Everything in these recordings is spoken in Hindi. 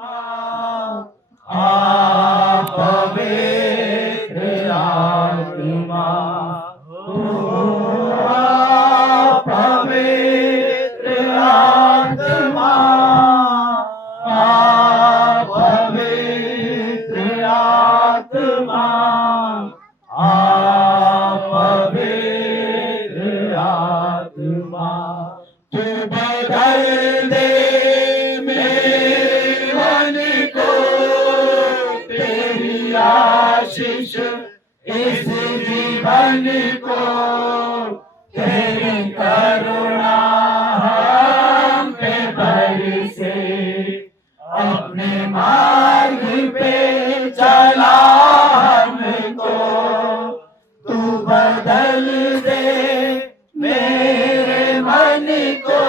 आप पवित्र आत्मा, आप पवित्र आत्मा, आप पवित्र आत्मा, आप पवित्र आत्मा, तू बदल दे मेरे मन को, तेरी आशीष इस जीवन को, तेरी करुणा हम पे बरसे, अपने मार्ग पे चला हमको, तू बदल दे मेरे मन को,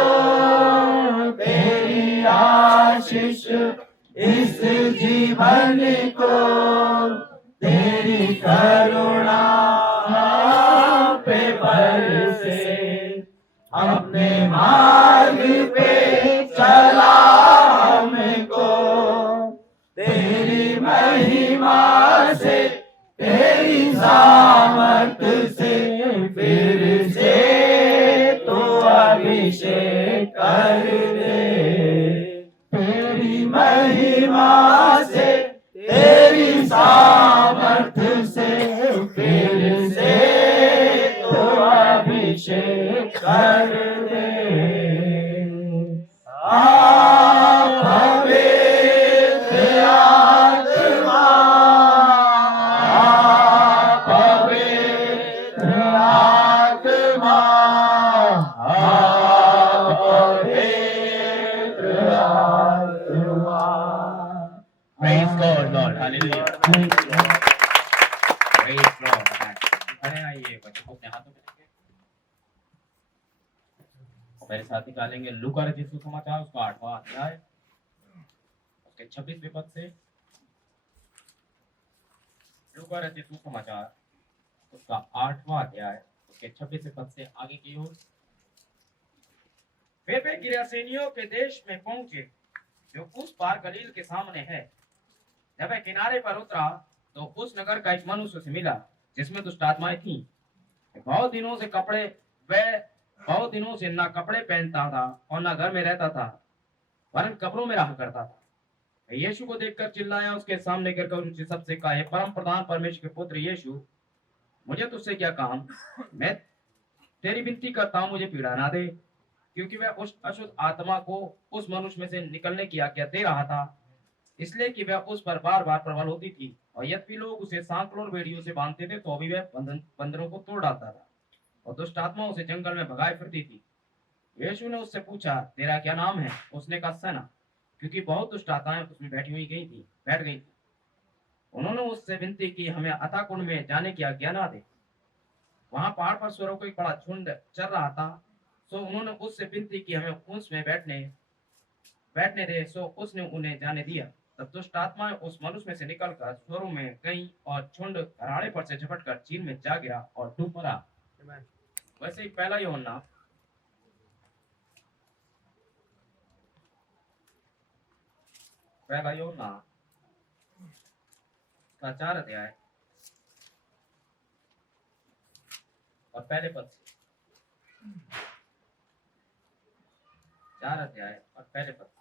तेरी आशीष इस जीवन को, तेरी करुणा हम पे बरसे, अपने मार्ग पे चला हमको, तेरी महिमा से, तेरी सामर्थ से फिर से तो अभिषेक कर दे, तेरी महिमा से, तेरी सामर्थ से फिर से तो अभिषेक कर दे, आप पवित्र आत्मा, आप पवित्र आत्मा, आप पवित्र आत्मा। Praise God, Lord. Hallelujah. Praise Lord. अरे आइए बच्चों को अपने हाथों में रखिए। मेरे साथ निकालेंगे लूका रचित सुसमाचार उसका 8वां अध्याय उसके 26वें पद से। लूका रचित सुसमाचार उसका 8वां अध्याय उसके 26वें पद से आगे की ओर। वे गिरासेनियों के देश में पहुंचे जो उस पार गलील के सामने है। जब वह किनारे पर उतरा तो उस नगर का एक मनुष्य से मिला जिसमें दुष्ट आत्माएं थीं। बहुत दिनों से ना कपड़े पहनता था और ना घर में रहता था, वरन कब्रों में रहा करता था। यीशु को देखकर चिल्लाया, उसके सामने गिरकर उनसे सबसे कहा, हे परम प्रधान परमेश्वर के पुत्र यीशु, मुझे तुझसे क्या काम? मैं तेरी विनती करता हूँ, मुझे पीड़ा ना दे। क्योंकि वह उस अशुद्ध आत्मा को उस मनुष्य में से निकलने की आज्ञा दे रहा था, इसलिए कि वह उस पर बार बार प्रबल होती थी। और यद्यपि लोग उसे सांकलों और बेड़ियों से बांधते थे तो भी वह बंदरों को तोड़ डालता था और दुष्ट आत्मा उसे जंगल में भगाए फिरती थी। यीशु ने उससे पूछा, तेरा क्या नाम है? उसने कहा, सेना, क्योंकि बहुत दुष्ट आत्माएं उसमें बैठ गई थी। उन्होंने उससे विनती की, हमें अथाह कुंड में जाने की आज्ञा ना दे। वहां पहाड़ पर सूअरों का एक बड़ा झुंड चल रहा था। सो उन्होंने उससे विनती की, हमें उसमें बैठने दे। सो उसने उन्हें जाने दिया। तब दुष्ट आत्माएं उस मनुष्य में से निकलकर सूअरों में गईं और झुंड घराड़े पर से झपटकर झील में जा गिरा और डूब मरा। वैसे ही पहला यूहन्ना का 4 अध्याय और पहले पद से 4 अध्याय और पहले पद से।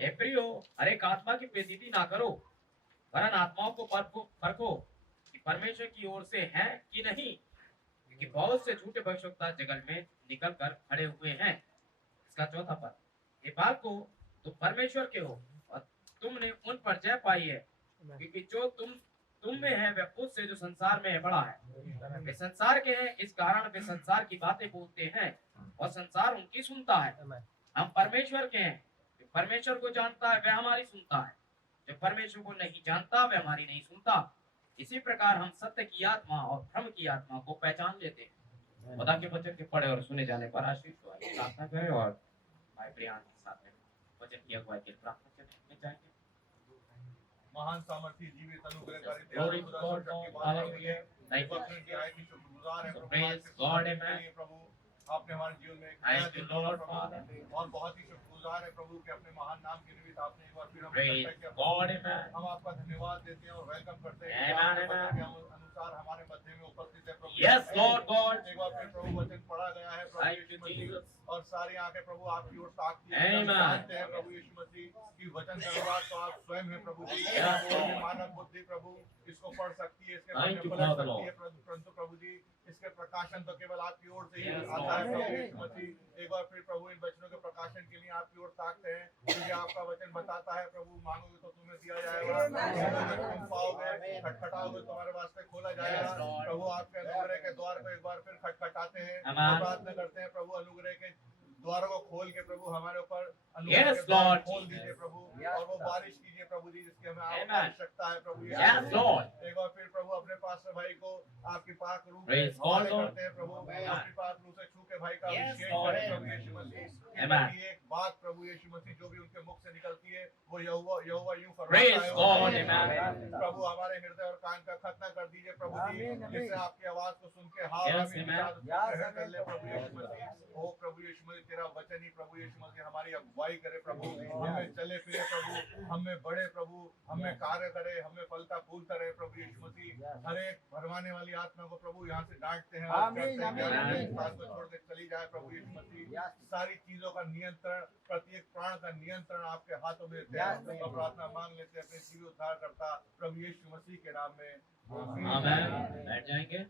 हे प्रियो, हर एक आत्मा की बेइज्जती ना करो, वरन आत्माओं को परखो कि परमेश्वर की ओर से है कि नहीं, क्योंकि बहुत से झूठे भविष्यवक्ता जगत में निकल कर खड़े हुए हैं। इसका 4था पद, हे बालकों, तुम परमेश्वर के हो और तुमने उन पर जय पाई है, क्योंकि जो तुम में है वह उससे जो संसार में है बड़ा है। वे संसार के हैं, इस कारण वे संसार की बातें बोलते हैं और संसार उनकी सुनता है। हम परमेश्वर के हैं, जो परमेश्वर को जानता है वह हमारी सुनता है, जो परमेश्वर को नहीं जानता वह हमारी नहीं सुनता। इसी प्रकार हम सत्य की आत्मा और भ्रम की आत्मा को पहचान लेते हैं। खुदा के वचन के पढ़े और सुने जाने पर आशीष को प्रार्थना करें और भाई प्रियान के साथ में वचन की अगुवाई के प्रार्थना करने जाएंगे। महान सामर्थी जीवित अनुग्रहकारी Glory to God, hallelujah. Thank you. Praise God, amen. प्रभु आपने हमारे जीवन में Thank you, Lord, Father. और बहुत ही शुक्रगुजार शुक्रगुजार है प्रभु कि अपने महान नाम के निमित्त आपने एक बार फिर हमें Praise इकट्ठा किया God, प्रभु। amen. हम आपका धन्यवाद देते हैं और वेलकम करते हैं कि Amen, आपके amen. वचन के अनुसार हमारे मध्य में उपस्थित है प्रभु। Yes, Lord God. एक बार फिर प्रभु वचन पढ़ा गया है प्रभु Thank Yeshu you, Masih, Jesus. और सारी आंखें प्रभु आपकी ओर ताकती हैं। Amen. हम जानते हैं प्रभु यीशु मसीह कि वचन का अनुवाद तो आप स्वयं है प्रभु जी। Yes, कोई भी Lord. मानव बुद्धि प्रभु इसको पढ़ सकती है, इसके Thank बारे you, में पलट Father, सकती है Lord. परंतु प्रभु जी इसके प्रकाशन तो केवल आपकी ओर से ही Yes, आता है Lord. प्रभु यीशु मसीह। एक बार फिर प्रभु इन वचनों के प्रकाशन के लिए आपकी ओर ताकते हैं, क्योंकि आपका वचन बताता है प्रभु मांगोगे तो तुम्हें दिया जाएगा, मांगोगे तो तुम पाओगे, खटखटाओगे तो तुम्हारे वास्ते खोला जाएगा। Yes, Lord. प्रभु आपके अनुग्रह के द्वार को एक बार फिर खटखटाते हैं, Amen. हम प्रार्थना करते हैं प्रभु अनुग्रह के द्वारों को खोल के प्रभु हमारे ऊपर Yes, के द्वार Lord. खोल दीजिए प्रभु, और वो बारिश कीजिए प्रभु जी जिसकी हमें Amen. आवश्यकता है प्रभु यीशु Yes, मसीह। Lord. एक बार फिर प्रभु अपने पास भाई को आपकी पाक रूप में Praise हवाले God, Lord. करते हैं प्रभु, अपनी पाक रूप से छू के भाई का Yes, अभिषेक Lord. करें प्रभु यीशु मसीह। Amen. कि एक बात प्रभु यीशु मसीह जो भी उनके मुख से निकलती है वो यहोवा यूं फरमाता Praise है, God, amen. प्रभु हमारे हृदय और कान का खतना कर दीजिए प्रभु जी, जिससे आपकी आवाज को सुन के हाथ Yes, हमें amen. ग्रहण कर ले प्रभु यीशु मसीह। ओ प्रभु यीशु मसीह तेरा वचन ही प्रभु यीशु मसीह हमारी अगुवाई करे प्रभु, हमें चले फिरे प्रभु, हमें बढ़े प्रभु, हमें कार्य करे, हमें फलता फूलता रहे प्रभु यीशु मसीह। हर एक भरमाने वाली आत्मा को प्रभु यहाँ से डांटते हैं और आमीन, कहते हैं कि आमीन, हर एक आमीन। बात को छोड़ के चली जाए प्रभु यीशु मसीह। सारी चीजों का नियंत्रण, प्रत्येक प्राण का नियंत्रण आपके हाथों में देते हैं। तो प्रार्थना मांग लेते हैं अपने जीवी उद्धार करता प्रभु यीशु मसीह के नाम में, Amen. बैठ जाएंगे।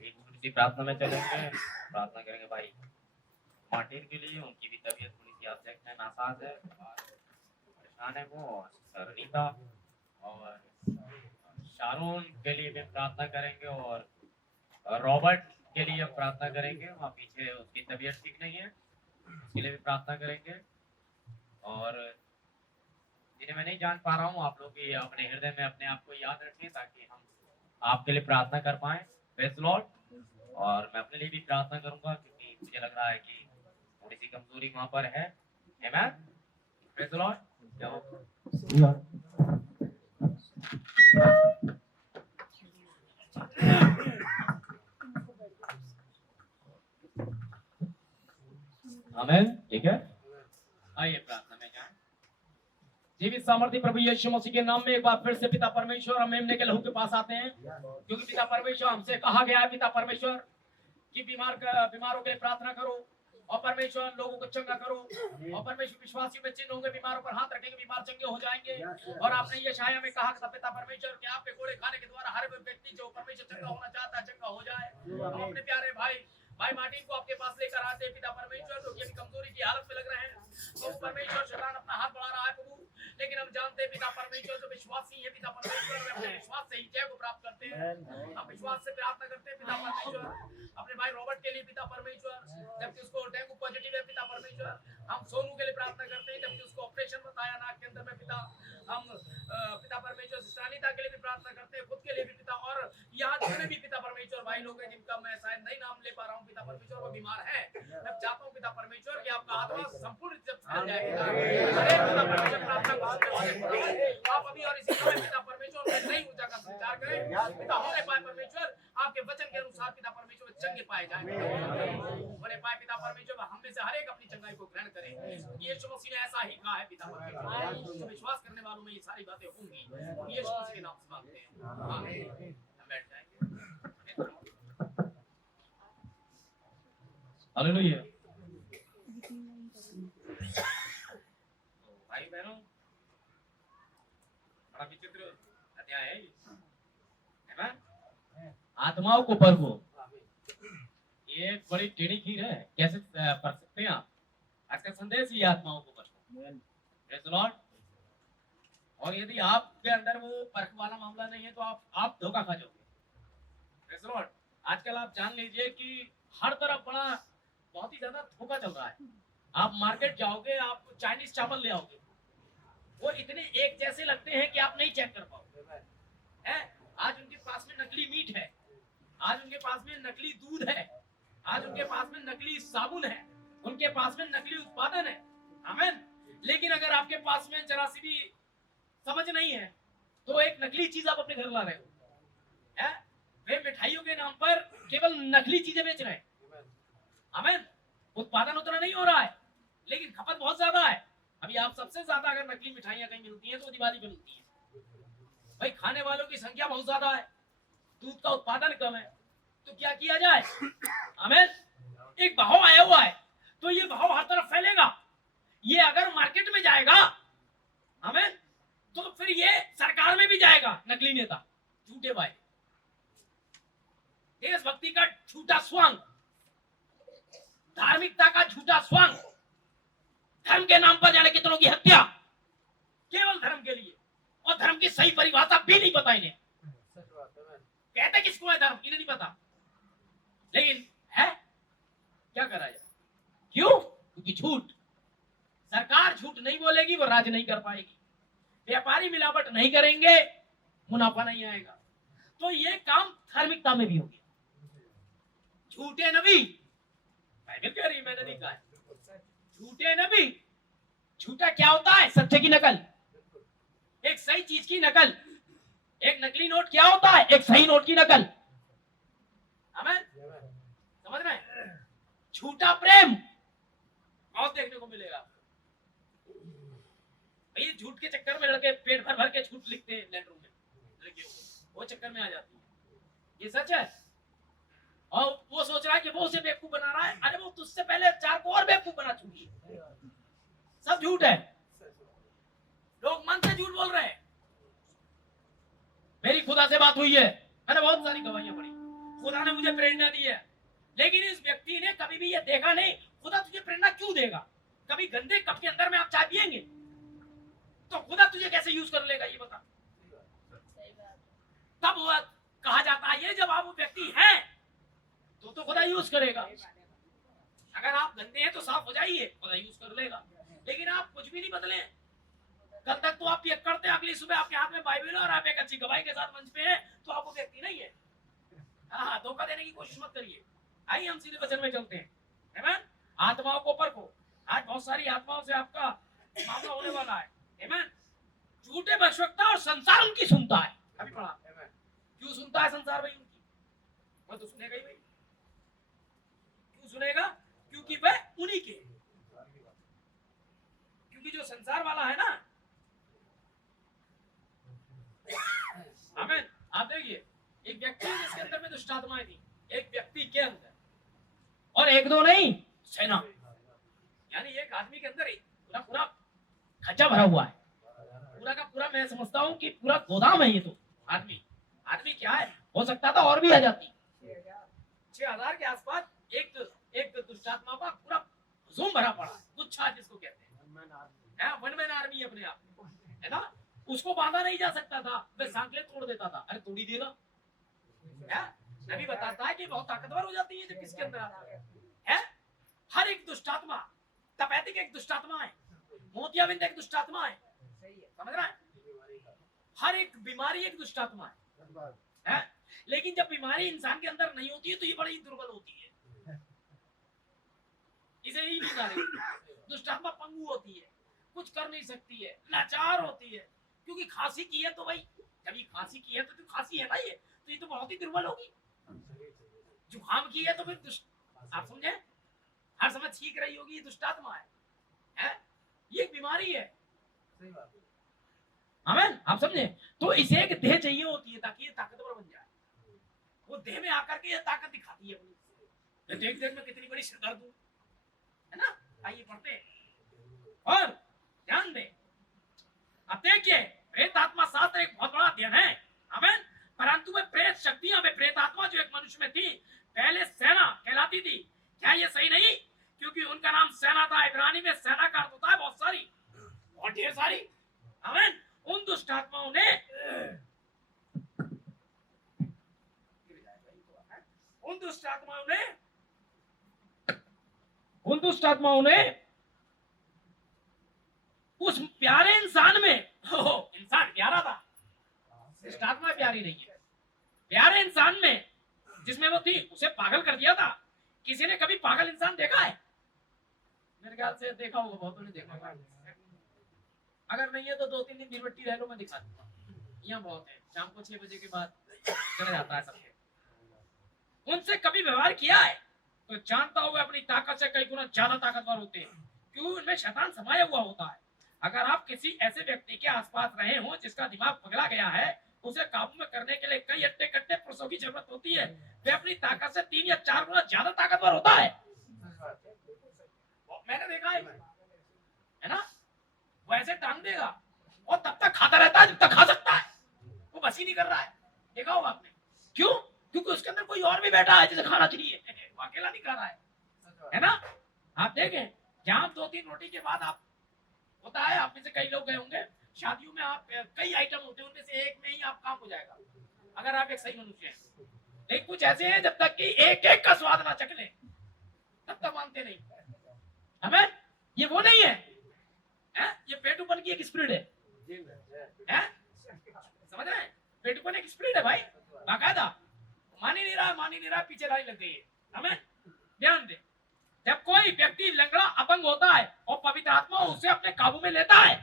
एक थोड़ी सी प्रार्थना में चलेंगे, प्रार्थना करेंगे भाई मार्टिन के लिए, उनकी भी तबीयत थोड़ी सी अपसेट है, नासाज है, परेशान है वो, और रीता और शारून के लिए भी प्रार्थना करेंगे, और रॉबर्ट के लिए हम प्रार्थना करेंगे, वहाँ पीछे उसकी तबीयत ठीक नहीं है, उसके लिए भी प्रार्थना करेंगे। और जिन्हें मैं नहीं जान पा रहा हूँ, आप लोग भी अपने हृदय में अपने आप को याद रखें ताकि हम आपके लिए प्रार्थना कर पाए। Praise Lord. और मैं अपने लिए भी प्रार्थना करूंगा क्योंकि मुझे लग रहा है कि थोड़ी सी कमजोरी वहां पर है। आमेन। Praise Lord. जाओ। आमेन। ठीक है, आइए प्रार्थना में जाएं। जीवित सामर्थ्य प्रभु यीशु मसीह के नाम में एक बार फिर से पिता परमेश्वर हम मेमने के लहू के पास आते हैं, क्योंकि पिता परमेश्वर हमसे कहा गया है पिता परमेश्वर कि बीमारों के लिए प्रार्थना करो, और परमेश्वर लोगों को चंगा करो, और परमेश्वर विश्वासियों में चिन्ह होंगे, बीमारों पर हाथ रखेंगे, बीमार चंगे हो जाएंगे। और आपने ये शाया में कहा था पिता परमेश्वर कि आपके गोले खाने के द्वारा हर व्यक्ति जो परमेश्वर चंगा होना चाहता है चंगा हो जाए। हम अपने प्यारे भाई मार्टिन को आपके पास लेकर आते हैं पिता परमेश्वर, जो कि कमजोरी की हालत में लग रहे हैं। तो परमेश्वर शैतान अपना हाथ बढ़ा रहा है प्रभु, लेकिन हम जानते हैं पिता परमेश्वर जो विश्वासी है पिता परमेश्वर, वे अपने विश्वास से ही जय को प्राप्त करते हैं। हम विश्वास से प्रार्थना करते हैं पिता परमेश्वर अपने भाई रॉबर्ट के लिए पिता परमेश्वर, जबकि उसको डेंगू पॉजिटिव है पिता परमेश्वर। हम सोनू के लिए प्रार्थना करते हैं, जबकि उसको ऑपरेशन बताया नाक के अंदर में पिता। हम पिता परमेश्वर सिस्टानिता के लिए भी प्रार्थना करते हैं, खुद के लिए भी पिता, और यहाँ जितने भी पिता परमेश्वर भाई लोग हैं जिनका मैं शायद नहीं नाम ले पा रहा हूँ पिता परमेश्वर, वो बीमार है। मैं चाहता हूँ पिता परमेश्वर कि आपका आत्मा संपूर्ण जब फैल जाएगा, अरे पिता परमेश्वर प्रार्थना को आप अभी और इसी समय पिता परमेश्वर में नई ऊर्जा का संचार करें पिता, होने पाए परमेश्वर आपके वचन के अनुसार पिता परमेश्वर चंगे पाए जाए, होने पाए पिता परमेश्वर हम में से हर एक अपनी चंगाई को ग्रहण करे। यीशु मसीह ने ऐसा ही कहा है पिता परमेश्वर, तो विश्वास करने वालों में ये सारी बातें होंगी। यीशु मसीह के नाम से मांगते हैं, आमीन। हम बैठ जाएंगे। हालेलुया। भाई बहनों, बड़ा विचित्र अध्याय है ना? आत्माओं को परखो, ये एक बड़ी टेढ़ी खीर है, कैसे परख सकते हैं आप? आज का संदेश ही आत्माओं को परखो। Praise the Lord. और यदि आपके अंदर वो परख वाला मामला नहीं है तो आप धोखा खा जाओगे। Praise the Lord. आजकल आप जान लीजिए कि हर तरफ बड़ा बहुत ही ज्यादा धोखा चल रहा है। आप मार्केट जाओगे, आप चाइनीज चावल ले आओगे, वो इतने एक जैसे लगते हैं कि आप नहीं चेक कर पाओगे। आज उनके पास में नकली मीट है, आज उनके पास में नकली दूध है, आज उनके पास में नकली साबुन है, उनके पास में नकली उत्पादन है। आमीन। लेकिन अगर आपके पास में जरा सी भी समझ नहीं है तो एक नकली चीज आप अपने घर ला रहे हो। वे मिठाइयों के नाम पर केवल नकली चीजें बेच रहे हैं। आमीन। उत्पादन उतना नहीं हो रहा है, लेकिन खपत बहुत ज्यादा है। अभी आप सबसे ज्यादा अगर नकली मिठाइयां कहीं मिलती हैं तो दिवाली पे मिलती है। भाई खाने वालों की संख्या बहुत ज्यादा है, दूध का उत्पादन कम है, तो क्या किया जाए? आमीन। एक भाव आया हुआ है, तो ये भाव हर तरफ फैलेगा। ये अगर मार्केट में जाएगा, आमीन, तो फिर ये सरकार में भी जाएगा। नकली नेता, झूठे भाई, देशभक्ति का झूठा स्वांग, धार्मिकता का झूठा स्वांग, धर्म के नाम पर जाने कितनों की हत्या केवल धर्म के लिए, और धर्म की सही परिभाषा भी नहीं पता इन्हें। कहते किसको है धर्म, इन्हें नहीं पता, लेकिन है क्या करा जाए? क्यों? क्योंकि झूठ। सरकार झूठ नहीं बोलेगी, वो राज नहीं कर पाएगी। व्यापारी मिलावट नहीं करेंगे, मुनाफा नहीं आएगा। तो ये काम धार्मिकता में भी हो गया। झूठे नबी, बाइबल कह रही, मैंने नहीं कहा। झूठे नबी, झूठा क्या होता है? सत्य की नकल, एक सही चीज की नकल। एक नकली नोट क्या होता है? एक सही नोट की नकल। आमीन, समझ रहे हैं? झूठा प्रेम बहुत देखने को मिलेगा। भाई झूठ के चक्कर में लड़के पेट भर भर के झूठ लिखते हैं लेटरों में, लड़कियों को, वो चक्कर में आ जाती है। ये सच है। और वो सोच रहा है कि वो उसे बेवकूफ बना रहा है। अरे वो तुझसे पहले 4 को और बेवकूफ बना चुकी है। सब झूठ है, लोग मन से झूठ बोल रहे हैं। मेरी खुदा से बात हुई है, मैंने बहुत सारी गवाहियां पढ़ी, खुदा ने मुझे प्रेरणा दी है, लेकिन इस व्यक्ति ने कभी भी ये देखा नहीं खुदा तुझे प्रेरणा क्यों देगा। कभी गंदे कप के अंदर में आप चाय पिएंगे तो खुदा तुझे कैसे यूज कर लेगा, ये बता। तब वो कहा जाता है ये जब आप वो व्यक्ति हैं तो खुदा यूज करेगा। अगर आप गंदे हैं तो साफ हो जाइए, खुदा यूज कर लेगा। लेकिन आप कुछ भी नहीं बदले, कल तक तो आप पियक्कड़ थे, अगली सुबह आपके हाथ में बाइबल और आप एक अच्छी गवाही के साथ मंच पे हैं, तो आप वो व्यक्ति नहीं है। हाँ, धोखा देने की कोशिश मत करिए। आइए हम सीधे वचन में चलते हैं। आमीन। आत्माओं को परखो। आज बहुत सारी आत्माओं से आपका मामला होने वाला है। आमीन। झूठे भविष्यवक्ता और संसार उनकी सुनता है। अभी पढ़ा, क्यों सुनता है संसार भाई उनकी? वो तो सुनेगा ही भाई। क्यों सुनेगा? क्योंकि वह उन्हीं के, क्योंकि जो संसार वाला है ना, आमीन। आप देखिए, एक व्यक्ति जिसके अंदर में दुष्ट आत्माएं थी, एक व्यक्ति के अंदर, और एक दो नहीं, सेना, यानी एक आदमी के अंदर पूरा पूरा खच्चा भरा हुआ है। पूरा का पूरा मैं समझता हूँ कि पूरा गोदाम है ये तो। आदमी क्या है, हो सकता था और भी आ जाती। 6000 के आसपास एक दुष्टात्मा का पूरा हुजूम भरा पड़ा है, गुच्छा जिसको कहते हैं, वन मैन आर्मी अपने आप है ना। उसको बांधा नहीं जा सकता था, वह सांकले तोड़ देता था। अरे तोड़ी देगा, नबी बताता है कि बहुत ताकतवर हो जाती है जब किसके अंदर आता है। हर एक दुष्टात्मा, तपैतिक एक दुष्टात्मा है, मोतियाबिंद एक दुष्टात्मा है, समझ रहा है? हर एक बीमारी एक दुष्टात्मा है। लेकिन जब बीमारी इंसान के अंदर नहीं होती है तो ये बड़ी दुर्बल होती है। इसे ही नहीं, दुष्टात्मा पंगु होती है, कुछ कर नहीं सकती है, लाचार होती है। क्योंकि खांसी की है तो भाई, जब ये खांसी की है तो खांसी है ना, ये तो बहुत ही दुर्बल होगी। जुकाम की है तो फिर आप समझे, हर समय छींक रही होगी, ये दुष्टात्मा है? ये एक बीमारी है। आमीन, आप समझे? तो इसे एक देह चाहिए होती है ताकि ये ताकतवर बन जाए। वो देह में आकर के ये ताकत दिखाती है अपनी। देख देख में कितनी बड़ी सिरदर्द है ना। आइए पढ़ते हैं और ध्यान दें। अब देखिए, प्रेत आत्मा शास्त्र एक बहुत बड़ा अध्ययन है। आमीन। परंतु वे प्रेत शक्तियां, वे प्रेत आत्मा जो एक मनुष्य में थी, पहले सेना कहलाती थी। क्या ये सही नहीं? क्योंकि उनका नाम सेना था। इब्रानी में सेना का अर्थ होता है बहुत सारी, बहुत ढेर सारी। आमीन। उन दुष्ट आत्माओं ने उस प्यारे इंसान में, इंसान प्यारा था, दुष्ट आत्मा प्यारी नहीं है, प्यारे इंसान में जिसमें वो थी, उसे पागल कर दिया था। किसी ने कभी पागल इंसान देखा है? मेरे ख्याल से देखा होगा, बहुतों ने देखा होगा। अगर नहीं है तो 2-3 दिन बीरबट्टी रह लो, मैं दिखा दूंगा। यहाँ बहुत है, शाम को 6 बजे के बाद चला जाता है सबके। उनसे कभी व्यवहार किया है तो जानता हो वे अपनी ताकत से कई गुना ज्यादा ताकतवर होते हैं, क्योंकि उनमें शैतान समाया हुआ होता है। अगर आप किसी ऐसे व्यक्ति के आसपास रहे हो जिसका दिमाग पगला गया है, उसे काबू में करने के लिए कई अट्टे कट्टे पुरुषों की जरूरत होती है। वे अपनी ताकत से 3 या 4 गुना ज्यादा ताकतवर होता है। मैंने देखा है ना, वो ऐसे टांग देगा और तब तक खाता रहता है जब तक खा सकता है, वो बस ही नहीं कर रहा है। देखा होगा आपने, क्यों? क्योंकि उसके अंदर कोई और भी बैठा है जिसे खाना चाहिए, वो अकेला नहीं खा रहा है ना। आप देखें, जहां 2-3 रोटी के बाद आप होता है, आप में से कई लोग गए होंगे शादियों में, आप कई आइटम होते हैं, उनमें से एक में ही आप काम हो जाएगा अगर आप एक सही मनुष्य हैं। लेकिन कुछ ऐसे हैं जब तक कि एक एक का स्वाद ना चख ले तब तक मानते नहीं। हमें ये वो नहीं है, ये पेटूपन की एक स्पिरिट है, समझ रहे हैं? पेटूपन एक स्पिरिट है भाई, बाकायदा। मान ही नहीं रहा, पीछे लाइन लग गई है। हमें ध्यान दे, जब कोई व्यक्ति लंगड़ा अपंग होता है और पवित्र आत्मा उसे अपने काबू में लेता है,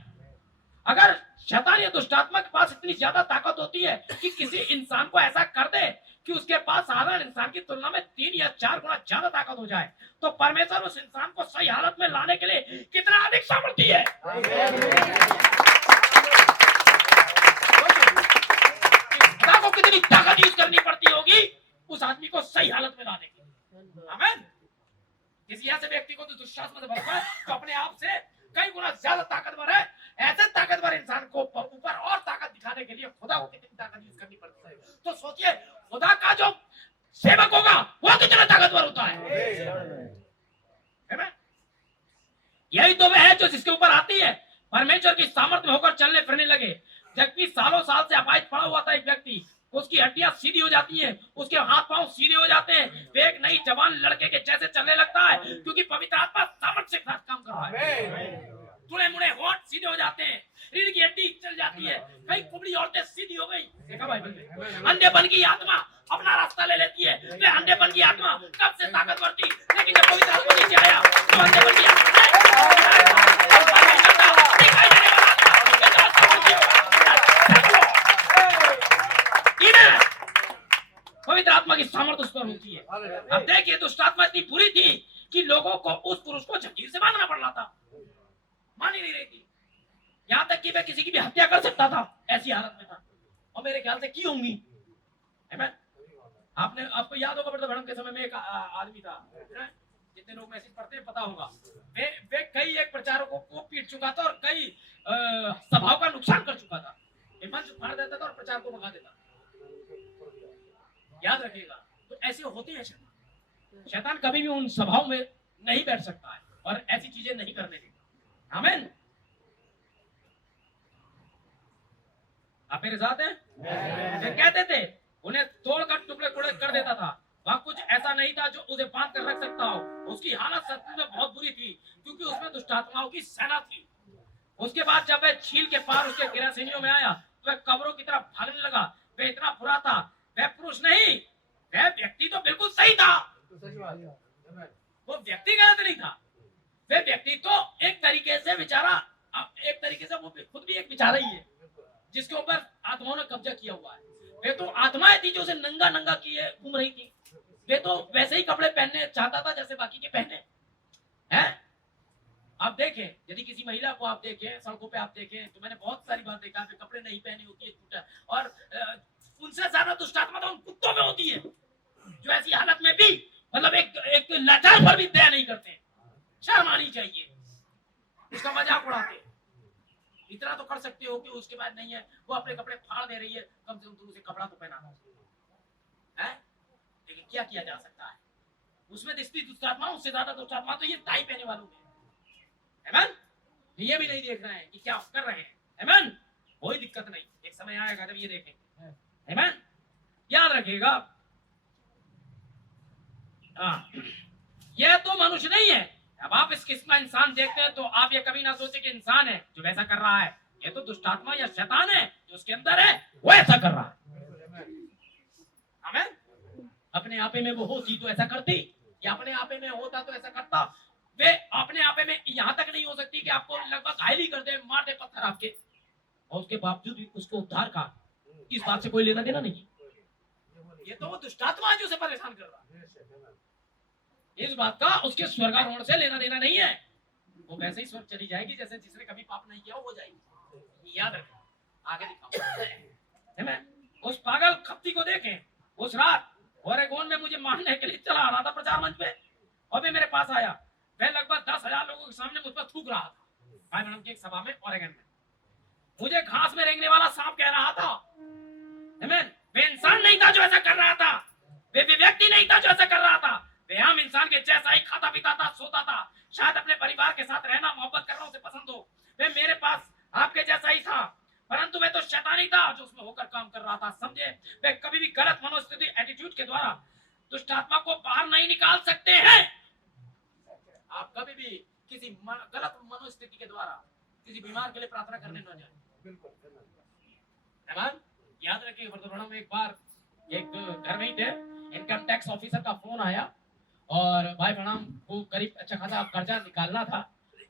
अगर शैतान या दुष्ट आत्मा के पास इतनी ज्यादा ताकत होती है कि किसी इंसान को ऐसा कर दे कि उसके पास साधारण इंसान की तुलना में 3 या 4 गुना ज्यादा ताकत हो जाए, तो परमेश्वर उस इंसान को सही हालत में लाने के लिए कितना अधिक सामर्थ्य है। खुदा को कितनी ताकत यूज करनी पड़ती होगी उस आदमी को सही हालत में लाने के लिए। आमीन। किसी ऐसे व्यक्ति को तो दुष्टात्मा से भरता है तो अपने आप से कई गुना ज्यादा ताकतवर है, ऐसे ताकतवर इंसान को ऊपर और ताकत दिखाने के लिए खुदा को कितनी ताकत यूज करनी पड़ती है। तो सोचिए, खुदा का जो सेवक होगा वो कितना ताकतवर होता है ना? यही तो वह है जो जिसके ऊपर आती है, परमेश्वर की सामर्थ्य में होकर चलने फिरने लगे। जबकि सालों साल से अपाहिज पड़ा हुआ था एक व्यक्ति, उसकी हड्डियां सीधी हो जाती हैं, उसके हाथ पांव सीधे हो जाते हैं, वे एक नई जवान लड़के के जैसे चलने लगता है, क्योंकि पवित्र आत्मा सामर्थ्य के साथ काम कर रहा है। टुड़े मुड़े होठ सीधे हो जाते हैं, रीढ़ की हड्डी चल जाती है, कई कुबड़ी औरतें सीधी हो गई। देखा भाई, अंधेपन की आत्मा अपना रास्ता ले लेती है। वे अंधेपन की आत्मा कब से ताकतवर थी, लेकिन जब पवित्र आत्मा नीचे आया तो अंधेपन की आत्मा पवित्र आत्मा की सामर्थ्य उस पर होती है। अब देखिए, दुष्ट आत्मा इतनी बुरी थी कि लोगों को उस पुरुष को जंजीर से बांधना पड़ रहा था, मान ही नहीं रही थी। यहाँ तक कि वह किसी की भी हत्या कर सकता था, ऐसी हालत में था, और मेरे ख्याल से की होंगी। आपको याद होगा ब्रदर ब्रैनम के समय में एक आदमी था, जितने लोग मैसेज पढ़ते हैं पता होगा, वे कई एक प्रचारकों को पीट चुका था और कई सभाओं का नुकसान कर चुका था। मंच फाड़ देता था और प्रचार को भगा देता। याद रखिएगा, तो ऐसे होते हैं शैतान। शैतान कभी भी उन सभाओं में नहीं बैठ सकता है और ऐसी चीजें नहीं करने देगा। आमीन। आप मेरे साथ हैं? वे कहते थे उन्हें तोड़कर टुकड़े टुकड़े कर देता था। वहां कुछ ऐसा नहीं था जो उसे बांध कर रख सकता हो। उसकी हालत सच में बहुत बुरी थी, क्योंकि उसमें दुष्ट आत्माओं की सेना थी। उसके बाद जब वह छील के पार उसके गिरासेनियों में आया तो वह कब्रों की तरफ भागने लगा। वह इतना बुरा था, वह पुरुष नहीं, वह व्यक्ति तो बिल्कुल सही था। वो व्यक्ति गलत नहीं था, वह व्यक्ति तो एक तरीके से बेचारा, एक तरीके से वो खुद भी एक बेचारा ही है जिसके ऊपर आत्माओं ने कब्जा किया हुआ है। वे तो आत्माएं थी जो उसे नंगा नंगा किए घूम रही थी। वे तो वैसे ही कपड़े पहनने चाहता था जैसे बाकी के पहने हैं। आप देखें, यदि किसी महिला को आप देखें सड़कों पे, आप देखें तो मैंने बहुत सारी बार देखा है, कपड़े नहीं पहने होती है टूटा, और उनसे ज्यादा दुष्ट आत्मा तो उन कुत्तों में होती है जो ऐसी हालत में भी मतलब एक लाचार पर भी दया नहीं करते। शर्म आनी चाहिए, उसका मजाक उड़ाते। इतना तो कर सकते हो कि उसके बाद नहीं है, वो अपने कपड़े फाड़ दे रही है, कम से कम तुम उसे कपड़ा तो पहनाना है। लेकिन क्या किया जा सकता है, उसमें दिखती दुष्ट आत्मा, उससे ज्यादा दुष्ट आत्मा तो ये टाई पहने वालों में। आमीन। ये भी नहीं देख रहे हैं कि क्या कर रहे हैं। आमीन। कोई दिक्कत नहीं, एक समय आएगा जब ये देखेंगे। आमीन। याद रखिएगा, यह तो मनुष्य नहीं है। अब आप इस किस्म का इंसान देखते हैं तो आप ये कभी ना सोचे कि इंसान है जो वैसा कर रहा है। ये तो दुष्ट आत्मा या शैतान है जो उसके अंदर है, वो ऐसा कर रहा है। आमीन। अपने आपे में वो होती तो ऐसा करती, या अपने आपे में होता तो ऐसा करता। वे अपने आपे में यहाँ तक नहीं हो सकती कि आपको लगभग घायल ही कर दे, मार दे पत्थर आपके, और उसके बावजूद भी उसको उद्धार का इस बात से कोई लेना देना नहीं। ये तो वो दुष्ट आत्मा है जो उसे परेशान कर रहा है। इस बात का उसके स्वर्गारोहण से लेना देना नहीं है। वो वैसे ही स्वर्ग चली जाएगी जैसे जिसने कभी पाप नहीं किया वो जाएगी। याद रखें, आगे दिखाओ। मैं उस पागल खप्ती को देखें, उस रात ओरेगोन में मुझे मारने के लिए चला आ रहा था प्रचार मंच पे, और भी मेरे पास आया। वह लगभग 10,000 लोगों के सामने मुझ पर थूक रहा था, भाई मैडम की एक सभा में ओरेगन में। मुझे घास में रेंगने वाला सांप कह रहा था। वे इंसान नहीं था जो ऐसा कर रहा था, वे व्यक्ति नहीं था जो ऐसा कर रहा था, वे आम इंसान के जैसा ही खाता पीता था, सोता था, शायद अपने परिवार के साथ रहना, मोहब्बत करना उसे पसंद हो। वे मेरे पास आपके जैसा ही था, परंतु वे तो शैतानी था जो उसमें होकर काम कर रहा था। समझे, वे कभी भी गलत मनोस्थिति एटीट्यूड के द्वारा दुष्ट आत्मा को बाहर नहीं निकाल सकते हैं। आप कभी भी किसी गलत मनोस्थिति के द्वारा किसी बीमार के लिए प्रार्थना करने न जाए। याद रखिए, में एक बार एक घर में ही थे, इनकम टैक्स ऑफिसर का फोन आया और भाई मैडम को करीब अच्छा खासा कर्जा निकालना था,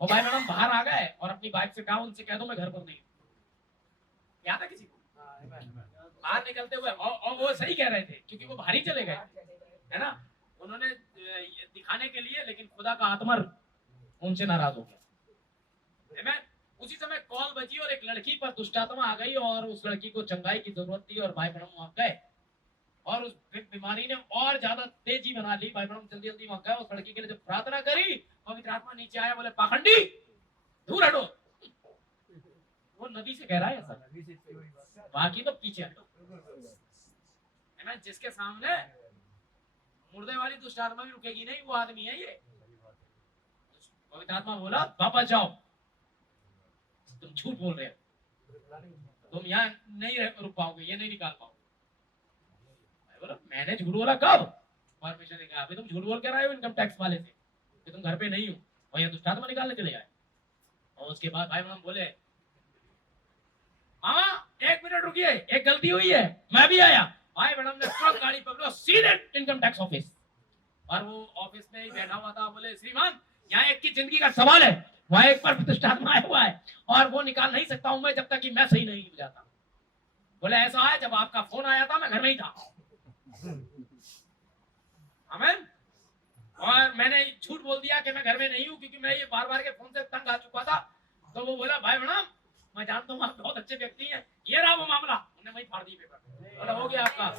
और भाई मैडम बाहर आ गए और अपनी बाइक से कहा उनसे कह दो मैं घर पर नहीं। याद है किसी को? बाहर निकलते हुए, और वो सही कह रहे थे क्योंकि वो बाहर ही चले गए, है ना, उन्होंने दिखाने के लिए, लेकिन खुदा का आत्मा उनसे नाराज हो गया। उसी समय कॉल बजी और एक लड़की पर दुष्ट आत्मा आ गई और उस लड़की को चंगाई की जरूरत थी, और भाई मैडम वहां गए और उस बीमारी ने और ज्यादा तेजी बना ली। भाई मैडम जल्दी जल्दी वहां गए, उस लड़की के लिए जब प्रार्थना करी, पवित्र आत्मा नीचे आया, बोले पाखंडी दूर हटो। वो नदी से कह रहा है सर, बाकी तो पीछे हटो। जिसके सामने मुर्दे वाली दुष्ट आत्मा भी रुकेगी नहीं, वो आदमी है ये। पवित्र आत्मा बोला वापस जाओ, तुम झूठ बोल रहे हो, तुम यहाँ नहीं रुक पाओगे, ये नहीं निकाल पाओगे। बोला मैंने झूठ बोला कब? परमेश्वर ने कहा अभी तुम झूठ बोल कर आए हो इनकम टैक्स वाले से कि तुम घर पे नहीं हो, और ये दुष्ट आत्मा निकालने चले आए। और उसके बाद भाई मैडम बोले मामा 1 मिनट रुकिए, एक गलती हुई है, मैं भी आया। भाई मैडम ने तुरंत गाड़ी पकड़ो, सीधे इनकम टैक्स ऑफिस, और वो ऑफिस में ही बैठा हुआ था। बोले श्रीमान यहाँ एक की जिंदगी का सवाल है, वहाँ एक पर दुष्ट आत्मा आया हुआ है और वो निकाल नहीं सकता हूं मैं जब तक कि मैं सही नहीं हो जाता। बोले ऐसा है, जब आपका फोन आया था मैं घर में ही था। आमीन। और मैंने झूठ बोल दिया कि मैं घर में नहीं हूँ क्योंकि मैं ये बार बार के फोन से तंग आ चुका था। तो वो बोला भाई मैडम मैं जानता हूँ आप बहुत अच्छे व्यक्ति हैं, ये रहा वो मामला। उन्हें वही फाड़ दी पेपर, बोला हो गया आपका।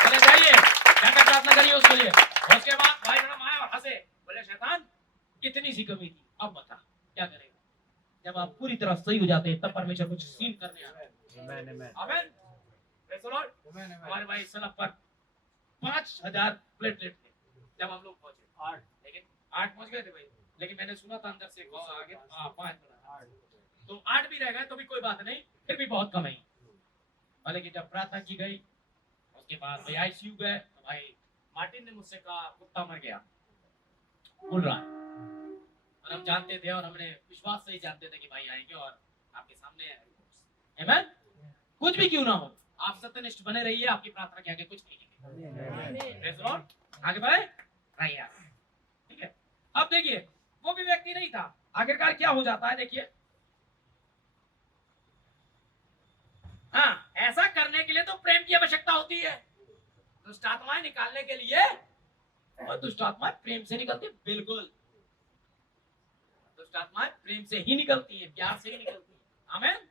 चले जाइए, जाकर प्रार्थना करिए उसके लिए। उसके बाद भाई मैडम आए और हंसे, बोले शैतान इतनी सी कमी थी, अब बता क्या करेगा। जब आप पूरी तरह सही हो जाते हैं तब परमेश्वर कुछ सीन करने आता है। आमीन। हमारे भाई सलब पर 5,000 प्लेटलेट थे जब हम लोग पहुंचे, लेकिन 8 पहुंच गए थे भाई, लेकिन मैंने सुना था अंदर से आगे 5 तो 8 भी रह गए तो भी कोई बात नहीं, फिर भी बहुत कम है। लेकिन जब प्रार्थना की गई उसके बाद भाई आईसीयू गए, तो भाई मार्टिन ने मुझसे कहा कुत्ता मर गया बोल रहा है, और हम जानते थे और हमने विश्वास से ही जानते थे कि भाई आएंगे और आपके सामने आमीन। कुछ भी क्यों ना हो आप सत्यनिष्ठ बने रहिए, आपकी प्रार्थना के आगे कुछ नहीं है। आगे बढ़े रहिए, ठीक है। अब देखिए वो भी व्यक्ति नहीं था, आखिरकार क्या हो जाता है देखिए। हाँ, ऐसा करने के लिए तो प्रेम की आवश्यकता होती है। दुष्ट आत्माएं निकालने के लिए, और दुष्ट आत्माएं प्रेम से निकलती है, बिल्कुल दुष्ट आत्माएं प्रेम से ही निकलती है, प्यार से ही निकलती है। आमीन।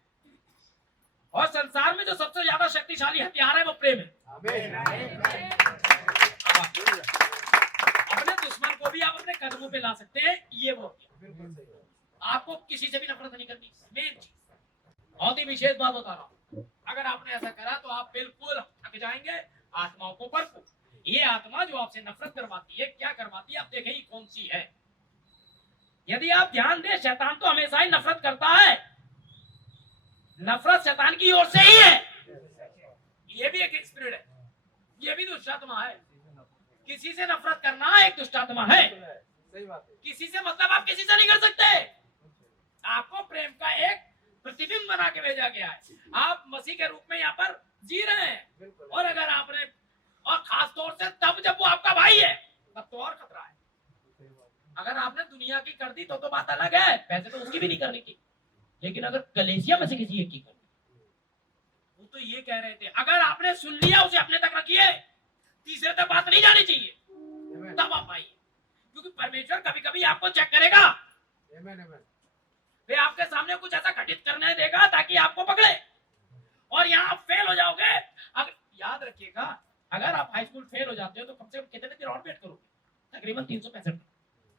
और संसार में जो सबसे ज्यादा शक्तिशाली हथियार है वो प्रेम है। अपने दुश्मन को भी आप अपने कदमों पे ला सकते हैं, ये वो आपको किसी से भी नफरत नहीं करनी। मेन चीज बहुत ही विशेष बात बता रहा हूं, अगर आपने ऐसा करा तो आप बिल्कुल थक जाएंगे आत्माओं को परखो। ये आत्मा जो आपसे नफरत करवाती है, क्या करवाती है आप देखें ही कौन सी है। यदि आप ध्यान दें, शैतान तो हमेशा ही नफरत करता है, नफरत शैतान की ओर से ही है। ये भी एक स्पिरिट है, ये भी दुष्ट आत्मा है। किसी से नफरत करना एक दुष्ट आत्मा है। किसी से मतलब आप किसी से नहीं कर सकते। आपको प्रेम का एक प्रतिबिंब बना के भेजा गया है, आप मसीह के रूप में यहाँ पर जी रहे हैं। और अगर आपने, और खास तौर से तब जब वो आपका भाई है, तब तो और खतरा है। अगर आपने दुनिया की कर दी तो बात अलग है, वैसे तो उसकी भी नहीं करनी थी, लेकिन अगर कलेसिया में से किसी एक की कर, वो तो ये कह रहे थे अगर आपने सुन लिया उसे अपने तक रखिए, तीसरे तक बात नहीं जानी चाहिए, तब आप आइए, क्योंकि परमेश्वर कभी कभी आपको चेक करेगा, वे आपके सामने कुछ ऐसा घटित करने देगा ताकि आपको पकड़े, और यहाँ आप फेल हो जाओगे। अगर याद रखिएगा, अगर आप हाई स्कूल फेल हो जाते हो तो कम से कम कितने दिन और वेट करोगे? तकरीबन 365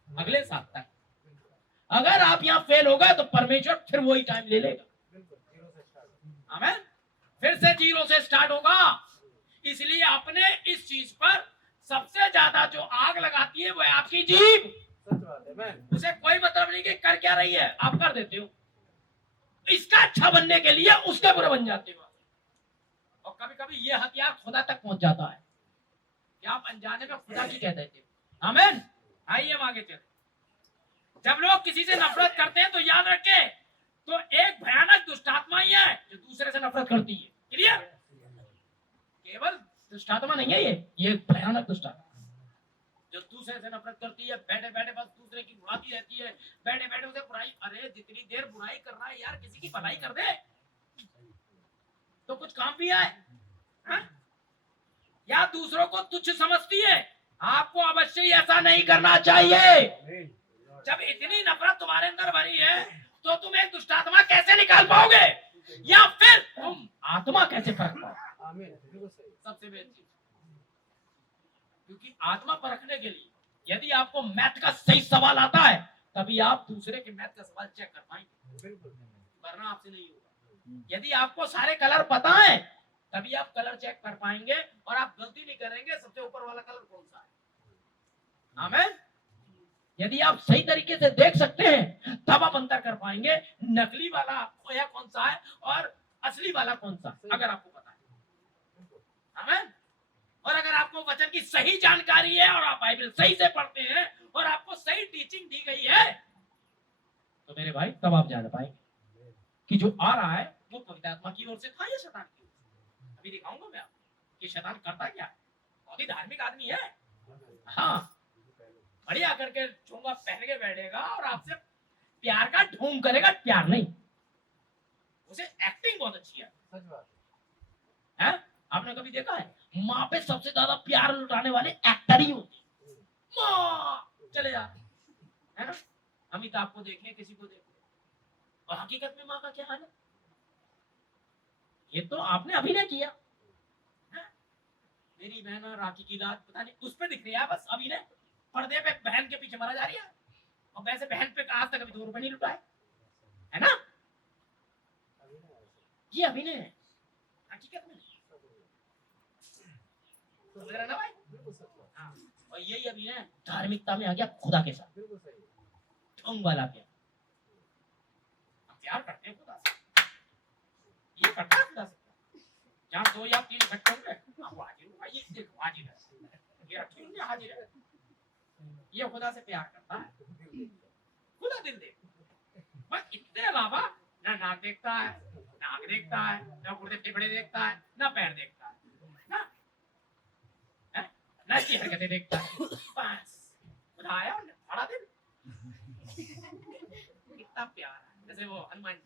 अगले साल तक। अगर आप यहाँ फेल हो गए तो परमेश्वर फिर वही टाइम ले लेगा, आमीन, फिर से जीरो से स्टार्ट होगा। इसलिए अपने इस चीज पर सबसे ज्यादा जो आग लगाती है वो है आपकी जीभ। उसे कोई मतलब नहीं कि कर क्या रही है, आप कर देते हो, इसका अच्छा बनने के लिए उसके बुरे बन जाते हो, और कभी कभी ये हथियार खुदा तक पहुंच जाता है कि आप अनजाने में खुदा की कह देते हो। आमीन। आइए हम आगे चले। जब लोग किसी से नफरत करते हैं तो याद रखें, तो एक भयानक दुष्टात्मा ही है जो दूसरे से नफरत करती है। क्लियर? केवल दुष्टात्मा नहीं है ये एक भयानक दुष्टात्मा जो दूसरे से नफरत करती है, बैठे बैठे बस दूसरे की बुराई रहती है, बैठे बैठे उसे बुराई। अरे जितनी देर बुराई कर रहा है यार, किसी की भलाई कर दे तो कुछ काम भी आए। हाँ? या दूसरों को तुच्छ समझती है, आपको अवश्य ही ऐसा नहीं करना चाहिए। जब इतनी नफरत तुम्हारे अंदर भरी है तो तुम एक दुष्टात्मा कैसे निकाल पाओगे, या फिर तुम आत्मा कैसे परख पाओगे? सबसे बेहतर चीज, क्योंकि आत्मा परखने के लिए यदि आपको मैथ का सही सवाल आता है तभी आप दूसरे के मैथ का सवाल चेक कर पाएंगे, वरना आपसे नहीं होगा। यदि आपको सारे कलर पता है तभी आप कलर चेक कर पाएंगे और आप गलती नहीं करेंगे सबसे ऊपर वाला कलर कौन सा है। आमीन। यदि आप सही तरीके से देख सकते हैं तब आप अंतर कर पाएंगे नकली वाला खोया कौन सा है और असली वाला कौन सा, अगर आपको पता है। आमीन। और अगर आपको वचन की सही जानकारी है और आप बाइबल सही से पढ़ते हैं और आपको सही टीचिंग दी गई है तो मेरे भाई तब आप जान पाएंगे कि जो आ रहा है वो पवित्र आत्मा की ओर से था या शैतान की ओर से। अभी दिखाऊंगा मैं आपको कि शैतान करता क्या है। बहुत ही धार्मिक आदमी है, हाँ, बढ़िया करके चोंगा पहन के बैठेगा और आपसे प्यार का ढोंग करेगा, प्यार नहीं, उसे एक्टिंग बहुत अच्छी है? आपने कभी देखा है माँ पे सबसे ज्यादा प्यार लुटाने वाले एक्टर ही होते हैं। माँ चले जा, है ना? अमिताभ को देखें, किसी को देखें, और हकीकत में माँ का क्या हाल है? ये तो आपने अभिनय किया है? मेरी बहन राखी की लात पता नहीं उस पे दिख रही है, बस अभिनय, पर्दे पे बहन के पीछे मरा जा रही है, और वैसे बहन पे आज तक अभी 2 रुपए नहीं लुटाए, है ना? ये अभिनय है, हकीकत में ना भाई। हाँ, और यही अभिनय धार्मिकता में आ गया खुदा के साथ, ढोंग वाला प्यार। हम प्यार करते हैं खुदा से, ये करता है खुदा से। जहाँ 2 या 3 इकट्ठे होंगे आप हाजिर हो, ये देखो हाजिर है, ये रखी होंगे हाजिर है, ये खुदा से प्यार करता है। खुदा दिल देख, बस इतने अलावा ना नाक देखता है, ना आँख देखता है, ना गुर्दे फेफड़े देखता है, ना पैर देखता है, ना की हरकतें देखता है, बस खुदा आया और बड़ा दिल, कितना प्यार है। जैसे वो हनुमान जी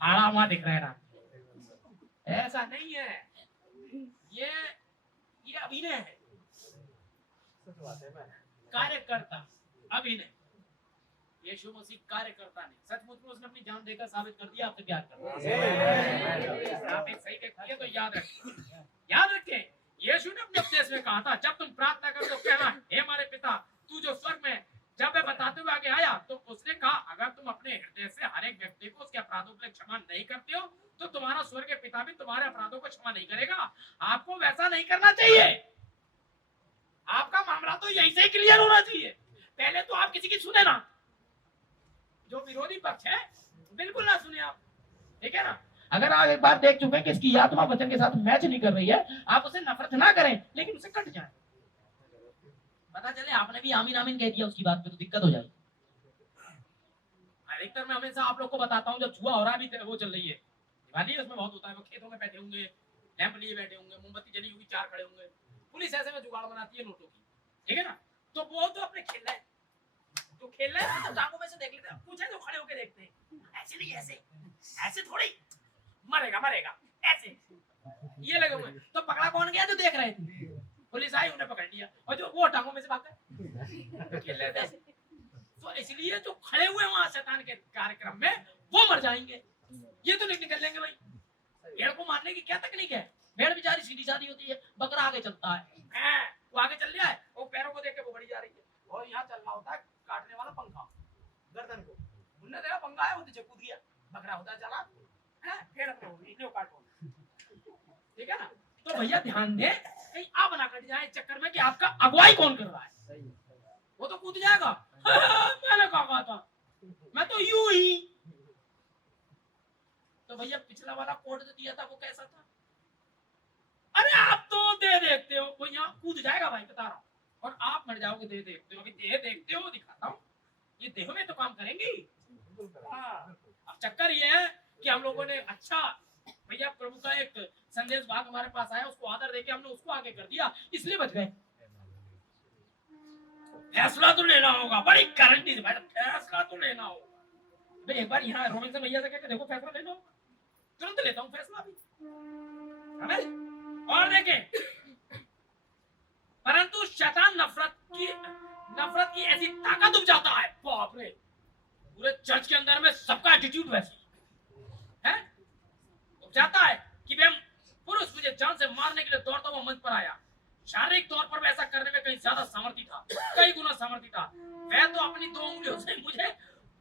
हाड़ा वहां दिख रहा है ना, ऐसा नहीं है, ये अभिनय है, कार्यकर्ता अभिनय। यीशु मसीह कार्यकर्ता नहीं, सचमुच में उसने अपनी जान देकर साबित कर दिया आपसे प्यार करता है। आप एक सही व्यक्ति है तो याद रखें, यीशु ने अपने उपदेश में कहा था, जब तुम प्रार्थना करो तो कहना, हे हमारे पिता तू जो स्वर्ग में। जब मैं बताते हुए आगे आया तो उसने कहा, अगर तुम अपने हृदय से हर एक व्यक्ति को उसके अपराधों के लिए क्षमा नहीं करते हो तो तुम्हारा स्वर्गीय पिता भी तुम्हारे अपराधों को क्षमा नहीं करेगा। आपको वैसा नहीं करना चाहिए, आपका मामला तो यहीं से ही क्लियर होना चाहिए। पहले तो आप किसी की सुने ना, जो विरोधी पक्ष है बिल्कुल ना सुने आप, ठीक है ना? अगर आप एक बार देख चुके हैं कि इसकी आत्मा वचन के साथ मैच नहीं कर रही है, आप उसे नफरत ना करें लेकिन उसे कट जाए। पता चले आपने भी आमीन आमीन कह दिया उसकी बात पे तो दिक्कत हो जाएगी। अधिकतर मैं हमेशा आप लोग को बताता हूँ, जब छुआ हो रहा भी वो चल रही है दिवाली, उसमें बहुत होता है, वो खेतों में बैठे होंगे, लैंप लिए बैठे होंगे, मोमबत्ती जली होगी, 4 खड़े होंगे, पुलिस ऐसे में जुगाड़ बनाती है नोटों की, ठीक है ना? तो वो तो अपने खेल रहे हैं, तो खेल रहे हैं तो टांगों में से देख लेते हैं, पूछे तो खड़े होके देखते हैं, ऐसे नहीं, ऐसे थोड़ी, मरेगा ऐसे, ये लगे हुए हैं। तो पकड़ा कौन गया? जो देख रहे थे। पुलिस आई, उन्हें पकड़ लिया, और जो वो टांगों में से भाग गए खेलने जैसे। तो इसलिए जो खड़े हुए वहां शैतान के कार्यक्रम में, वो मर जाएंगे। ये तो निकल लेंगे भाई। भेड़ को मारने की क्या तकनीक है? भेड़ बेचारी सीधी साधी होती है, बकरा आगे चलता है, वो आगे चल रहा है, वो पैरों को देख के वो बड़ी जा रही है, और यहाँ चल रहा होता है काटने वाला पंखा गर्दन को। उन्होंने देखा पंखा है, वो नीचे कूद गया, बकरा होता चला है, भेड़ अपने इतने काटो। ठीक है ना? तो भैया ध्यान दें, कहीं आप ना कट जाए चक्कर में कि आपका अगुवाई कौन कर रहा है। वो तो कूद जाएगा, मैंने कहा था, मैं तो यूं ही। तो भैया पिछला वाला कोड जो दिया था वो कैसा था? अरे आप तो दे देखते हो, वो यहाँ कूद जाएगा भाई, बता रहा हूँ, और आप मर जाओगे दे देखते हो। अभी दे देखते हो दिखाता हूँ, ये देह में तो काम करेंगी। हाँ, अब चक्कर ये है कि हम लोगों ने अच्छा भैया प्रभु का एक संदेश भाग हमारे पास आया, उसको आदर देके हमने उसको आगे कर दिया, इसलिए बच गए। फैसला तो लेना होगा, बड़ी गारंटी से भाई, फैसला तो लेना होगा भाई। एक बार यहाँ रोबिन्सन भैया से कहकर देखो, फैसला लेना होगा, तुरंत लेता हूँ फैसला भी। और देखें, परंतु शैतान नफरत की ऐसी ताकत उपजाता है, बाप रे, पूरे चर्च के अंदर में सबका एटीट्यूड वैसी है, उपजाता है कि भाई पुरुष मुझे जान से मारने के लिए दौड़ता हुआ मंच पर आया। शारीरिक तौर पर वैसा करने में कहीं ज्यादा सामर्थ्य था, कई गुना सामर्थ्य था। वह तो अपनी 2 उंगलियों से मुझे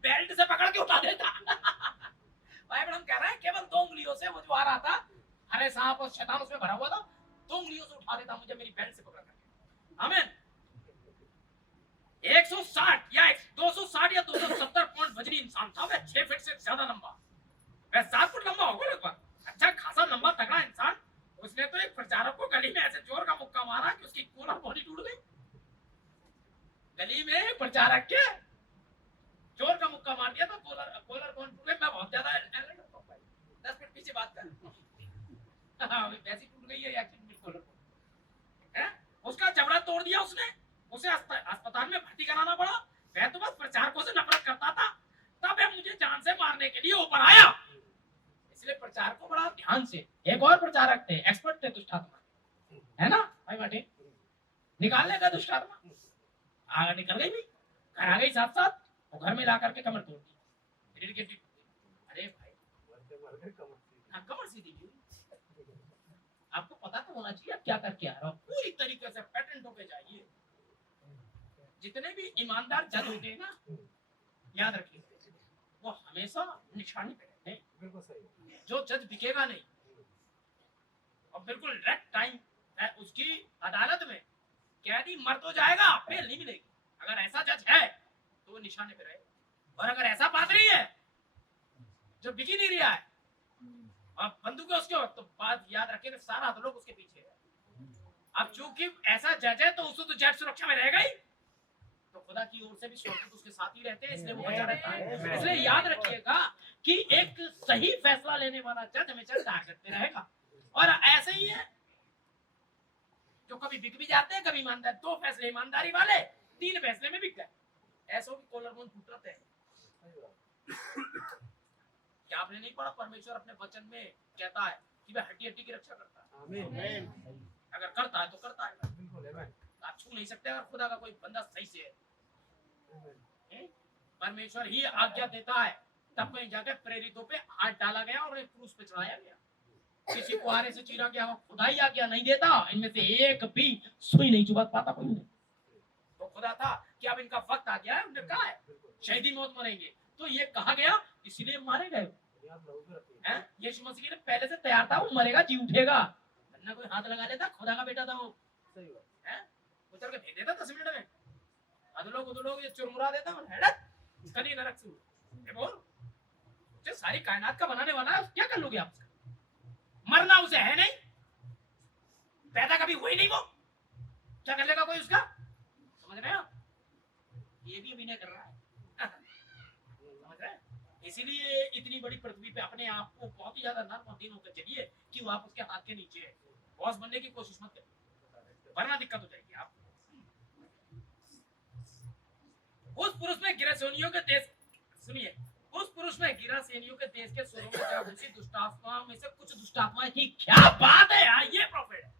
बेल्ट से पकड़ के उठा देता। भाई बहन कह रहे हैं केवल 2 उंगलियों से वो जो आ रहा था, हरे सांप और शैतान उसमें भरा हुआ था, 2 उंगलियों से उठा देता मुझे, मेरी बेल्ट से पकड़ करके। आमीन। 160 या 260 या 270 पाउंड वजनी इंसान था। वह 6 फीट से ज्यादा लंबा, वह 7 फुट लंबा होगा लगभग, अच्छा खासा लंबा तगड़ा इंसान। उसने तो एक प्रचारक को गली में ऐसे जोर का मुक्का मारा कि उसकी कॉलर बॉडी टूट गई। गली में प्रचारक के जोर का मुक्का मार दिया तो कॉलर कौन टूट गई। मैं बहुत ज्यादा 10 मिनट पीछे बात कर, वैसी टूट गई है एक्सीडेंट कॉलर है। उसका जबड़ा तोड़ दिया उसने, उसे अस्पताल में भर्ती कराना पड़ा। वह तो बस प्रचारकों से नफरत करता था, तब वह मुझे जान से मारने के लिए ऊपर आया। इसलिए प्रचार को बड़ा ध्यान से, एक और प्रचारक थे, एक्सपर्ट थे दुष्ट आत्मा, है ना भाई मार्टिन, निकालने का दुष्ट आत्मा आगे निकल गई भी, घर आ गई साथ साथ, वो घर में ला करके कमर तोड़ दी, रीढ़ की हड्डी। अरे भाई कमर सीधी हुई। आपको पता तो होना चाहिए आप क्या करके आ रहे हो, पूरी तरीके से पैटर्न होके जाइए। जितने भी ईमानदार जज होते हैं ना, याद रखिए वो हमेशा निशाने पे रहते हैं। बिल्कुल सही। जो जज बिकेगा नहीं, और बिल्कुल रेड टाइम है उसकी अदालत में, कैदी मर तो जाएगा, बेल नहीं मिलेगी। अगर ऐसा जज है तो वो निशाने पे रहेगा। और अगर ऐसा पादरी है जो बिक ही नहीं रहा है और बंदूक है उसके, तो बात याद रखिए सारा लोग उसके पीछे है। अब चूंकि ऐसा जज है तो उसको तो जज सुरक्षा में रहेगा ही, तो खुदा की ओर से भी स्वर्गदूत उसके साथ ही रहते हैं, इसलिए वो बचा रहता है। इसलिए याद रखिएगा कि एक सही फैसला लेने वाला जज हमेशा टारगेट पे रहेगा। और ऐसे ही है जो कभी बिक भी जाते हैं, कभी ईमानदार, 2 फैसले ईमानदारी वाले, 3 फैसले में बिक गए। ऐसो भी कॉलर बोन टूट रहे हैं। क्या आपने नहीं पढ़ा, परमेश्वर अपने वचन में कहता है कि वह हड्डी हड्डी की रक्षा करता है। आमीन। अगर करता है तो करता है, बिल्कुल है। आप छू नहीं सकते अगर खुदा का कोई बंदा सही से है। परमेश्वर ही आज्ञा देता है, तब कहीं जाके प्रेरितों पे हाथ डाला गया और एक क्रूस पे चढ़ाया गया। किसी को हारे से चीरा गया, वो खुदा ही आज्ञा नहीं देता, इनमें से एक भी सुई नहीं चुभा पाता कोई नहीं। तो खुदा था कि अब इनका वक्त आ गया है, उन्होंने कहा है शहीदी मौत मरेंगे, तो ये कहा गया इसलिए मारे गए हैं। यीशु मसीह ने पहले से तैयार था, वो मरेगा जी उठेगा, वरना कोई हाथ लगा लेता, खुदा का बेटा था वो, उतर के फेंक देता 10 मिनट में। अदलोग ये चुरमुरा देता कभी नरक से ये बोल, जो सारी कायनात का बनाने वाला है, क्या कर लोगे आप उसका? मरना उसे है नहीं, पैदा कभी हुई नहीं, वो क्या कर लेगा कोई उसका? समझ रहे हो? ये भी अभिनय कर रहा है। समझ रहे हैं? इसीलिए इतनी बड़ी पृथ्वी पे अपने आप को बहुत ही ज्यादा नर्म और दीन होकर चलिए कि वो आप उसके हाथ के नीचे है। बॉस बनने की कोशिश मत करिए, वरना दिक्कत हो जाएगी आप। उस पुरुष में गिरसोनियों के देश, सुनिए, उस पुरुष में गिरासेनियों के देश के स्वरों में जब उसी दुष्टात्माओं में से कुछ दुष्टात्माएं थी। क्या बात है यार, ये प्रॉफिट है।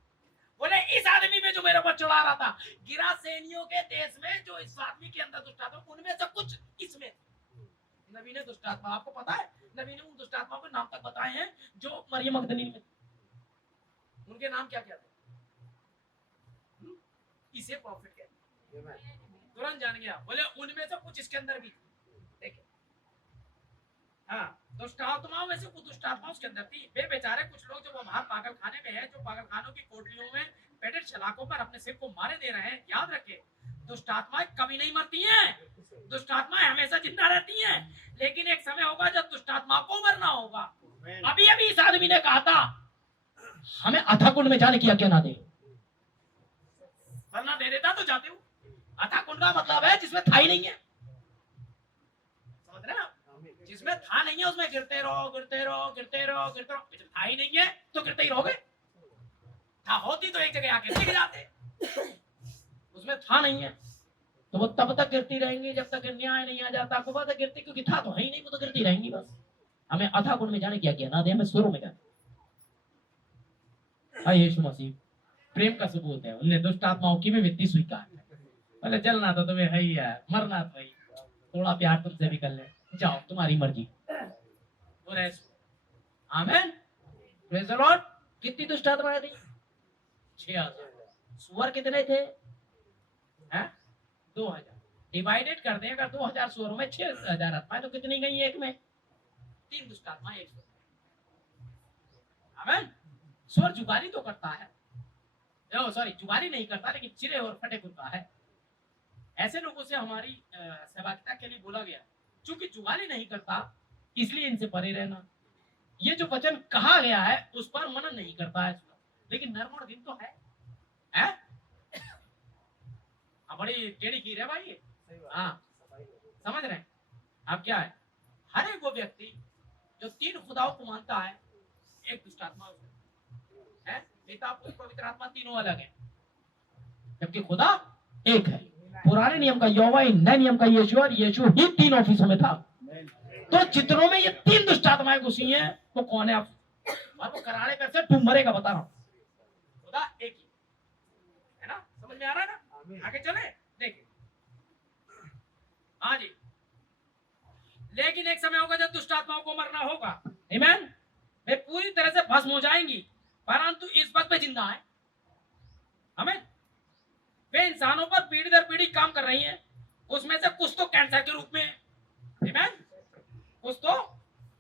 बोले इस आदमी में जो मेरे ऊपर चढ़ा रहा था, गिरासेनियों के देश में जो इस आदमी के अंदर दुष्टात्मा, उनमें से कुछ इसमें थी। नबी ने दुष्टात्मा, आपको पता है नबी ने उन दुष्टात्माओं के नाम तक बताए हैं जो मरियम मगदलीनी में, उनके नाम क्या क्या थे। इसे प्रॉफिट कहते हैं। तुरंत जान गया। बोले उनमें से कुछ इसके अंदर भी थी। देखिए, हाँ, दुष्टात्माओं में से कुछ दुष्टात्मा उसके अंदर थी। वे बेचारे कुछ लोग जो वहां पागल खाने में है, जो पागल खानों की कोठरियों में पेटेड सलाखों पर अपने सिर को मारे दे रहे हैं। याद रखे, दुष्टात्माएं कभी नहीं मरती हैं, दुष्टात्माएं हमेशा जिंदा रहती हैं। लेकिन एक समय होगा जब दुष्टात्मा को मरना होगा। अभी अभी इस आदमी ने कहा था हमें अथाकुंड में जाने की आज्ञा ना दे, वरना दे देता तो जाते हो। अथाकुंड का मतलब है जिसमें था ही नहीं है, समझ रहे हैं आप? जिसमें था नहीं है उसमें गिरते रहो, गिरते रहो, गिरते रहो, गिरते रहो। जब था ही नहीं है तो गिरते ही रहोगे। था होती तो एक जगह आके टिक जाते, उसमें था नहीं है तो वो तब तक गिरती रहेंगी जब तक न्याय नहीं आ जाता। आपको पता है गिरती, क्योंकि था तो है ही नहीं, वो तो गिरती रहेंगी बस। हमें अथाकुंड में जाने की आज्ञा ना दे, हमें स्वर्ग में जाने। यीशु मसीह प्रेम का सबूत है। उन्हें दुष्ट आत्माओं की भी वित्ती स्वीकार है। पहले जलना तो तुम्हें है ही है, मरना तो है, थोड़ा प्यार तुमसे भी कर ले, जाओ तुम्हारी मर्जी। आमेन, प्रेज द लॉर्ड। कितनी दुष्ट आत्माएं थी? 6000। सुअर कितने थे? 2000। डिवाइडेड कर दें अगर 2000 सुअरों में 6000 आत्माएं तो कितनी गई एक में? 3 दुष्ट आत्माएं एक सुअर। आमेन। सुअर जुगाली तो करता है, सॉरी जुगाली नहीं करता, लेकिन चिरे और फटे खुरता है। ऐसे लोगों से हमारी सहभागिता के लिए बोला गया, चूंकि जुगाली नहीं करता इसलिए इनसे परे रहना। ये जो वचन कहा गया है उस पर मनन नहीं करता है, लेकिन नर्म और दिन तो है? बड़ी टेढ़ी कीर है भाई। हाँ, समझ रहे हैं? अब क्या है, हर एक वो व्यक्ति जो 3 खुदाओं को मानता है, एक दुष्ट आत्मा है, पिता पुत्र पवित्र आत्मा, तीनों अलग है, जबकि खुदा एक है। पुराने नियम का यहोवा, नए नियम का यीशु, और यीशु ही 3 ऑफिसों में था। तो जितनों में ये 3 दुष्ट आत्माएं घुसी हैं वो कौन है? आप वो कराने पर से तू मरेगा, बता रहा हूं। खुदा एक ही है ना, समझ में आ रहा है ना? आगे चले देखिए। हाँ जी, लेकिन एक समय होगा जब दुष्ट आत्माओं को मरना होगा। आमीन। वे पूरी तरह से भस्म हो जाएंगी, परंतु इस वक्त पे जिंदा है। आमीन। वे इंसानों पर पीढ़ी दर पीढ़ी काम कर रही हैं। उसमें से कुछ तो कैंसर के रूप में, आमीन, कुछ तो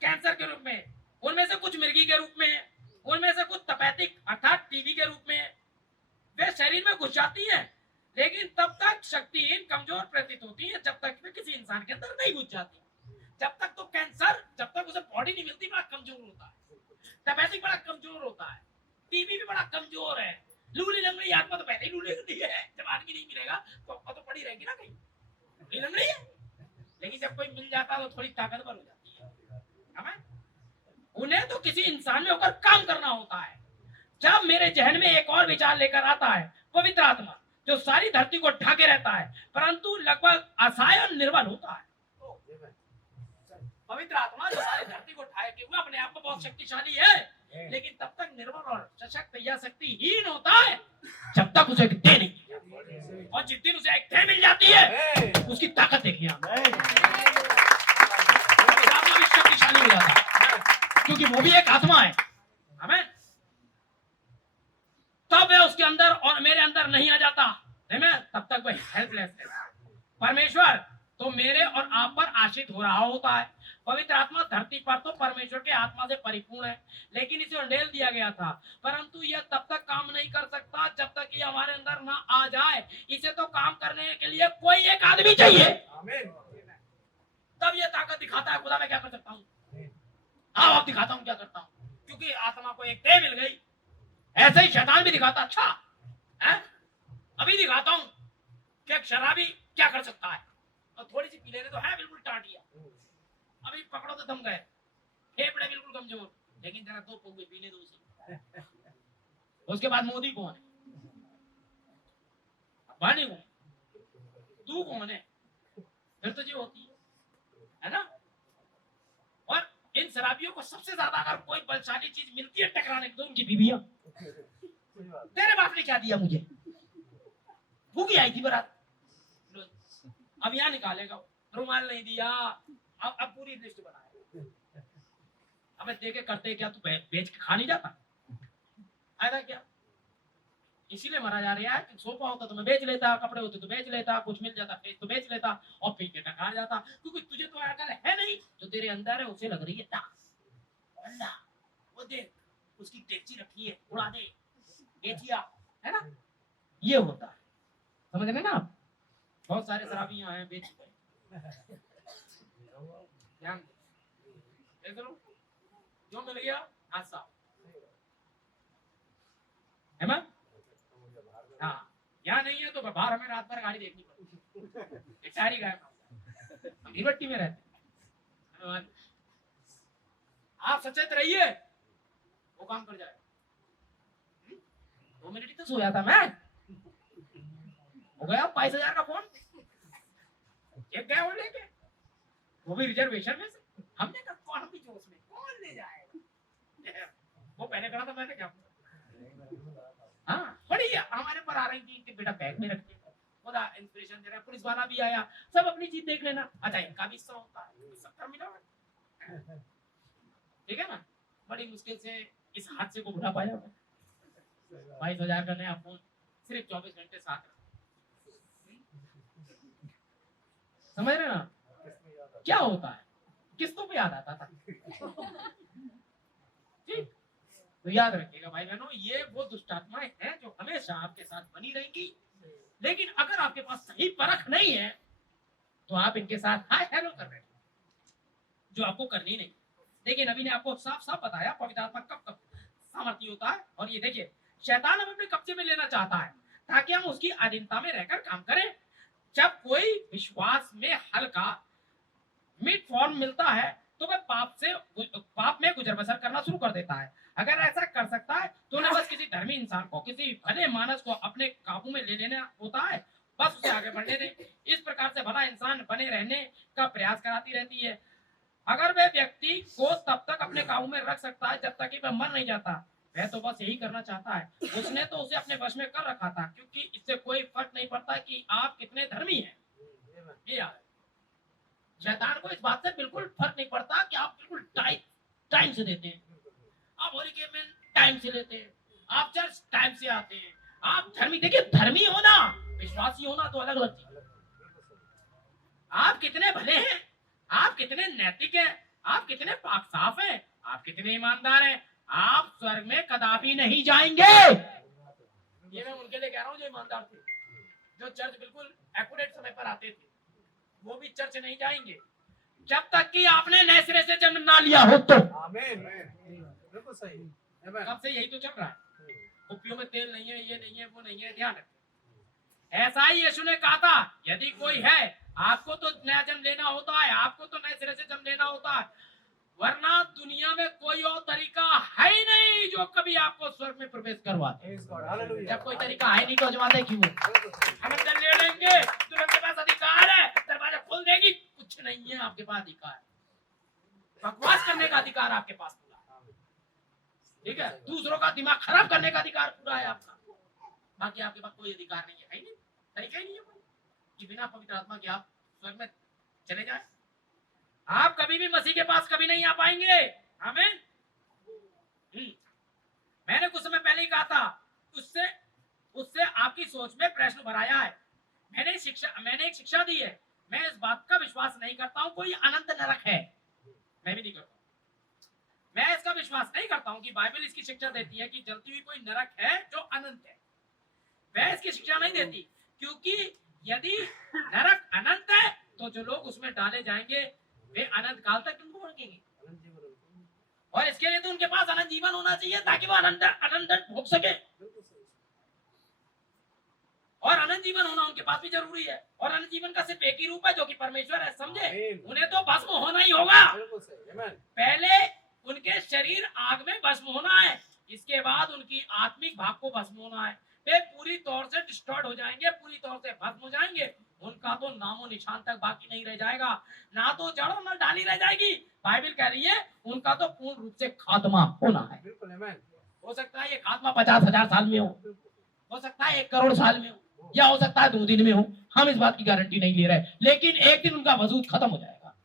कैंसर के रूप में, उनमें से कुछ मिर्गी के रूप में, उनमें से कुछ तपैतिक अर्थात टीबी के रूप में वे शरीर में घुस जाती हैं, लेकिन तब तक शक्तिहीन कमजोर प्रतीत होती है जब तक वे किसी इंसान के अंदर नहीं घुस जाती। जब तक तो कैंसर, जब तक उसे बॉडी नहीं मिलती, बड़ा कमजोर होता है। तपैतिक बड़ा कमजोर होता है, टीबी भी बड़ा कमजोर है। लूली लंगड़ी आत्मा तो पहले ही लूली होती है, जब आदमी नहीं मिलेगा तो पड़ी रहेगी ना कहीं, लूली लंगड़ी है। लेकिन जब कोई मिल जाता है तो थोड़ी ताकतवर हो जाती है। उन्हें तो किसी इंसान में होकर काम करना होता है। जब मेरे जहन में एक और विचार लेकर आता है, पवित्र आत्मा जो सारी धरती को ढाके रहता है परंतु लगभग असहाय और निर्बल होता है। पवित्र आत्मा जो सारी धरती को ढाके हुआ अपने आप में बहुत शक्तिशाली है, लेकिन तब तक निर्बल और सशक्त या शक्तिहीन होता है जब तक उसे एक देह नहीं, और जिस दिन उसे एक देह मिल जाती है उसकी ताकत देखिए आत्मा भी शक्तिशाली हो जाता है, क्योंकि वो भी एक आत्मा है। हमें तब वह उसके अंदर और मेरे अंदर नहीं आ जाता, तब तक वह हेल्पलेस है। परमेश्वर तो मेरे और आप पर आश्रित हो रहा होता है। पवित्र आत्मा धरती पर तो परमेश्वर के आत्मा से परिपूर्ण है, लेकिन इसे उंडेल दिया गया था, परंतु यह तब तक काम नहीं कर सकता जब तक ये हमारे अंदर ना आ जाए। इसे तो काम करने के लिए कोई एक आदमी चाहिए, तब यह ताकत दिखाता है। खुदा मैं क्या कर सकता हूँ? हाँ, आप दिखाता हूँ क्या करता हूँ, क्योंकि आत्मा को एक देह मिल गई। ऐसे ही शैतान भी दिखाता, अच्छा है अभी दिखाता हूँ कि एक शराबी क्या कर सकता है, और थोड़ी सी पी लेने तो है बिल्कुल टाटिया, अभी पकड़ो तो दम गए, फेफड़े बिल्कुल कमजोर, लेकिन जरा 2 पौगे पीने दो उसे। उसके बाद मोदी कौन है? अम्बानी कौन है? तू कौन है? फिर तो ये होती है ना। इन शराबियों को सबसे ज्यादा अगर कोई बलशाली चीज मिलती है टकराने को तो उनकी बीवियां। तेरे बाप ने क्या दिया मुझे? भूखी आई थी बारात। अब यहाँ निकालेगा, रुमाल नहीं दिया, अब पूरी लिस्ट बनाया। अबे देखे करते क्या, तू बेच के खा नहीं जाता? फायदा क्या? इसीलिए मरा जा रहा है कि सोफा होता तो मैं बेच लेता, कपड़े होते तो बेच लेता, कुछ मिल जाता फेस तो बेच लेता और फिर के टका जाता, क्योंकि तुझे तो अकल है नहीं, जो तेरे अंदर है उसे लग रही है टास। अल्लाह वो देख उसकी टेक्ची रखी है, उड़ा दे, बेचिया, है ना? ये होता है, समझ रहे ना आप? बहुत सारे शराबी यहाँ हैं बेच चुके हैं। ध्यान दे, देख लो जो मिल गया हादसा है ना? हाँ, यहाँ नहीं है तो बाहर हमें रात भर गाड़ी देखनी पड़ती, टायरी गायब, भट्टी में रहते। आप सचेत रहिए, वो काम कर जाए। 2 मिनट ही तो सोया था मैं, हो गया 22,000 का फोन, एक गया वो लेके, वो भी रिजर्वेशन में से। हमने कहा कौन भी जोश में कौन ले जाएगा, वो पहले करा था, मैंने क्या हाँ बढ़िया हमारे पर आ रही थी कि बेटा बैग में रखते, पूरा इंस्पिरेशन दे रहा है। पुलिस वाला भी आया, सब अपनी चीज देख लेना। अच्छा इनका भी हिस्सा होता है, 70 मिला, ठीक है ना? बड़ी मुश्किल से इस हादसे को बुला पाया मैं। 22,000 का नया फोन सिर्फ 24 घंटे साथ रहा। समझ रहे ना क्या होता है? किस्तों पे याद आता था। ठीक, तो याद रखिएगा भाई बहनों, ये वो दुष्टात्माएं हैं जो हमेशा आपके साथ बनी रहेंगी। लेकिन अगर आपके पास सही परख नहीं है तो आप इनके साथ हाय हेलो कर रहे हैं, जो आपको करनी नहीं। लेकिन अभी ने आपको साफ साफ बताया पवित्र आत्मा कब कब सामर्थ्य होता है। और ये देखिए शैतान हमें अपने कब्जे में लेना चाहता है ताकि हम उसकी अधीनता में रहकर काम करें। जब कोई विश्वास में हल्का मिड फॉर्म मिलता है तो वह पाप में गुजर बसर करना शुरू कर देता है। अगर ऐसा कर सकता है तो उन्हें बस किसी धर्मी इंसान को, किसी भले मानस को अपने काबू में ले लेना होता है, बस उसे आगे बढ़ने दे। इस प्रकार से भला इंसान बने रहने का प्रयास कराती रहती है। अगर वह व्यक्ति को तब तक अपने काबू में रख सकता है जब तक कि वह मर नहीं जाता, वह तो बस यही करना चाहता है। उसने तो उसे अपने वश में कर रखा था, क्योंकि इससे कोई फर्क नहीं पड़ता कि आप कितने धर्मी हैं। ये याद है, शैतान को इस बात से बिल्कुल फर्क नहीं पड़ता कि आप बिल्कुल टाइम से देते हैं, आप होली के में टाइम से लेते हैं, आप चर्च टाइम से आते हैं, आप धर्मी। देखिए धर्मी होना विश्वासी होना तो अलग अलग चीज। आप कितने भले हैं, आप कितने नैतिक हैं, आप कितने पाक साफ हैं, आप कितने ईमानदार हैं, आप स्वर्ग में कदापि नहीं जाएंगे। ये मैं उनके लिए कह रहा हूँ जो ईमानदार थे, जो चर्च बिल्कुल एक्यूरेट समय पर आते थे, वो भी चर्च नहीं जाएंगे जब तक कि आपने नए सिरे से जन्म ना लिया हो तो। आमीन, बिल्कुल सही। कब से यही तो चल रहा है, कुप्पियों में तेल नहीं है, ये नहीं है, वो नहीं है, ध्यान रखें। ऐसा ही यीशु ने कहा था, यदि कोई है आपको तो नया जन्म लेना होता है, आपको तो नए सिरे से जन्म लेना होता है, वरना दुनिया में कोई और तरीका है ही नहीं जो कभी आपको स्वर्ग में प्रवेश करवा दे। जब कोई तरीका है नहीं तो अजमाते क्यों? हम अंदर ले लेंगे, दुल्हन के पास अधिकार है, दरवाजा खोल देगी, कुछ नहीं है आपके पास अधिकार, बकवास करने का अधिकार आपके पास पूरा, ठीक है? दूसरों का दिमाग खराब करने का अधिकार पूरा है आपका, बाकी आपके पास कोई अधिकार नहीं है, नहीं, तरीका ही नहीं है कोई कि बिना पवित्र आत्मा के आप स्वर्ग में चले जाए। आप कभी भी मसीह के पास कभी नहीं आ पाएंगे। आमीन। मैंने कुछ समय पहले ही कहा था, उससे आपकी सोच में प्रश्न भराया है। मैंने एक शिक्षा दी है। मैं इस बात का विश्वास नहीं करता हूं कोई अनंत नरक है, मैं भी नहीं करता। मैं इसका विश्वास नहीं करता हूं कि बाइबल इसकी शिक्षा देती है कि जलती हुई कोई नरक है जो अनंत है। वह इसकी शिक्षा नहीं देती, क्योंकि यदि नरक अनंत है तो जो लोग उसमें डाले जाएंगे वे अनंत काल तक तुमको भोगेंगे, और इसके लिए तो उनके पास अनंत जीवन होना चाहिए ताकि वो अनंत भोग सके। और अनंत जीवन होना उनके पास भी जरूरी है। और अनंत जीवन का सिर्फ एक ही रूप है जो कि परमेश्वर है, समझे? उन्हें तो भस्म होना ही होगा। पहले उनके शरीर आग में भस्म होना है, इसके बाद उनकी आत्मिक भाग को भस्म होना है। वे पूरी तौर से डिस्ट्रॉयड हो जाएंगे, पूरी तौर से भस्म हो जाएंगे। उनका तो नामो निशान तक बाकी नहीं रह जाएगा, ना तो जड़ों न डाली रह जाएगी। बाइबल कह रही है उनका तो पूर्ण रूप से खात्मा होना है। बिल्कुल आमेन। हो सकता है ये खात्मा 50,000 साल में हो सकता है 1 करोड़ साल में हो, या हो सकता है 2 दिन में हो, हम इस बात की गारंटी नहीं ले रहे, लेकिन एक दिन उनका वजूद खत्म हो जाएगा,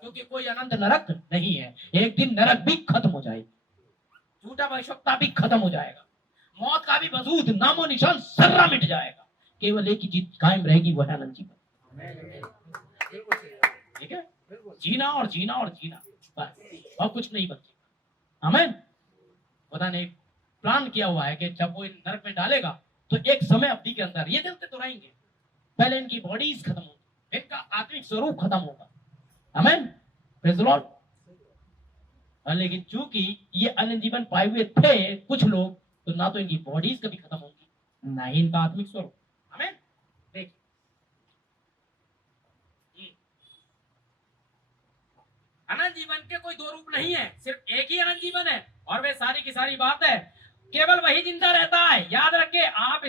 क्योंकि कोई अनंत नरक नहीं है। एक दिन नरक भी खत्म हो जाएगी, झूठा भविष्यवक्ता भी खत्म हो जाएगा, मौत का भी वजूद नामो निशान सर्रा मिट जाएगा, केवल एक ही चीज कायम रहेगी, वह है अनंत जीवन। बिल्कुल सही। ठीक है, बिल्कुल जीना और जीना और जीना, बस, और कुछ नहीं बचेगा। आमीन। खुदा ने प्लान किया हुआ है कि जब वो इन नरक में डालेगा तो एक समय अवधि के अंदर ये जलते तो रहेंगे, पहले इनकी बॉडीज खत्म होगी, इनका आत्मिक स्वरूप खत्म होगा। आमीन, प्रेज़ द लॉर्ड। लेकिन चूंकि ये अनंत जीवन पाए हुए थे कुछ लोग, तो ना तो इनकी बॉडीज कभी खत्म होगी, ना ही इनका आत्मिक स्वरूप। आमीन। देखिए, अनंत जीवन के कोई 2 रूप नहीं है, सिर्फ एक ही अनंत जीवन है, और वे सारी की सारी बात है, केवल वही जिंदा रहता है। याद रखे, आप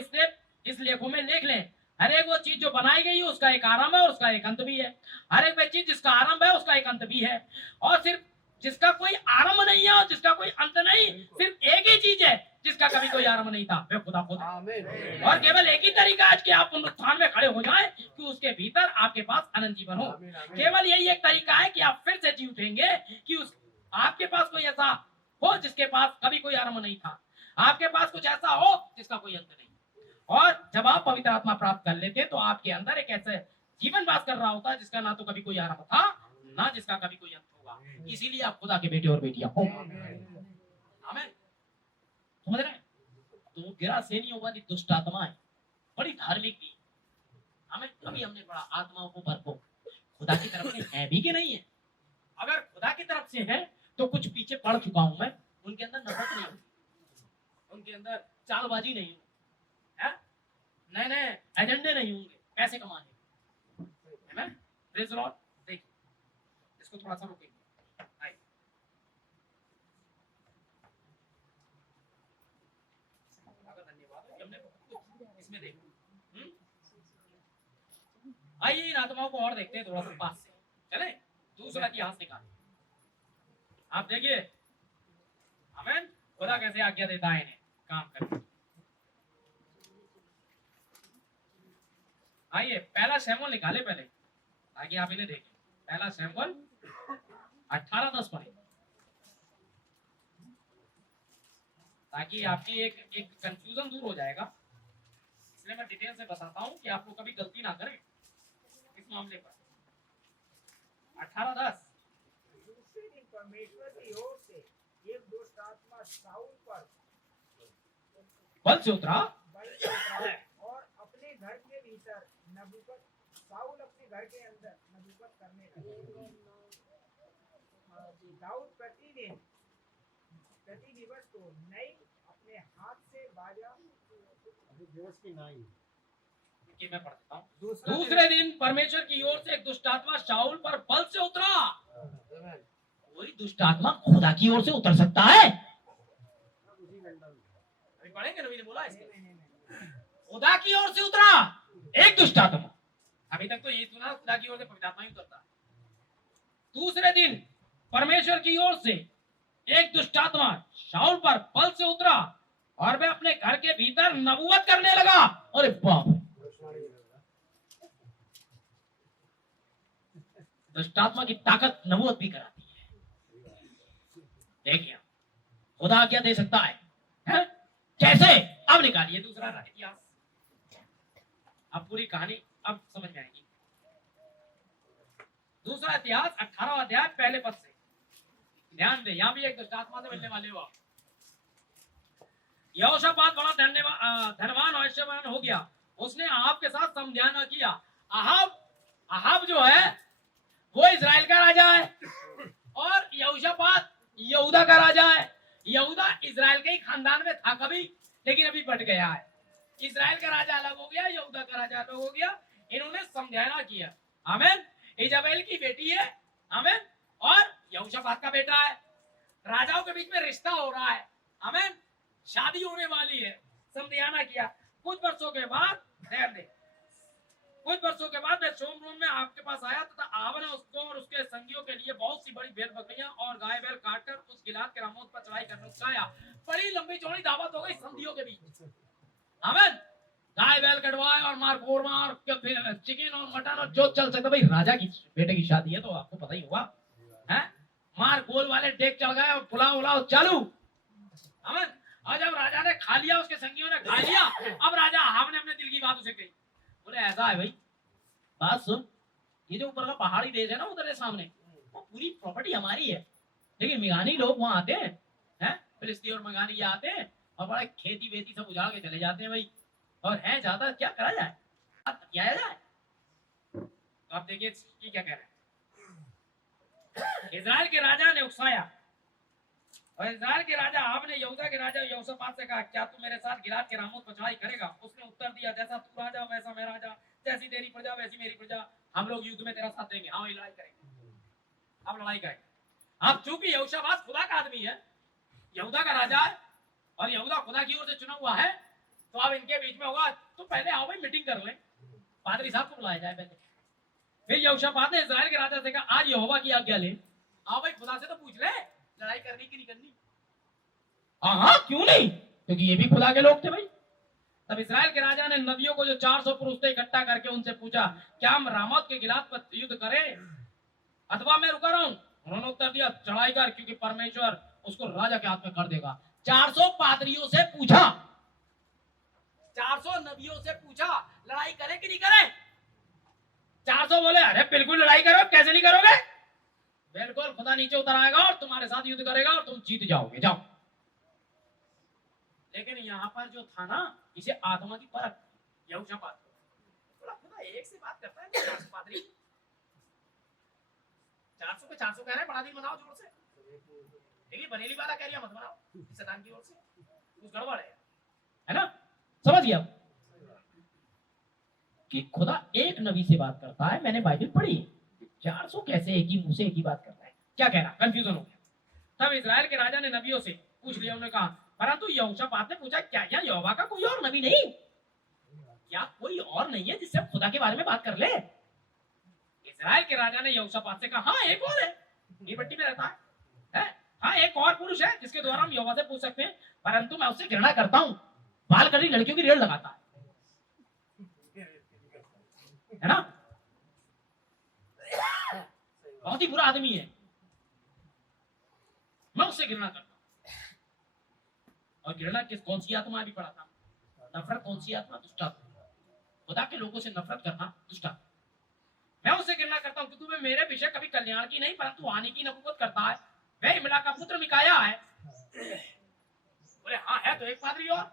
इस लेखों में लिख लें, हर एक वो चीज जो बनाई गई है उसका एक आरंभ है और उसका एक अंत भी है। हर एक वो चीज जिसका आरंभ है उसका एक अंत भी है, और सिर्फ जिसका कोई आरंभ नहीं है और जिसका कोई अंत नहीं, सिर्फ एक ही चीज है जिसका कभी कोई आरंभ नहीं था, वे खुदा खुद है। आमीन। और केवल एक ही तरीका है कि आप पुनरुत्थान में खड़े हो जाएं कि उसके भीतर आपके पास अनंत जीवन हो। आमीन, आमीन। केवल यही एक तरीका है कि आप फिर से जी उठेंगे, कि उस आपके पास कोई ऐसा हो जिसके पास कभी कोई आरंभ नहीं था, आपके पास कुछ ऐसा हो जिसका कोई अंत नहीं। और जब आप पवित्र आत्मा प्राप्त कर लेते तो आपके अंदर एक ऐसा जीवन वास कर रहा होता है जिसका ना तो कभी कोई आरंभ था, ना जिसका कभी कोई अंत होगा। इसीलिए आप खुदा के बेटे और बेटियां हो। आमीन। समझ रहे हैं? तो गिरासेनियों वाली दुष्ट आत्मा है, बड़ी धार्मिक भी। हमें कभी हमने पढ़ा आत्माओं को भरपूर खुदा की तरफ से है भी कि नहीं है। अगर खुदा की तरफ से है तो कुछ पीछे पढ़ चुका हूं मैं, उनके अंदर नफरत नहीं होगी, उनके अंदर चालबाजी नहीं होगी, नए नए एजेंडे नहीं होंगे पैसे कमाने के। आमीन। Praise the Lord. देखिए, इसको थोड़ा सा रोकेंगे। आइए, धन्यवाद, हमने बहुत कुछ इसमें देखा। आइए इन आत्माओं को और देखते हैं थोड़ा सा पास से। चले दूसरा इतिहास निकाल, आप देखिए। आमीन। खुदा कैसे आज्ञा देता है इन्हें काम करने। आइए पहला शमूएल निकाले पहले, ताकि आप इन्हें देखें। पहला शमूएल 18:10 पढ़े, ताकि आपकी एक कंफ्यूजन दूर हो जाएगा। इसलिए मैं डिटेल से बताता हूं कि आप लोग कभी गलती ना करें इस मामले पर। 18:10। दूसरे दिन परमेश्वर की ओर से एक दुष्ट आत्मा शाऊल पर बल से उतरा बल से उतरा और अपने घर के भीतर नबूवत शाऊल अपने घर के अंदर नबूवत करने लगा। दाऊद प्रति दिवस को नई अपने हाथ से बाजा दिवस की नाई। कि मैं पढ़ देता हूं। दूसरे दिन परमेश्वर की ओर से एक दुष्ट आत्मा शाऊल पर बल से उतरा। कोई दुष्ट आत्मा खुदा की ओर से उतर सकता है? अभी पढ़ेंगे, नबी ने बोला इसके। खुदा की ओर से उतरा एक दुष्ट आत्मा। अभी तक तो ये सुना खुदा की ओर से पवित्र आत्मा ही उतरता है। दूसरे दिन परमेश्वर की ओर से एक दुष्ट आत्मा शाऊल पर बल से उतरा और वह अपने घर के भीतर नबूवत करने लगा। अरे बाप, दुष्ट आत्मा की ताकत नबूवत भी कराती है। देखिए, खुदा आज्ञा दे सकता है? कैसे? अब निकालिए दूसरा इतिहास, अब पूरी कहानी अब समझ में आएगी। दूसरा इतिहास 18वां अध्याय पहले पद से ध्यान दे। यहां भी एक दुष्ट आत्मा से मिलने वाले हो। यहोशापात बड़ा धनवान और ऐश्वर्यवान हो गया, उसने आहाब के साथ समझाना न किया। आहाब जो है वो इजराइल का राजा है और यहोशापात यहूदा का राजा है। यहूदा इजराइल के ही खानदान में था कभी, लेकिन अभी बट गया है। इजराइल का राजा अलग हो गया, यहूदा का राजा अलग हो गया। इन्होंने समझाना किया। आमीन। इजाबेल की बेटी है, आमीन, और यहोशापात का बेटा है। राजाओं के बीच में रिश्ता हो रहा है, आमीन, शादी होने वाली है। समझाना किया। कुछ वर्षों के बाद ध्यान दे, कुछ वर्षों के बाद मैं शोमरोन में आपके पास आया तथा आपने उसको और उसके संगियों के लिए बहुत सी बड़ी भेड़ बकरियां और गाय बैल काटकर उस गिलाद के रामोत पर चढ़ाई करने उकसाया। बड़ी लंबी चौड़ी दावत हो गई संधियों के बीच। अमन गाय बैल कटवाए और मार कोरमा और चिकन और मटन और जो चल सकता। भाई राजा की बेटे की शादी है तो आपको पता ही होगा है। मार गोल वाले डेक चढ़ गए और पुलाव उलाव चालू। अमन और जब राजा ने खा लिया उसके संगियों ने खा लिया। अब राजा हाव ने अपने दिल की बात उसे कही। बोले ऐसा है भाई बात सुन, ये जो ऊपर का पहाड़ी देश है ना उधर के सामने वो पूरी प्रॉपर्टी हमारी है। लेकिन मिगानी लोग वहां आते हैं फिलिस्तीन और मिगानी ये आते हैं और बड़ा खेती वेती सब उजाड़ के चले जाते हैं भाई। और है ज्यादा क्या करा जाए किया जाए। तो आप देखिए ये क्या कह रहे हैं। इजराइल के राजा ने उकसाया और इजराइल के राजा आपने यहूदा के राजा यहोशापात से कहा क्या तू मेरे साथ गिलाद के रामोत पर चढ़ाई करेगा। उसने उत्तर दिया जैसा तू राजा वैसा मैं राजा, जैसी तेरी प्रजा वैसी मेरी प्रजा। हम लोग युद्ध में तेरा साथ देंगे। हाँ लड़ाई करेंगे, अब लड़ाई करेंगे। अब चूंकि यहोशापात खुदा का आदमी है, यहूदा का राजा है और यहूदा खुदा की ओर से चुना हुआ है, तो अब इनके बीच में होगा तो पहले आओ भाई मीटिंग कर लें, पादरी साहब को बुलाया जाए पहले। फिर यहोशापात ने इस्राएल के राजा से कहा आज यहोवा की आज्ञा ले। आओ भाई खुदा से तो पूछ ले लड़ाई करनी की नहीं करनी। हाँ क्यों नहीं, क्योंकि ये भी खुदा के लोग थे भाई। तब इस्राएल के राजा ने नबियों को जो 400 पुरुष थे इकट्ठा करके उनसे पूछा क्या हम रामोत के गिलाद पर युद्ध करें अथवा मैं रुका रहूं। उन्होंने उत्तर दिया चढ़ाई कर, क्योंकि परमेश्वर उसको राजा के हाथ में कर देगा। 400 पादरियों से पूछा, 400 नबियों से पूछा लड़ाई करे कि नहीं करे। 400 बोले अरे बिल्कुल लड़ाई करो, कैसे नहीं करोगे। बिल्कुल खुदा नीचे उतर आएगा और तुम्हारे साथ युद्ध करेगा और तुम जीत जाओगे, जाओ। लेकिन यहाँ पर जो था ना इसे आत्मा की परख यहोशापात थोड़ा खुदा एक से बात करता है। 400 पादरी 400 पे 400 कह रहे हैं बड़ा दिन मनाओ जोर से। देखिए बरेली वाला कह रही है मत मनाओ शैतान की ओर से, कुछ गड़बड़ है ना। समझ गया कि खुदा एक नबी से बात करता है। मैंने बाइबल पढ़ी, 400 कैसे एक ही मुंह से एक ही बात करता है, क्या कह रहा, कंफ्यूजन हो गया। तब इजराइल के राजा ने नबियों से पूछ लिया। उन्होंने कहा परंतु यहोशापात ने पूछा क्या यहाँ यहोवा का कोई और नबी नहीं, क्या कोई और नहीं है जिससे खुदा के बारे में बात कर ले। इजराइल के राजा ने यहोशापात से कहा हाँ एक और है, ये पट्टी में रहता है। हाँ एक और पुरुष है जिसके द्वारा हम यहोवा से पूछ सकते हैं, परंतु मैं उससे घृणा करता हूँ, बाल कटी लड़कियों की रेड़ लगाता है ना, बहुत ही बुरा आदमी है, मैं उससे घृणा करता हूं। और घृणा किस कौन सी आत्मा भी पढ़ा था, नफरत कौन सी आत्मा, दुष्ट आत्मा। खुदा के लोगों से नफरत करना दुष्ट आत्मा। मैं उससे घृणा करता हूं क्योंकि वह मेरे विषय कभी कल्याण की नहीं परंतु हानि की नबूवत करता है। वह इमला का पुत्र मिकाया है। बोले हाँ है तो एक पादरी और,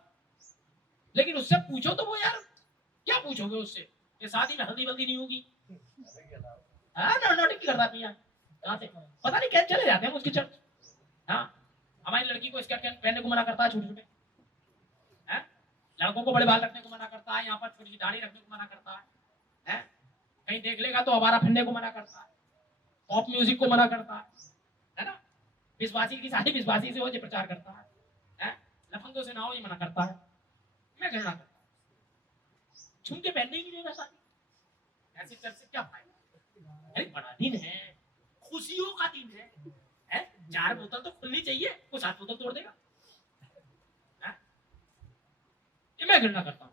लेकिन उससे पूछो तो वो यार क्या पूछोगे उससे, ये शादी में हल्दी बल्दी नहीं होगी। नोटिक करता भैया कहाँ से पता नहीं कैसे चले जाते हैं उसकी चर्च। हाँ हमारी लड़की को स्कर्ट पहनने को मना करता है, छोटे छोटे लड़कों को बड़े बाल रखने को मना करता है, यहाँ पर छोटी सी दाढ़ी रखने को मना करता है, कहीं देख लेगा तो आवारा फिरने को मना करता है, पॉप म्यूजिक को मना करता है ना, विश्वासी की शादी विश्वासी से हो ये प्रचार करता है, लफंगों से ना हो ये मना करता है। मैं घृणा करता हूँ, छूम के पहनने की देगा शादी, ऐसे चर्च से क्या फायदा। अरे बड़ा दिन है, खुशियों का दिन है, 4 बोतल तो खुलनी चाहिए, वो 7 बोतल तोड़ देगा। ये मैं घृणा करता हूँ।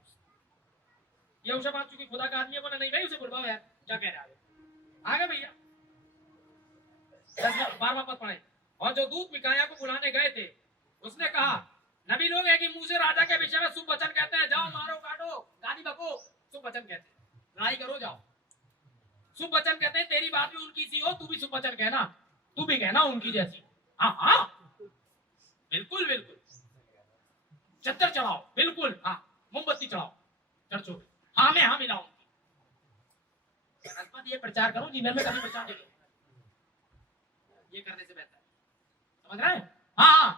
यहोशापात चूंकि खुदा का आदमी है, बोला नहीं भाई उसे बुलवाओ यार, क्या कह रहे हैं आगे भैया। 12वां पद पढ़े। और जो दूत मिकाया को बुलाने गए थे उसने कहा नबी लोग है कि मुंह से राजा के विषय में शुभ वचन कहते हैं, जाओ मारो काटो गाली बको, शुभ वचन कहते हैं, लड़ाई करो जाओ, शुभ वचन कहते हैं। तेरी बात भी उनकी सी हो, तू भी शुभ वचन कहना, तू भी कहना उनकी जैसी। हाँ हाँ बिल्कुल बिल्कुल, चद्दर चढ़ाओ बिल्कुल, हाँ मोमबत्ती चढ़ाओ चर्चों में, हाँ मैं हाँ मिलाऊं, ये प्रचार करो जीवन में कभी प्रचार नहीं, ये करने से बेहतर है। समझ रहे हैं। हाँ हाँ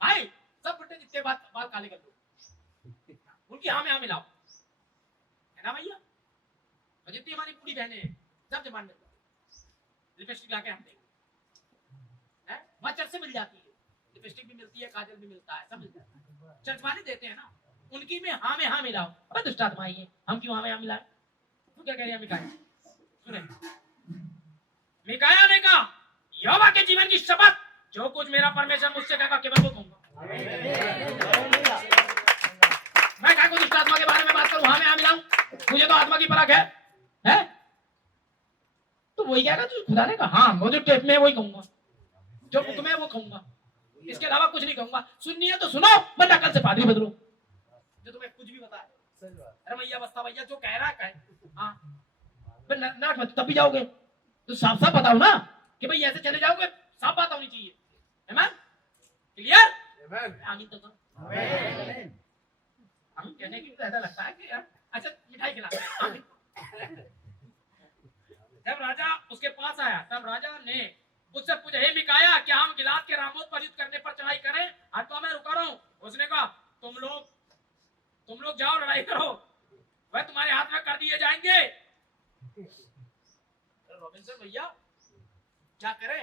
भाई सब बुड्ढे जितने बाल काले कर दो, उनकी हाँ में हाँ मिलाओ, है ना भैया। और जितनी हमारी पूरी बहनें हैं सब जबान में लिपस्टिक लाके हम देंगे, वहाँ चर्च से मिल जाती है, लिपस्टिक भी मिलती है, काजल भी मिलता है, सब मिलता है, चर्च वाले देते हैं ना, उनकी में हाँ मिलाओ। अबे दुष्ट आत्मा है, हम क्यों हाँ में हाँ मिलाए, तू क्या कह रही है मिकाया? सुने, मिकाया ने कहा यहोवा के जीवन की शपथ, जो कुछ मेरा परमेश्वर मुझसे कहेगा केवल वो कहूंगा। मैं क्या कुछ आत्मा के बारे में बात करूं? हाँ मैं मिलाऊं, मुझे तो आत्मा की परख है? तो वही कहेगा तू खुदा ने कहा हाँ मुझे टेप में वही कहूंगा, जो हुक्म है वो कहूंगा, इसके अलावा कुछ नहीं कहूंगा। सुननी है तो सुनो, वरना कल से पादरी बदलो। जो तुम्हें कुछ भी बताए, अरे भैया बस्ता भैया जो कह रहा है हाँ नाक मत, तब भी जाओगे तो साफ साफ बताओ ना कि भाई ऐसे चले जाओगे, साफ बात होनी चाहिए। आमीन, क्लियर? आमीन तो हम कहने की तो ऐसा लगता है कि यार अच्छा मिठाई खिलाते हैं। आमीन। जब राजा उसके पास आया तब राजा ने उससे पूछा, हे मिकाया क्या हम गिलाद के रामोत पर युद्ध करने पर चढ़ाई करें? अथवा मैं रुका रहूं? उसने कहा तुम लोग जाओ लड़ाई करो, वह तुम्हारे हाथ में कर दिए जाएंगे। रॉबिन्सन भैया क्या करें?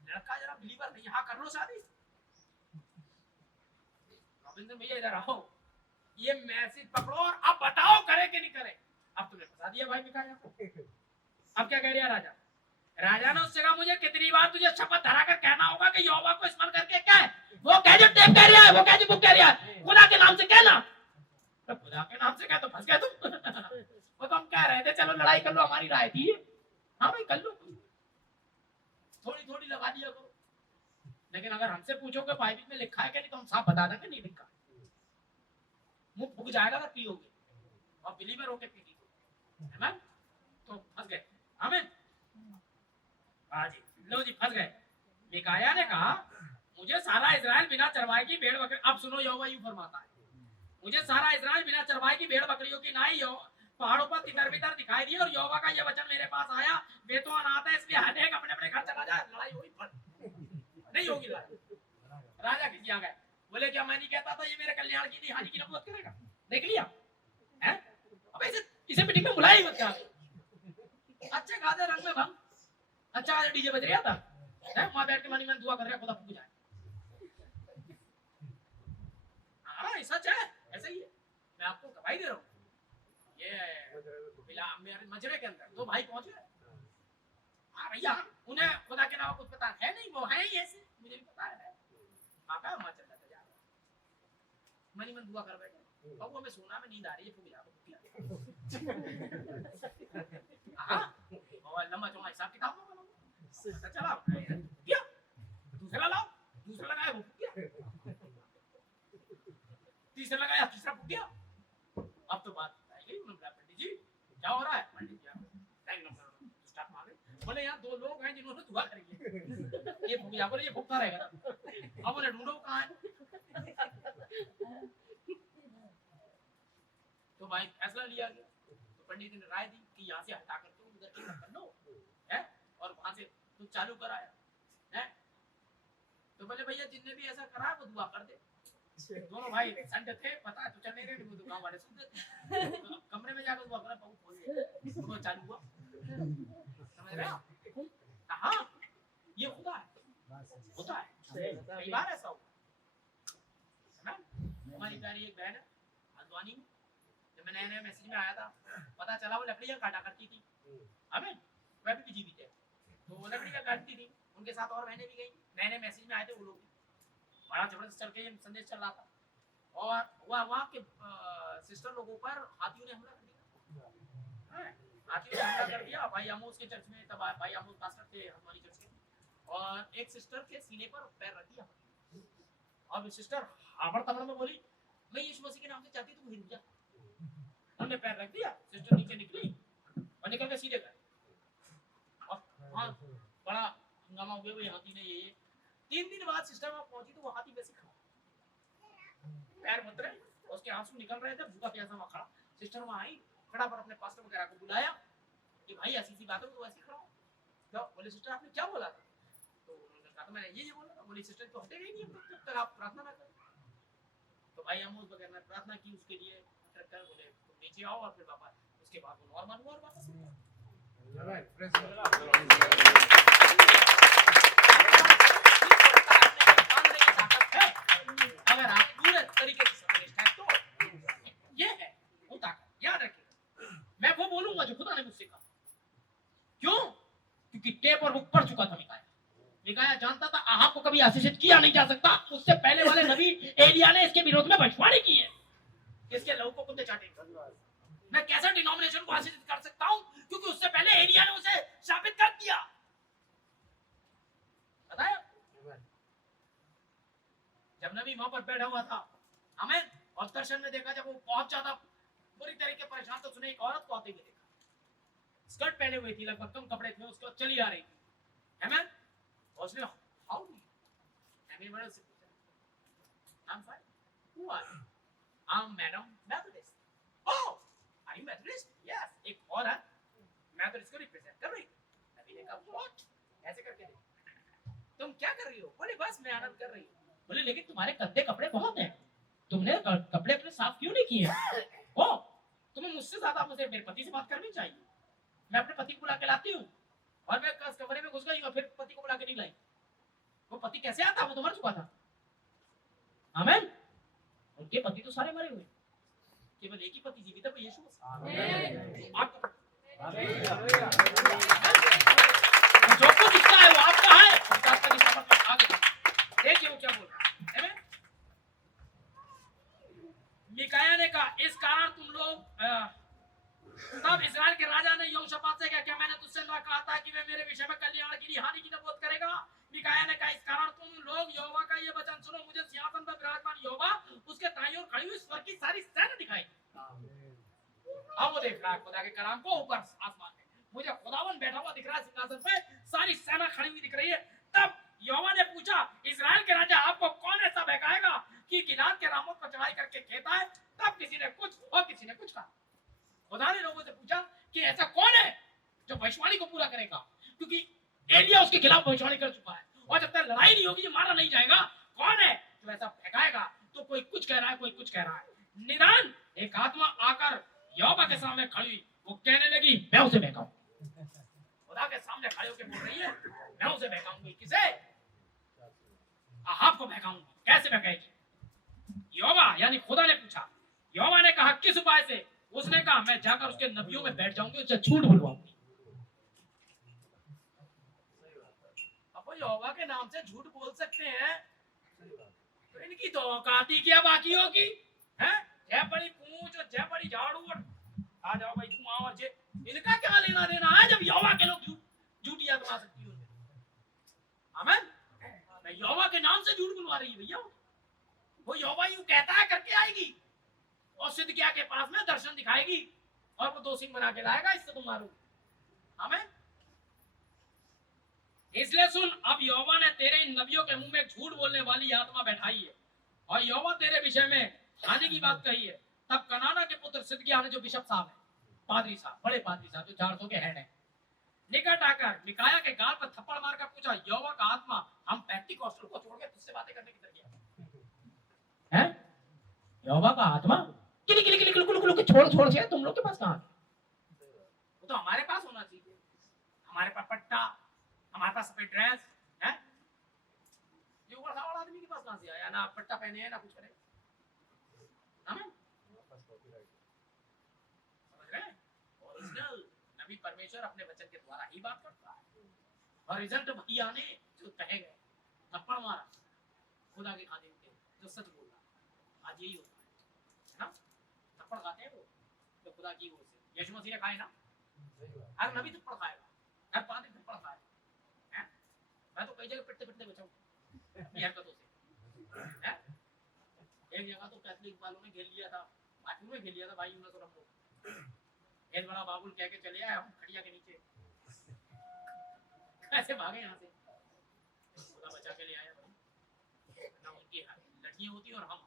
लड़का जरा बिलीवर नहीं, हाँ कर लो शादी। रॉबिन्सन भैया इधर आओ, ये मैसेज पकड़ो और अब बताओ करे कि नहीं करे। अब तुमने बता दिया भाई मिकाया को। अब क्या कह रहा राजा? राजा ने उससे कहा मुझे कितनी बार तुझे शपथ धरा कर कहना होगा कि यहोवा को स्मरण करके क्या है वो कह जो टेप कह रहा है, वो कह जो बुक कह रहा है, खुदा के नाम से कहना। तो खुदा के नाम से कह तो फंस गए तुम। वो तो हम कह रहे थे चलो लड़ाई कर लो, हमारी राय थी हाँ भाई कर लो, थोड़ी थोड़ी लगा दिया करो। लेकिन अगर हमसे पूछोगे बाइबल में लिखा है कि नहीं तो हम साफ बता देंगे नहीं लिखा। मुंह फूक जाएगा अगर पियोगे और बिलीवर होके पीटी आमीन। तो फंस गए। आमीन। हाँ जी, लो जी फंस गए। मिकाया ने कहा मुझे सारा इजराइल बिना चरवाई की भेड़ बकरी, अब सुनो यहोवा यूं फरमाता है, मुझे सारा इजराइल बिना चरवाई की भेड़ बकरियों की नाई पहाड़ों पर तितर बितर दिखाई दी, और यहोवा का ये वचन मेरे पास आया, वे तो अनाथ है इसलिए हर एक अपने अपने घर चला जाए, लड़ाई होगी नहीं होगी लड़ाई। राजा खिसिया गए, बोले क्या मैं नहीं कहता था ये मेरे कल्याण की नहीं हानि की नबूवत करेगा? देख लिया है? अब इसे मीटिंग में बुलाया ही मत। अच्छे खासे रंग में भंग, अच्छा खासा डीजे बज रहा था, वहां बैठ के मनी मन दुआ कर रहा खुदा फूक जाए। हाँ सच है, ऐसा ही है, मैं आपको गवाही दे रहा हूँ। ये मेरे मजरे के अंदर दो भाई पहुंचे। हाँ भैया उन्हें खुदा के अलावा कुछ पता है नहीं, वो है ही ऐसे, मुझे भी पता है। आका वहां चल जाता जा मनी मन दुआ कर बैठे, अब वो हमें सोना में नींद आ रही है, फूक जा हाँ और लंबा चौड़ा हिसाब किताब में बनाओ। चला क्या दूसरा लाओ, दूसरा लगाया वो फूक गया, तीसरा लगाया तीसरा फूक गया। अब तो बात आई गई, उन्होंने बोला पंडित जी क्या हो रहा है? पंडित जी स्टार्ट मारे, बोले यहाँ दो लोग हैं जिन्होंने दुआ करी है, ये फूक जा, बोले ये फूकता रहेगा। अब बोले ढूंढो कहाँ है? तो भाई फैसला लिया गया, तो पंडित ने राय दी कि यहाँ से हटा करके उधर की कर लो है, और वहां से तू चालू कराया है। तो बोले भैया जिनने भी ऐसा करा वो दुआ कर दे। दोनों भाई संत थे, पता है तो चलने गए, वो दुकान वाले सुनते थे। तो कमरे में जाकर दुआ करा, बहुत खोल दिया, वो चालू हुआ। समझ रहे हो? हाँ ये खुदा है, होता है, कई बार ऐसा हुआ। हमारी प्यारी एक बहन है हल्द्वानी में, जब मैं नए मैसेज में आया था पता चला वो लकड़ियां काटा करती थी। हमें वह भी जीवित है, तो वो लकड़ियां काटती थी, उनके साथ और बहनें भी गई, नए मैसेज में आए थे वो लोग भी। बड़ा जबरदस्त चल के ये संदेश चल रहा था, और वहाँ के सिस्टर लोगों पर हाथियों ने हमला कर दिया। हाथियों ने हमला कर दिया। भाई आमोस के चर्च में, तब भाई आमोस पास्टर थे हमारी चर्च के, और एक सिस्टर के सीने पर पैर रख दिया, और सिस्टर हावड़ तबड़ में बोली मैं यीशु मसीह के नाम से चाहती तू हिल जा। हमने पैर रख दिया, सिस्टर नीचे निकली और निकल के सीधे गए, और वहाँ बड़ा हंगामा हो गया। हाथी ने ये 3 दिन बाद सिस्टर वहां पहुंची तो वो हाथी वैसे खड़ा, पैर मत रहे, उसके आंसू निकल रहे थे, भूखा प्यासा वहां खड़ा। सिस्टर वहां आई, खड़ा पर अपने पास्टर वगैरह को बुलाया कि भाई ऐसी सी बात है तो ऐसे खड़ा हो। तो बोले सिस्टर आपने क्या बोला था? तो उन्होंने कहा तो मैंने ये बोला था। बोली सिस्टर तो हटेगा ही नहीं जब तक आप प्रार्थना ना करें। तो भाई हम उस वगैरह ने प्रार्थना की उसके लिए, कर बोले तुम नीचे आओ, और फिर वापस उसके बाद वो नॉर्मल हुआ और वापस अगर आप पूरे तरीके से समझते हैं तो ये है वो ताकत, याद रखिए। करूंगा जो खुदा ने मुझसे कहा। क्यों? क्योंकि टेप और बुक पढ़ चुका था मिकाया। मिकाया जानता था आहाब को कभी आशीषित किया नहीं जा सकता। उससे पहले वाले नबी एलिया ने इसके विरोध में भविष्यवाणी की है, इसके लहू को कुत्ते चाटेंगे। मैं कैसे डिनोमिनेशन को आशीषित कर सकता हूं? क्योंकि उससे पहले एलिया ने उसे शापित कर दिया। बताया? जब नबी वहां पर बैठा हुआ था, हमें और दर्शन में देखा, जब वो बहुत ज्यादा बुरी तरीके परेशान, तो उसने एक औरत को आते हुए देखा। स्कर्ट पहने हुए थी, लगभग कम कपड़े थे, उसके बाद चली आ रही थी। हमें उसने हाउ एनीवन से पूछा, I am fine, who are you? I am madam Methodist. Oh, are you Methodist? Yes. एक औरत मेथोडिस्ट को रिप्रेजेंट कर रही। नबी ने कहा व्हाट? ऐसे करके देखो, तुम क्या कर रही हो? बोले बस मैं आनंद कर रही हूँ। बोले लेकिन तुम्हारे गंदे कपड़े बहुत हैं, तुमने कपड़े अपने साफ क्यों नहीं किए? ओ, तुम्हें मुझसे ज्यादा मुझे मेरे पति से बात करनी चाहिए। मैं अपने पति को बुला के लाती हूँ, और मैं कमरे में घुस गई और फिर पति को बुला के नहीं लाई। वो पति कैसे आता? वो तो मर चुका था। आमीन। उनके पति तो सारे मरे हुए, केवल एक ही पति जीवित है, वो यीशु मसीह। आपको जो कुछ दिखता है वो आपका है, आपका निशान पर आ गया। देखिए वो क्या बोल रहा है। आमीन। मिकाया ने कहा इस कारण तुम लोग तब इस्राएल के राजा ने यहोशापात से कहा, क्या मैंने तुझसे न कहा था कि वह मेरे विषय में कल्याण के लिए हानि की नबूवत करेगा? मिकाया ने कहा इस कारण तुम लोग यहोवा का ये वचन सुनो, मुझे सिंहासन पर विराजमान यहोवा, उसके दाईं ओर खड़ी हुई स्वर्ग की सारी सेना दिखाई। अब वो देख रहा है खुदा के कलाम को ऊपर आसमान में, मुझे खुदावन बैठा हुआ दिख रहा है सिंहासन पे, सारी सेना खड़ी हुई दिख रही है। तब यहोवा ने पूछा, इस्राएल के राजा आपको कौन ऐसा बहकाएगा कि गिलाद के रामोत पर चढ़ाई करके खेता है? तब किसी ने कुछ और किसी ने कुछ कहा। खुदा ने लोगों से पूछा कि ऐसा कौन है जो भविष्यवाणी को पूरा करेगा? क्योंकि एलिया उसके खिलाफ भविष्यवाणी कर चुका है, और जब तक लड़ाई नहीं होगी, मारा नहीं जाएगा, कौन है जो ऐसा फेंकाएगा? तो कोई कुछ कह रहा है, कोई कुछ कह रहा है। निदान एक आत्मा आकर यहोवा के सामने खड़ी हुई, वो कहने लगी मैं उसे बहकाऊं। खुदा के सामने खड़े होकर बोल रही है मैं उसे बहकाऊंगी। किसे? आहाब को बहकाऊंगी। कैसे बहकाएगी? यहोवा यानी खुदा ने पूछा। यहोवा ने कहा किस उपाय से? उसने कहा मैं जाकर उसके नबियों में बैठ जाऊंगी, उससे झूठ बुलवाऊंगी। अब वो यहोवा के नाम से झूठ बोल सकते हैं, तो इनकी तो औकाती क्या बाकी होगी? हैं? जय बड़ी पूंछ और जय बड़ी झाड़ू और आ जाओ भाई तुम आओ, और जे इनका क्या लेना देना है जब यहोवा के लोग झूठी आत्मा सकती हो। आमीन। मैं यहोवा के नाम से झूठ बुलवा रही है भैया। वो यहोवा यूं कहता है करके आएगी, और सिदकिय्याह के पास में दर्शन दिखाएगी, और वो 2 सिंह बना के लाएगा, इससे तुम मारो। आमीन। इसलिए सुन, अब यहोवा ने तेरे इन नबियों के मुंह में झूठ बोलने वाली आत्मा बैठाई है, और यहोवा तेरे विषय में हानि की बात कही है। तब कनाना के पुत्र सिदकिय्याह ने, जो बिशप साहब है, पादरी साहब, बड़े पादरी साहब जो 400 के हेड है, निकट आकर मिकाया के गाल पर थप्पड़ मारकर पूछा, यहोवा का आत्मा हम पेंटिकॉस्टल को छोड़ के तुझसे बातें करने की तरफ गया है? यहोवा का आत्मा किली किली किली कुल छोड़ से तुम लोग के पास कहां? वो तो हमारे पास होना चाहिए। हमारे पास पट्टा, हमारे पास सफेद ड्रेस है। ये ऊपर सावड़ आदमी के पास कहां से आया? ना पट्टा पहने है ना कुछ करे। आमीन। समझ रहे हैं? ओरिजिनल नबी परमेश्वर अपने वचन के द्वारा ही बात करता है, और रिजल्ट भैया ने जो कहे गए थप्पड़ मारा खुदा के खादिम के, जो सच बोल रहा। आज यही होता है ना, थप्पड़ खाते हैं वो तो खुदा की ओर से। यीशु मसीह ने खाए ना, हर नबी थप्पड़ खाएगा, हर पादरी थप्पड़ खाएगा। मैं तो कई जगह पिटते पिटते बचा हूं अपनी हरकतों से। एक जगह तो कैथलिक वालों ने घेर लिया था, बाथरूम में घेर लिया था भाई, उन्होंने तो हम लोग एक बड़ा बाबुल कह के चले आए हम खड़िया के नीचे, कैसे भागे यहाँ से, खुदा बचा के ले आया भाई। ना उनकी लड़कियां होती और हम,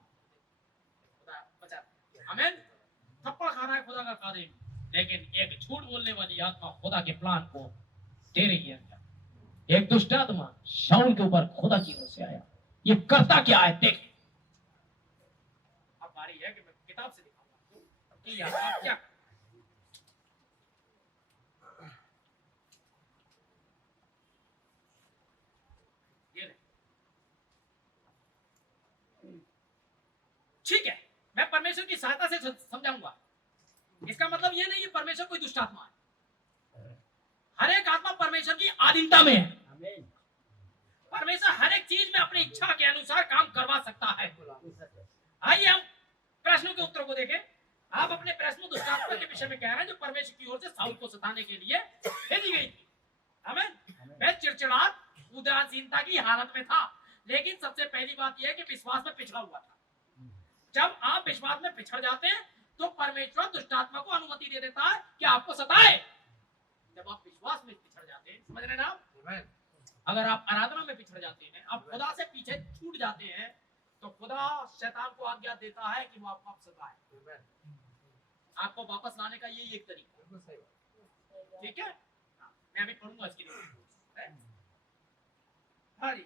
खुदा बचा। आमीन। थप्पड़ खा रहा है खुदा का खादिम, लेकिन एक झूठ बोलने वाली आत्मा खुदा के प्लान को दे रही है। एक दुष्ट आत्मा शाऊल के ऊपर खुदा की ओर से आया। ये करता क्या है देख। अब बारी है कि मैं किताब से दिखाऊंगा कि यह क्या। ये ठीक है, मैं परमेश्वर की सहायता से समझाऊंगा। इसका मतलब मतलब ये नहीं कि परमेश्वर कोई दुष्ट आत्मा है। हर एक आत्मा परमेश्वर की अधीनता में है। परमेश्वर हर एक चीज में अपनी इच्छा के अनुसार काम करवा सकता है। आइए हम प्रश्नों के उत्तर को देखें। आप अपने प्रश्न दुष्ट आत्मा के विषय में कह रहे हैं जो परमेश्वर की ओर से साउल को सताने के लिए भेजी गई थी। आमीन। मैं चिड़चिड़ाहट, उदासीनता की हालत में था, लेकिन सबसे पहली बात यह है कि विश्वास में पिछड़ा हुआ था। जब आप विश्वास में पिछड़ जाते हैं तो परमेश्वर दुष्ट आत्मा को अनुमति दे देता है कि आपको सताए। जब आप विश्वास में पिछड़ जाते हैं, समझ रहे हैं आप? अगर आप आराधना में पिछड़ जाते हैं, आप खुदा से पीछे छूट जाते हैं, तो खुदा शैतान को आज्ञा देता है कि वो आपको सताए। आपको वापस लाने का यही एक तरीका, ठीक है? मैं अभी पढ़ूंगा इसके लिए। हाँ जी,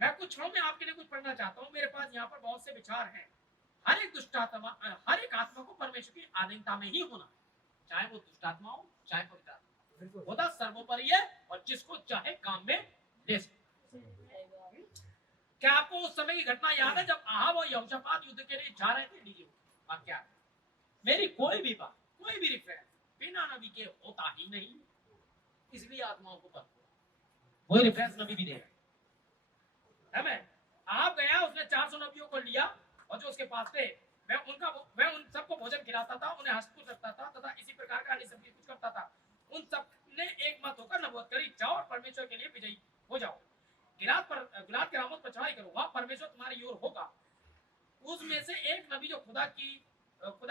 मैं कुछ क्षणों में आपके लिए कुछ पढ़ना चाहता हूँ। मेरे पास यहाँ पर बहुत से विचार हैं। हर एक दुष्ट आत्मा, हर एक आत्मा को परमेश्वर की अधीनता में ही होना, चाहे वो दुष्ट आत्मा हो चाहे पवित्र आत्मा। खुदा सर्वोपरि है और जिसको चाहे काम में ले सकता। क्या आपको उस समय की घटना याद है जब अहाब और यहोशापात युद्ध के लिए जा रहे थे? लीजिए वाक्य। मेरी कोई भी बात, कोई भी रेफरेंस बिना नबी के होता ही नहीं, इसलिए आत्माओं को पर कोई रेफरेंस नबी भी देगा। हमें आप गया, उसने 400 नबियों को लिया और जो उसके पास थे, मैं उन सबको भोजन खिलाता था, उन्हें हंसपुर रखता था तथा इसी प्रकार का अन्य सब कुछ करता था। उन सब ने एक मत होकर नबूवत करी, जाओ और परमेश्वर के लिए विजयी हो जाओ। गिलाद के रामोत पर चढ़ाई करो, वहां परमेश्वर तुम्हारी ओर होगा। उसमें से एक नबी जो खुदा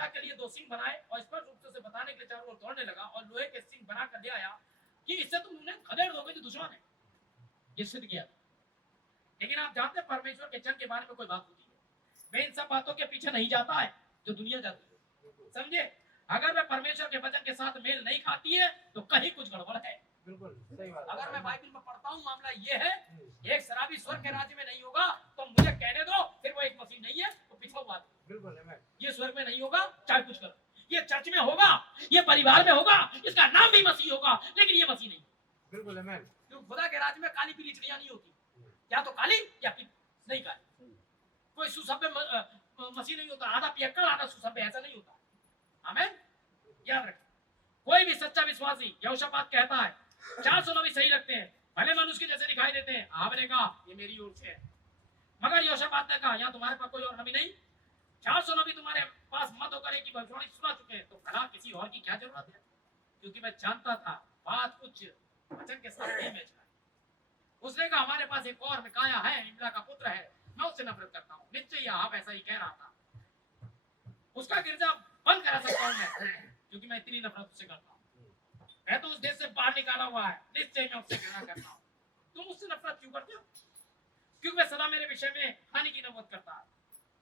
के लिए 2 सिंह बनाए और स्पष्ट रूप से उसे बताने के लिए चारों ओर दौड़ने लगा और लोहे के सिंह बना कर ले आया कि इससे तुम उन्हें खदेड़ दोगे जो दुश्मन है। ये सिद्ध किया। लेकिन आप जानते हैं परमेश्वर के जन के बारे में कोई बात होती है, मैं इन सब बातों के पीछे नहीं जाता है जो दुनिया जाती है। समझे? अगर मैं परमेश्वर के वचन के साथ मेल नहीं खाती है तो कहीं कुछ गड़बड़ है। बिल्कुल सही बात। अगर मैं बाइबल में पढ़ता हूँ मामला ये है, एक शराबी स्वर्ग के राज्य में नहीं होगा, तो मुझे कहने दो फिर वो एक मसीह नहीं है, तो पिछड़ा हुआ। बिल्कुल है। ये स्वर्ग में नहीं होगा, चाहे कुछ करो। ये चर्च में होगा, ये परिवार में होगा, इसका नाम भी मसीह होगा, लेकिन ये मसीह नहीं। बिल्कुल है। क्योंकि खुदा के राज्य में काली पीली चिड़िया नहीं होती, या तो काली या पीली, नहीं काली। कोई सुसभ्य मसीह नहीं होता, आधा पियक्कड़ आधा सुसभ्य, ऐसा नहीं होता। आमीन। याद रखें, कोई भी सच्चा विश्वासी, यहोशापात कहता है 400 नबी सही लगते हैं, भले मनुष्य के जैसे दिखाई देते हैं। आहाब ने कहा ये मेरी ओर से है, मगर यहोशापात ने कहा यहाँ तुम्हारे पास कोई और नबी नहीं, 400 नबी तुम्हारे पास मत होकर एक ही भविष्यवाणी सुना चुके हैं, तो भला किसी और की क्या जरूरत है? क्योंकि मैं जानता था बात कुछ वचन के साथ नहीं मैच कर। उसने कहा हमारे पास एक और मिकाया है, इम्ला का पुत्र है, मैं उससे नफरत करता हूँ। निश्चय आहाब ऐसा ही कह रहा था, उसका गिरजा बंद करा सकता हूँ मैं, क्योंकि मैं इतनी नफरत उससे करता हूँ। मैं तो उस देश से बाहर निकाला हुआ है, निश्चय मैं उससे घृणा करता हूँ। तुम उससे नफरत क्यों करते हो? क्योंकि वह सदा मेरे विषय में हानि की नबूवत करता है।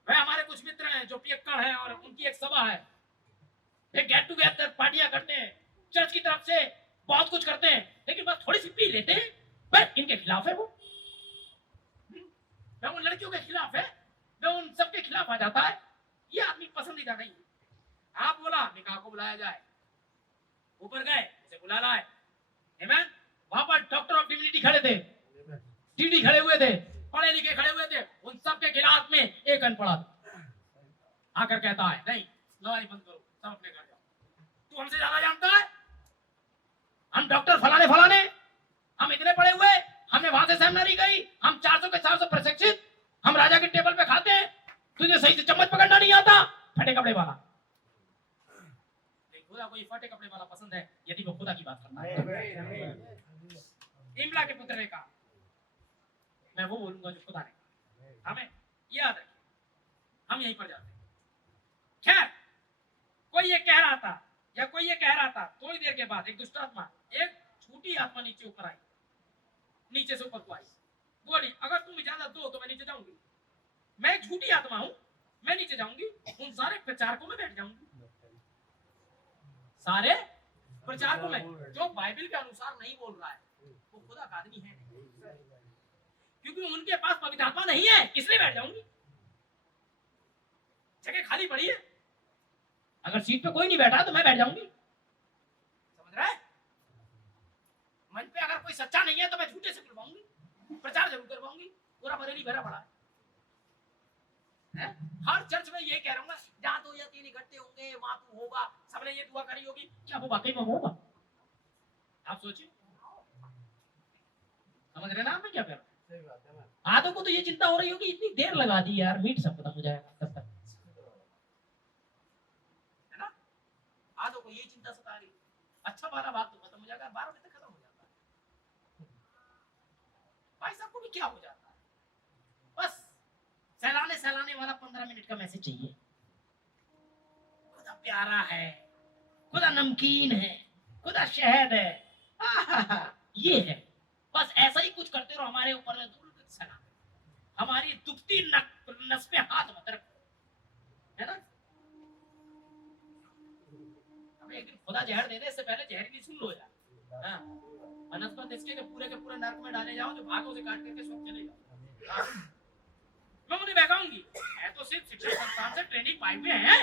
वह हमारे कुछ मित्र हैं जो पियक्कड़ हैं और उनकी एक सभा है, वे गेट टुगेदर पार्टियां करते हैं, चर्च की तरफ से बहुत कुछ करते हैं, लेकिन बस थोड़ी सी पी लेते हैं, बस इनके खिलाफ है वो। वह उन लड़कियों के खिलाफ है, वह उन सबके खिलाफ आ जाता है। ये आदमी पसंदीदा नहीं है। आप बोला निकाह को बुलाया जाए, ऊपर गए उसे बुला लाए। आमीन। वहां पर डॉक्टर ऑफ डिविनिटी खड़े थे, डीडी खड़े हुए थे, पढ़े लिखे खड़े हुए थे, उन सब के खिलाफ में एक अनपढ़ा आकर कहता है नहीं लड़ाई बंद करो, सब अपने घर जाओ। तू हमसे ज्यादा जानता है, हम डॉक्टर फलाने फलाने, हम इतने पढ़े हुए, हमने वहां से सेमिनारी करी, हम 400 के 400 प्रशिक्षित, हम राजा के टेबल पे खाते हैं, तुझे सही से चम्मच पकड़ना नहीं आता, फटे कपड़े वाला। खुदा को ये फटे कपड़े वाला पसंद है यदि वो खुदा की बात करता है। इमला के पुत्र ने कहा मैं वो बोलूंगा जो खुदा ने कहा। हमें याद रखिए, हम यहीं पर जाते हैं। खैर, कोई ये कह रहा था या कोई ये कह रहा था, थोड़ी देर के बाद एक दुष्ट आत्मा, एक छोटी आत्मा नीचे ऊपर आई, नीचे से ऊपर को आई, बोली अगर तुम इजाजत दो तो मैं नीचे जाऊंगी। मैं एक झूठी आत्मा हूं, मैं नीचे जाऊंगी, उन सारे प्रचारकों में बैठ जाऊंगी। सारे प्रचारकों में जो बाइबल के अनुसार नहीं बोल रहा है वो खुदा का आदमी है, क्योंकि उनके पास पवित्र आत्मा नहीं है, इसलिए बैठ जाऊंगी। जगह खाली पड़ी है, अगर सीट पे कोई नहीं बैठा तो मैं बैठ जाऊंगी। समझ रहा है? मंच पे अगर कोई सच्चा नहीं है तो मैं झूठे से बुलवाऊंगी, प्रचार जरूर करवाऊंगी। पूरा बरेली भरा पड़ा है। हर चर्च में यही कह रहा हूँ, जहाँ 2 या 3 इकट्ठे होंगे वहां तू होगा, सबने ये दुआ करी होगी, क्या वो वाकई में होगा? आप सोचिए, समझ रहे ना आप मैं क्या कह रहा हूँ? सही बात है मैम। आधों को तो ये चिंता हो रही होगी, इतनी देर लगा दी यार, मीट सब खत्म हो जाएगा तब तक, है ना? आधों को ये चिंता सता रही, अच्छा वाला बात तो खत्म हो जाएगा, 12 बजे तक खत्म हो जाता है। भाई साहब को भी क्या हो जाता है, बस सहलाने वाला 15 मिनट का मैसेज चाहिए। खुदा प्यारा है, खुदा नमकीन है, खुदा शहद है, आहा, ये है। बस ऐसा ही कुछ करते रहो, हमारे ऊपर में दूर सलाम, हमारी दुखती नस पे हाथ मत रखो, है ना? अब एक दिन खुदा जहर देने से पहले जहरीली सुन लो यार, हाँ? बनस्पत इसके के पूरे नर्क में डाले जाओ, जो भागों से काट करके सब चले जाओ। हाँ? मैं उन्हें बहकाऊंगी, मैं तो सिर्फ शिक्षा संस्थान से ट्रेनिंग पाई हुए हैं,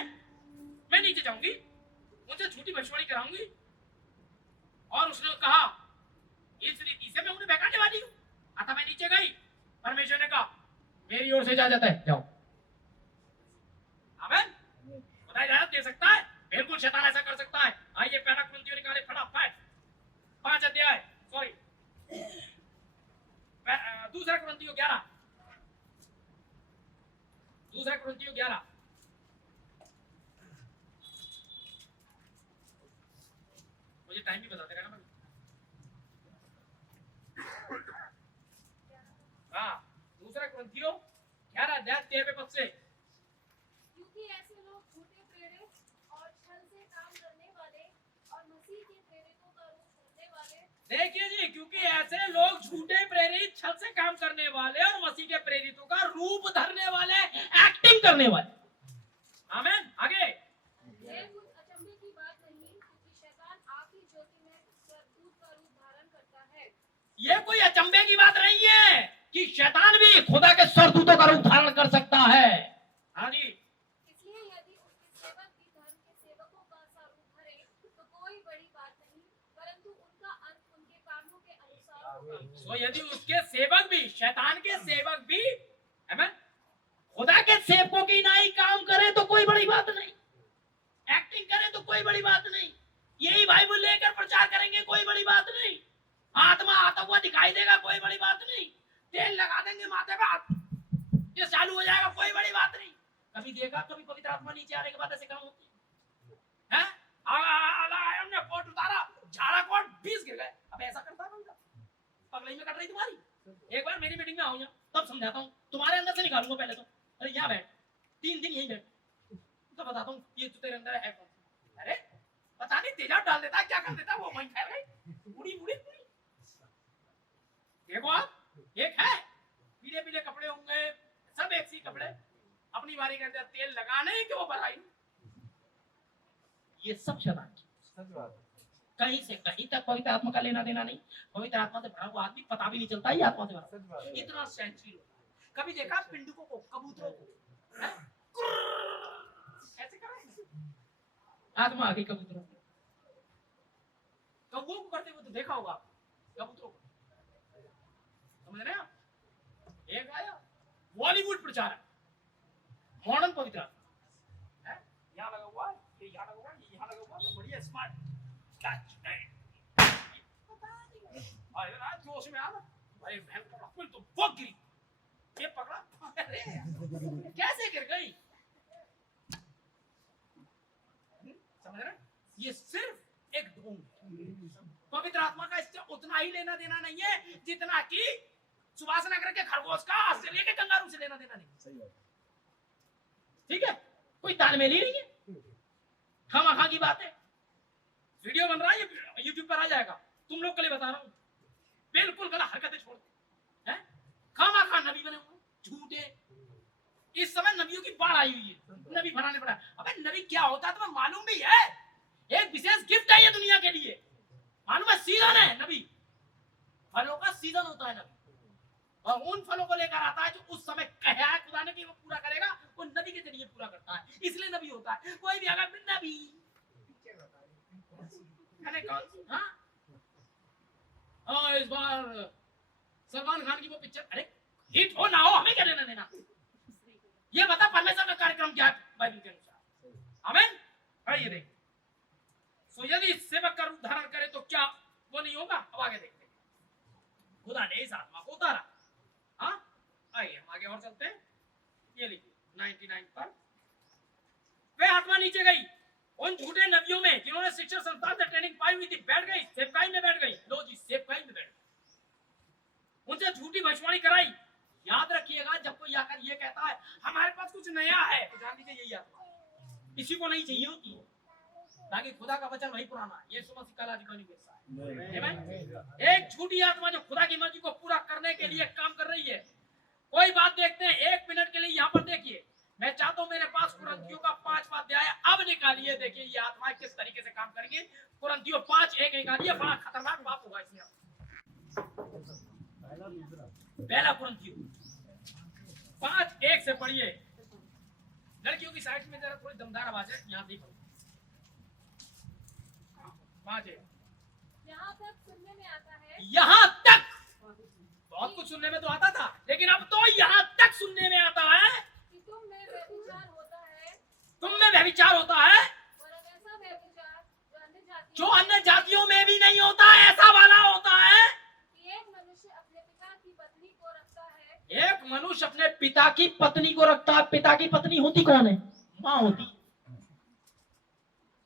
मैं नीचे जाऊंगी, मुझे झूठी भविष्यवाणी कराऊंगी, और उसने कहा इस रीति से मैं उन्हें बहकाने वाली हूँ। अतः मैं नीचे गई, परमेश्वर ने कहा मेरी ओर से इजाजत है, जाओ। आमीन। खुदा इजाजत दे सकता है, बिल्कुल शैतान ऐसा कर सकता है। आइए पहला कुरिन्थियों निकाले फटाफट, 5 अध्याय, सॉरी दूसरा कुरिन्थियों 11, दूसरा कुरिन्थियों 11, मुझे टाइम भी बता देगा ना। हाँ, दूसरा कुरिन्थियों 11 अध्याय 13वें पद से, क्योंकि ऐसे लोग झूठे प्रेरित और छल से काम करने वाले और मसीह के प्रेरितों का रूप धरने वाले, देखिए जी, क्योंकि ऐसे लोग झूठे प्रेरित, छल से काम करने वाले और मसीह के प्रेरितों का रूप धरने वाले, एक्टिंग करने वाले। आमीन। आगे, यह कुछ अचंभे की बात नहीं, क्योंकि शैतान आप ही ज्योति में स्वर्गदूत का रूप धारण करता है। ये कोई अचंभे की बात नहीं है कि शैतान भी खुदा के स्वर्गदूतों का रूप धारण कर सकता है। हाँ जी, इसलिए यदि उसके सेवक भी धर्म के सेवकों का सा रूप धरे तो कोई बड़ी बात नहीं, परंतु उनका अंत उनके कामों के अनुसार होगा। तो यदि उसके सेवक भी, शैतान के सेवक भी, आमीन, खुदा के सेवकों की नाई काम करे तो कोई बड़ी बात नहीं, एक्टिंग करे तो कोई बड़ी बात नहीं, यही बाइबल लेकर प्रचार करेंगे कोई बड़ी बात नहीं, आत्मा आता हुआ दिखाई देगा कोई बड़ी बात नहीं, तेल लगा देंगे माथे पे, ये चालू हो जाएगा कोई बड़ी बात नहीं। कभी देखा, कभी पवित्र आत्मा नीचे आने के बाद ऐसे काम होते हैं? हमने कोट उतारा, झाड़ा कोट 20 गिर गए। अब ऐसा करता है बंदा, पगड़ी में कट रही तुम्हारी। एक बार मेरी मीटिंग में आओ यहाँ, तब समझाता हूँ, तुम्हारे अंदर से निकालूंगा पहले तो। अरे यहाँ बैठ, 3 दिन यहीं बैठ, तो बताता हूँ ये तो तेरे अंदर है कौन। अरे पता नहीं तेजाब डाल देता, क्या कर देता, वो वहीं फैल गई, उड़ी उड़ी उड़ी। देखो आप, एक है पीले पीले कपड़े होंगे, सब एक सी कपड़े, अपनी बारी के अंदर तेल लगाने के वो भराई, ये सब शैतान की। सच बात है। कहीं से कहीं तक पवित्र आत्मा का लेना देना नहीं, पवित्र आत्मा से भरा हुआ आदमी पता भी नहीं चलता ये आत्मा से भरा, सच बात है। इतना सहनशील होता है। कभी देखा पिंडुकों को, कबूतरों को, हैं? ऐसे करेंगे, आत्मा आ गई कबूतरों को, कौवों को करते हुए तो देखा होगा, कबूतरों को, समझ रहे हैं आप? एक आया बॉलीवुड प्रचारक, मॉडर्न पवित्र आत्मा, है यहाँ लगा हुआ है, ये यहाँ लगा हुआ है, ये यहाँ लगा हुआ है, बढ़िया स्मार्ट टच, पता नहीं, अरे रात जोश में आ रहा, अरे बहन पकड़ा, फिर तो वो गिरी, ये पकड़ा, अरे कैसे गिर गई, समझ रहे? ये सिर्फ एक ढोंग है। पवित्र आत्मा का इससे उतना ही लेना देना नहीं है जितना कि सुभाष नगर के खरगोश का ऑस्ट्रेलिया के कंगारू से लेना देना नहीं। ठीक है, कोई तालमेल ही नहीं है, खामखा की बात है। वीडियो बन रहा है, ये यूट्यूब पर आ जाएगा, तुम लोग के लिए बता रहा हूँ, बिल्कुल गलत हरकतें छोड़ दे, हैं? खामखा नबी बने हुए झूठे। इस समय नबियों की बाढ़ आई हुई है, नबी बनाने पड़ा। अबे नबी क्या होता है तुम्हें मालूम भी है? एक विशेष गिफ्ट है ये दुनिया के लिए, मालूम है? सीजन है नबी, फलों का सीजन होता है नबी, और उन फलों को लेकर आता है जो उस समय कहा है खुदा ने कि वो पूरा करेगा, वो नबी के जरिए पूरा करता है, इसलिए नबी होता है। कोई भी अगर नबी हाँ, इस बार सलमान खान की वो पिक्चर, अरे हिट हो ना हो हमें क्या लेना देना, ये बता परमेश्वर का कार्यक्रम क्या है बाइबल के अनुसार, आमीन। आइए देखिए, सो यदि सेवक का रूप धारण करे तो क्या वो नहीं होगा? अब आगे देखते हैं। खुदा ने इस आत्मा को उतारा। हाँ, आइए हम आगे और चलते हैं। ये लिखिए 99 पर, वे आत्मा नीचे गई उन झूठे नबियों में जिन्होंने शिक्षा संस्थान से ट्रेनिंग पाई हुई थी, बैठ गई, सेवकाई में बैठ गई। लो जी, सेवकाई में बैठ गई, उनसे झूठी भविष्यवाणी कराई। याद रखिएगा, जब कोई आकर ये कहता है हमारे पास कुछ नया है, तो जान लीजिए यही आत्मा किसी को नहीं चाहिए होती है, ताकि खुदा का वचन वही पुराना है। यीशु मसीह का लाजिकानी वैसा है। आमीन। एक झूठी आत्मा जो खुदा की मर्जी को पूरा करने के लिए काम कर रही है। कोई बात देखते हैं, 1 मिनट के लिए यहाँ पर देखिए। मैं चाहता हूँ मेरे पास कुरिन्थियों का 5 अध्याय अब निकालिए। देखिए ये आत्मा किस तरीके से काम करेंगे। कुरिन्थियों 5:1 निकालिए, बड़ा खतरनाक बात होगा इसमें। पहला कुरिन्थियों 5:1 से पढ़िए। लड़कियों की साइड में जरा थोड़ी दमदार आवाज है, यहाँ देखो। 5:1 यहाँ तक सुनने में आता है यहाँ तक बहुत कुछ सुनने में तो आता था, लेकिन अब तो यहाँ तक सुनने में आता है कि तुम में व्यभिचार होता है, तुम में व्यभिचार होता है, और अब ऐसा व्यभिचार जो अन्य जातियों में भी नहीं होता, ऐसा वाला होता है। कि एक मनुष्य अपने पिता की पत्नी को रखता है। एक मनुष्य अपने पिता की पत्नी को रखता है। पिता की पत्नी होती कौन है? माँ होती।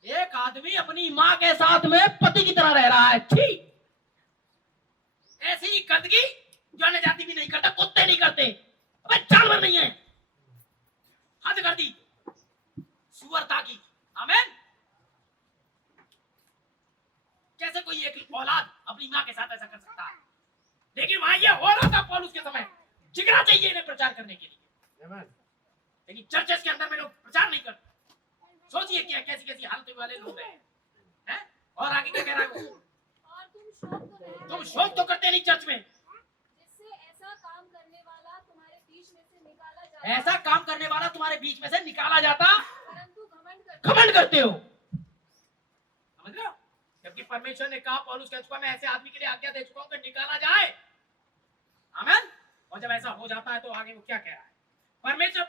एक आदमी अपनी माँ के साथ में पति की तरह रह रहा है, ठीक ऐसी ही गंदगी जो अन्य जाति भी नहीं करता, कुत्ते नहीं करते, अबे जानवर नहीं है। हद कर दी सुअरता की। आमीन। कैसे कोई एक औलाद अपनी माँ के साथ ऐसा कर सकता है? लेकिन वहां ये हो रहा था पौलुस के समय, जिगरा चाहिए इन्हें प्रचार करने के लिए। आमीन। लेकिन चर्चेस के अंदर में लोग प्रचार नहीं करते। सोचिए क्या कैसी कैसी हालत वाले लोग हैं। और आगे क्या कह रहा है वो? और तुम शोक तो करते नहीं चर्च में। जिससे ऐसा काम करने वाला तुम्हारे बीच में से निकाला जाता, ऐसा काम करने वाला तुम्हारे बीच में से निकाला जाता, परंतु घमंड करते हो। समझ रहे हो? जबकि परमेश्वर ने कहा, पौलुस कह चुका, मैं ऐसे आदमी के लिए आज्ञा दे चुका हूं कि निकाला जाए। आमीन। और जब ऐसा हो जाता है तो आगे वो क्या कह रहा है? परमेश्वर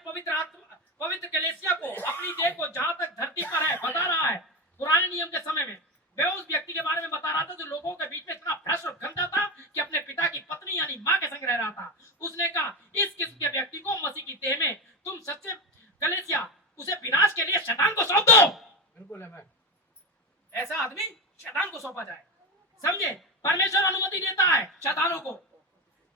पवित्र कलीसिया को, अपनी देह को जहां तक धरती पर है बता रहा है। पुराने नियम के समय में वह उस व्यक्ति के बारे में बता रहा था जो लोगों के बीच में इतना भ्रष्ट और गंदा था कि अपने पिता की पत्नी यानी मां के संग रह रहा था। उसने कहा, इस किस्म के व्यक्ति को मसीह की देह में तुम सच्चे कलीसिया उसे विनाश के लिए शैतान को सौंप दो। बिल्कुल आमीन। ऐसा आदमी शैतान को सौंपा जाए। समझे? परमेश्वर अनुमति देता है शैतानों को।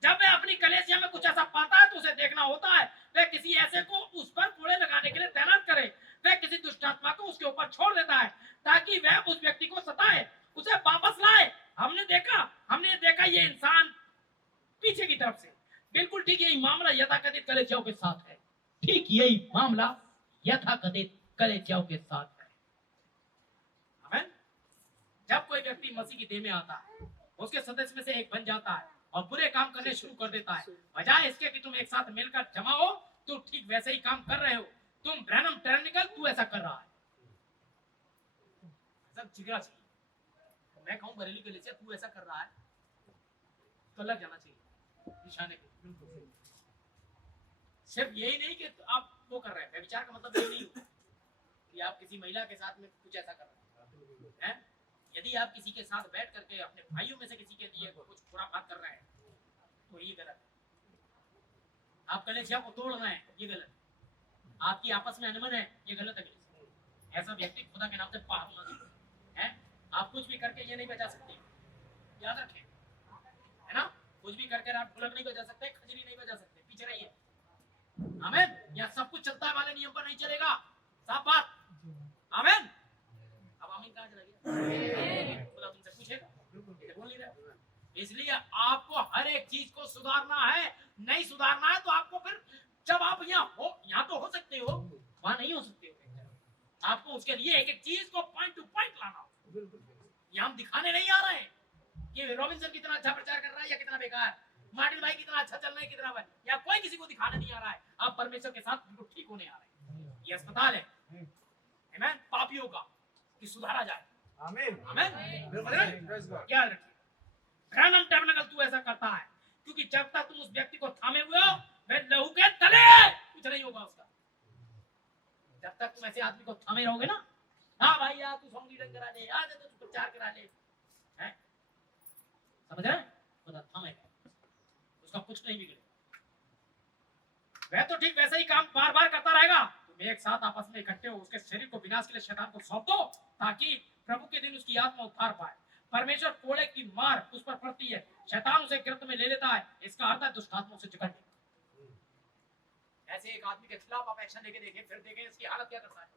जब वह अपनी कलीसिया में कुछ ऐसा पाता है तो उसे देखना होता है। वह किसी ऐसे को उस पर कोड़े लगाने के लिए तैनात करे। वह किसी दुष्ट आत्मा को उसके ऊपर छोड़ देता है ताकि वह उस व्यक्ति को सताए, उसे वापस लाए। हमने देखा ये इंसान पीछे की तरफ से। बिल्कुल ठीक यही मामला यथाकथित कलीसियाओं के साथ है। ठीक यही मामला यथाकथित कलीसियाओं के साथ है। आमीन। जब कोई व्यक्ति मसीह की देह में आता है, उसके सदस्य में से एक बन जाता है और बुरे काम करने शुरू कर देता है। बजाय इसके कि तुम एक साथ मिलकर जमा हो, तो ठीक वैसे ही काम कर रहे हो। तुम ब्रैनम टेक्निकल, तू ऐसा कर रहा है। सब जिगरा चाहिए। मैं कहूं बरेली के लिए तू ऐसा कर रहा है तो लग जाना चाहिए निशाने को। सिर्फ यही नहीं कि आप वो कर रहे हैं। विचार का मतलब ये नहीं कि आप किसी महिला के साथ में कुछ ऐसा कर रहे हैं। यदि आप किसी के साथ बैठ करके अपने भाइयों में से किसी के लिए कुछ बुरा बात कर रहे हैं तो ये गलत है। आप कलीसिया को तोड़ रहे हैं, ये गलत है। आपकी आपस में अनबन है, ये गलत है। ऐसा व्यक्ति खुदा के नाम से पाप होना चाहिए है। आप कुछ भी करके ये नहीं बचा सकते, याद रखें, है ना? कुछ भी करके आप ढोलक नहीं बजा सकते, खजरी नहीं बजा सकते, पीछे रहिए। आमीन। यह सब कुछ चलता है वाले नियम पर नहीं चलेगा। साफ बात। आमीन। अब आमीन कहाँ चला गया? खुदा तुमसे पूछेगा, बोल नहीं रहा। इसलिए आपको हर एक चीज को सुधारना है। नहीं सुधारना है तो आपको फिर जब आप यहाँ तो हो सकते हो, वहां नहीं हो सकते हो। आपको उसके लिए एक एक चीज को पॉइंट टू पॉइंट लाना हो। यहाँ हम दिखाने नहीं आ रहे हैं कि रॉबिन्सन कितना अच्छा प्रचार कर रहा है या कितना बेकार, मार्टिन भाई कितना अच्छा चल रहा है कितना भाई, या कोई किसी को दिखाने नहीं आ रहा है। आप परमेश्वर के साथ बिल्कुल ठीक होने आ रहे हैं। ये अस्पताल है आमीन, पापियों का, कि सुधारा जाए। आमीन। आमीन। Praise God. क्या रखिए, ब्रैनम टेक्निकल तू ऐसा करता है क्योंकि जब तक तुम उस व्यक्ति को थामे हुए हो, वह लहू के तले कुछ नहीं होगा उसका। जब तक तुम ऐसे आदमी को थमे रहोगे ना, हाँ भाई यार तू सॉन्ग लीडर करा ले, आ जा तू प्रचार करा ले, हैं? समझ रहे हैं? खुदा थमेगा, उसका कुछ नहीं बिगड़ेगा। वह तो ठीक वैसे ही काम बार बार करता रहेगा। तुम एक साथ आपस में इकट्ठे हो, उसके शरीर को विनाश के लिए शैतान को सौंप दो, ताकि प्रभु के दिन उसकी आत्मा उद्धार पाए। परमेश्वर कोड़े की मार उस पर पड़ती है, शैतान उसे गिरफ्त में ले लेता है, इसका अर्थ है दुष्ट आत्माओं से जकड़ लेना। ऐसे एक आदमी के खिलाफ आप एक्शन लेके देखें, फिर देखें इसकी हालत क्या करता है।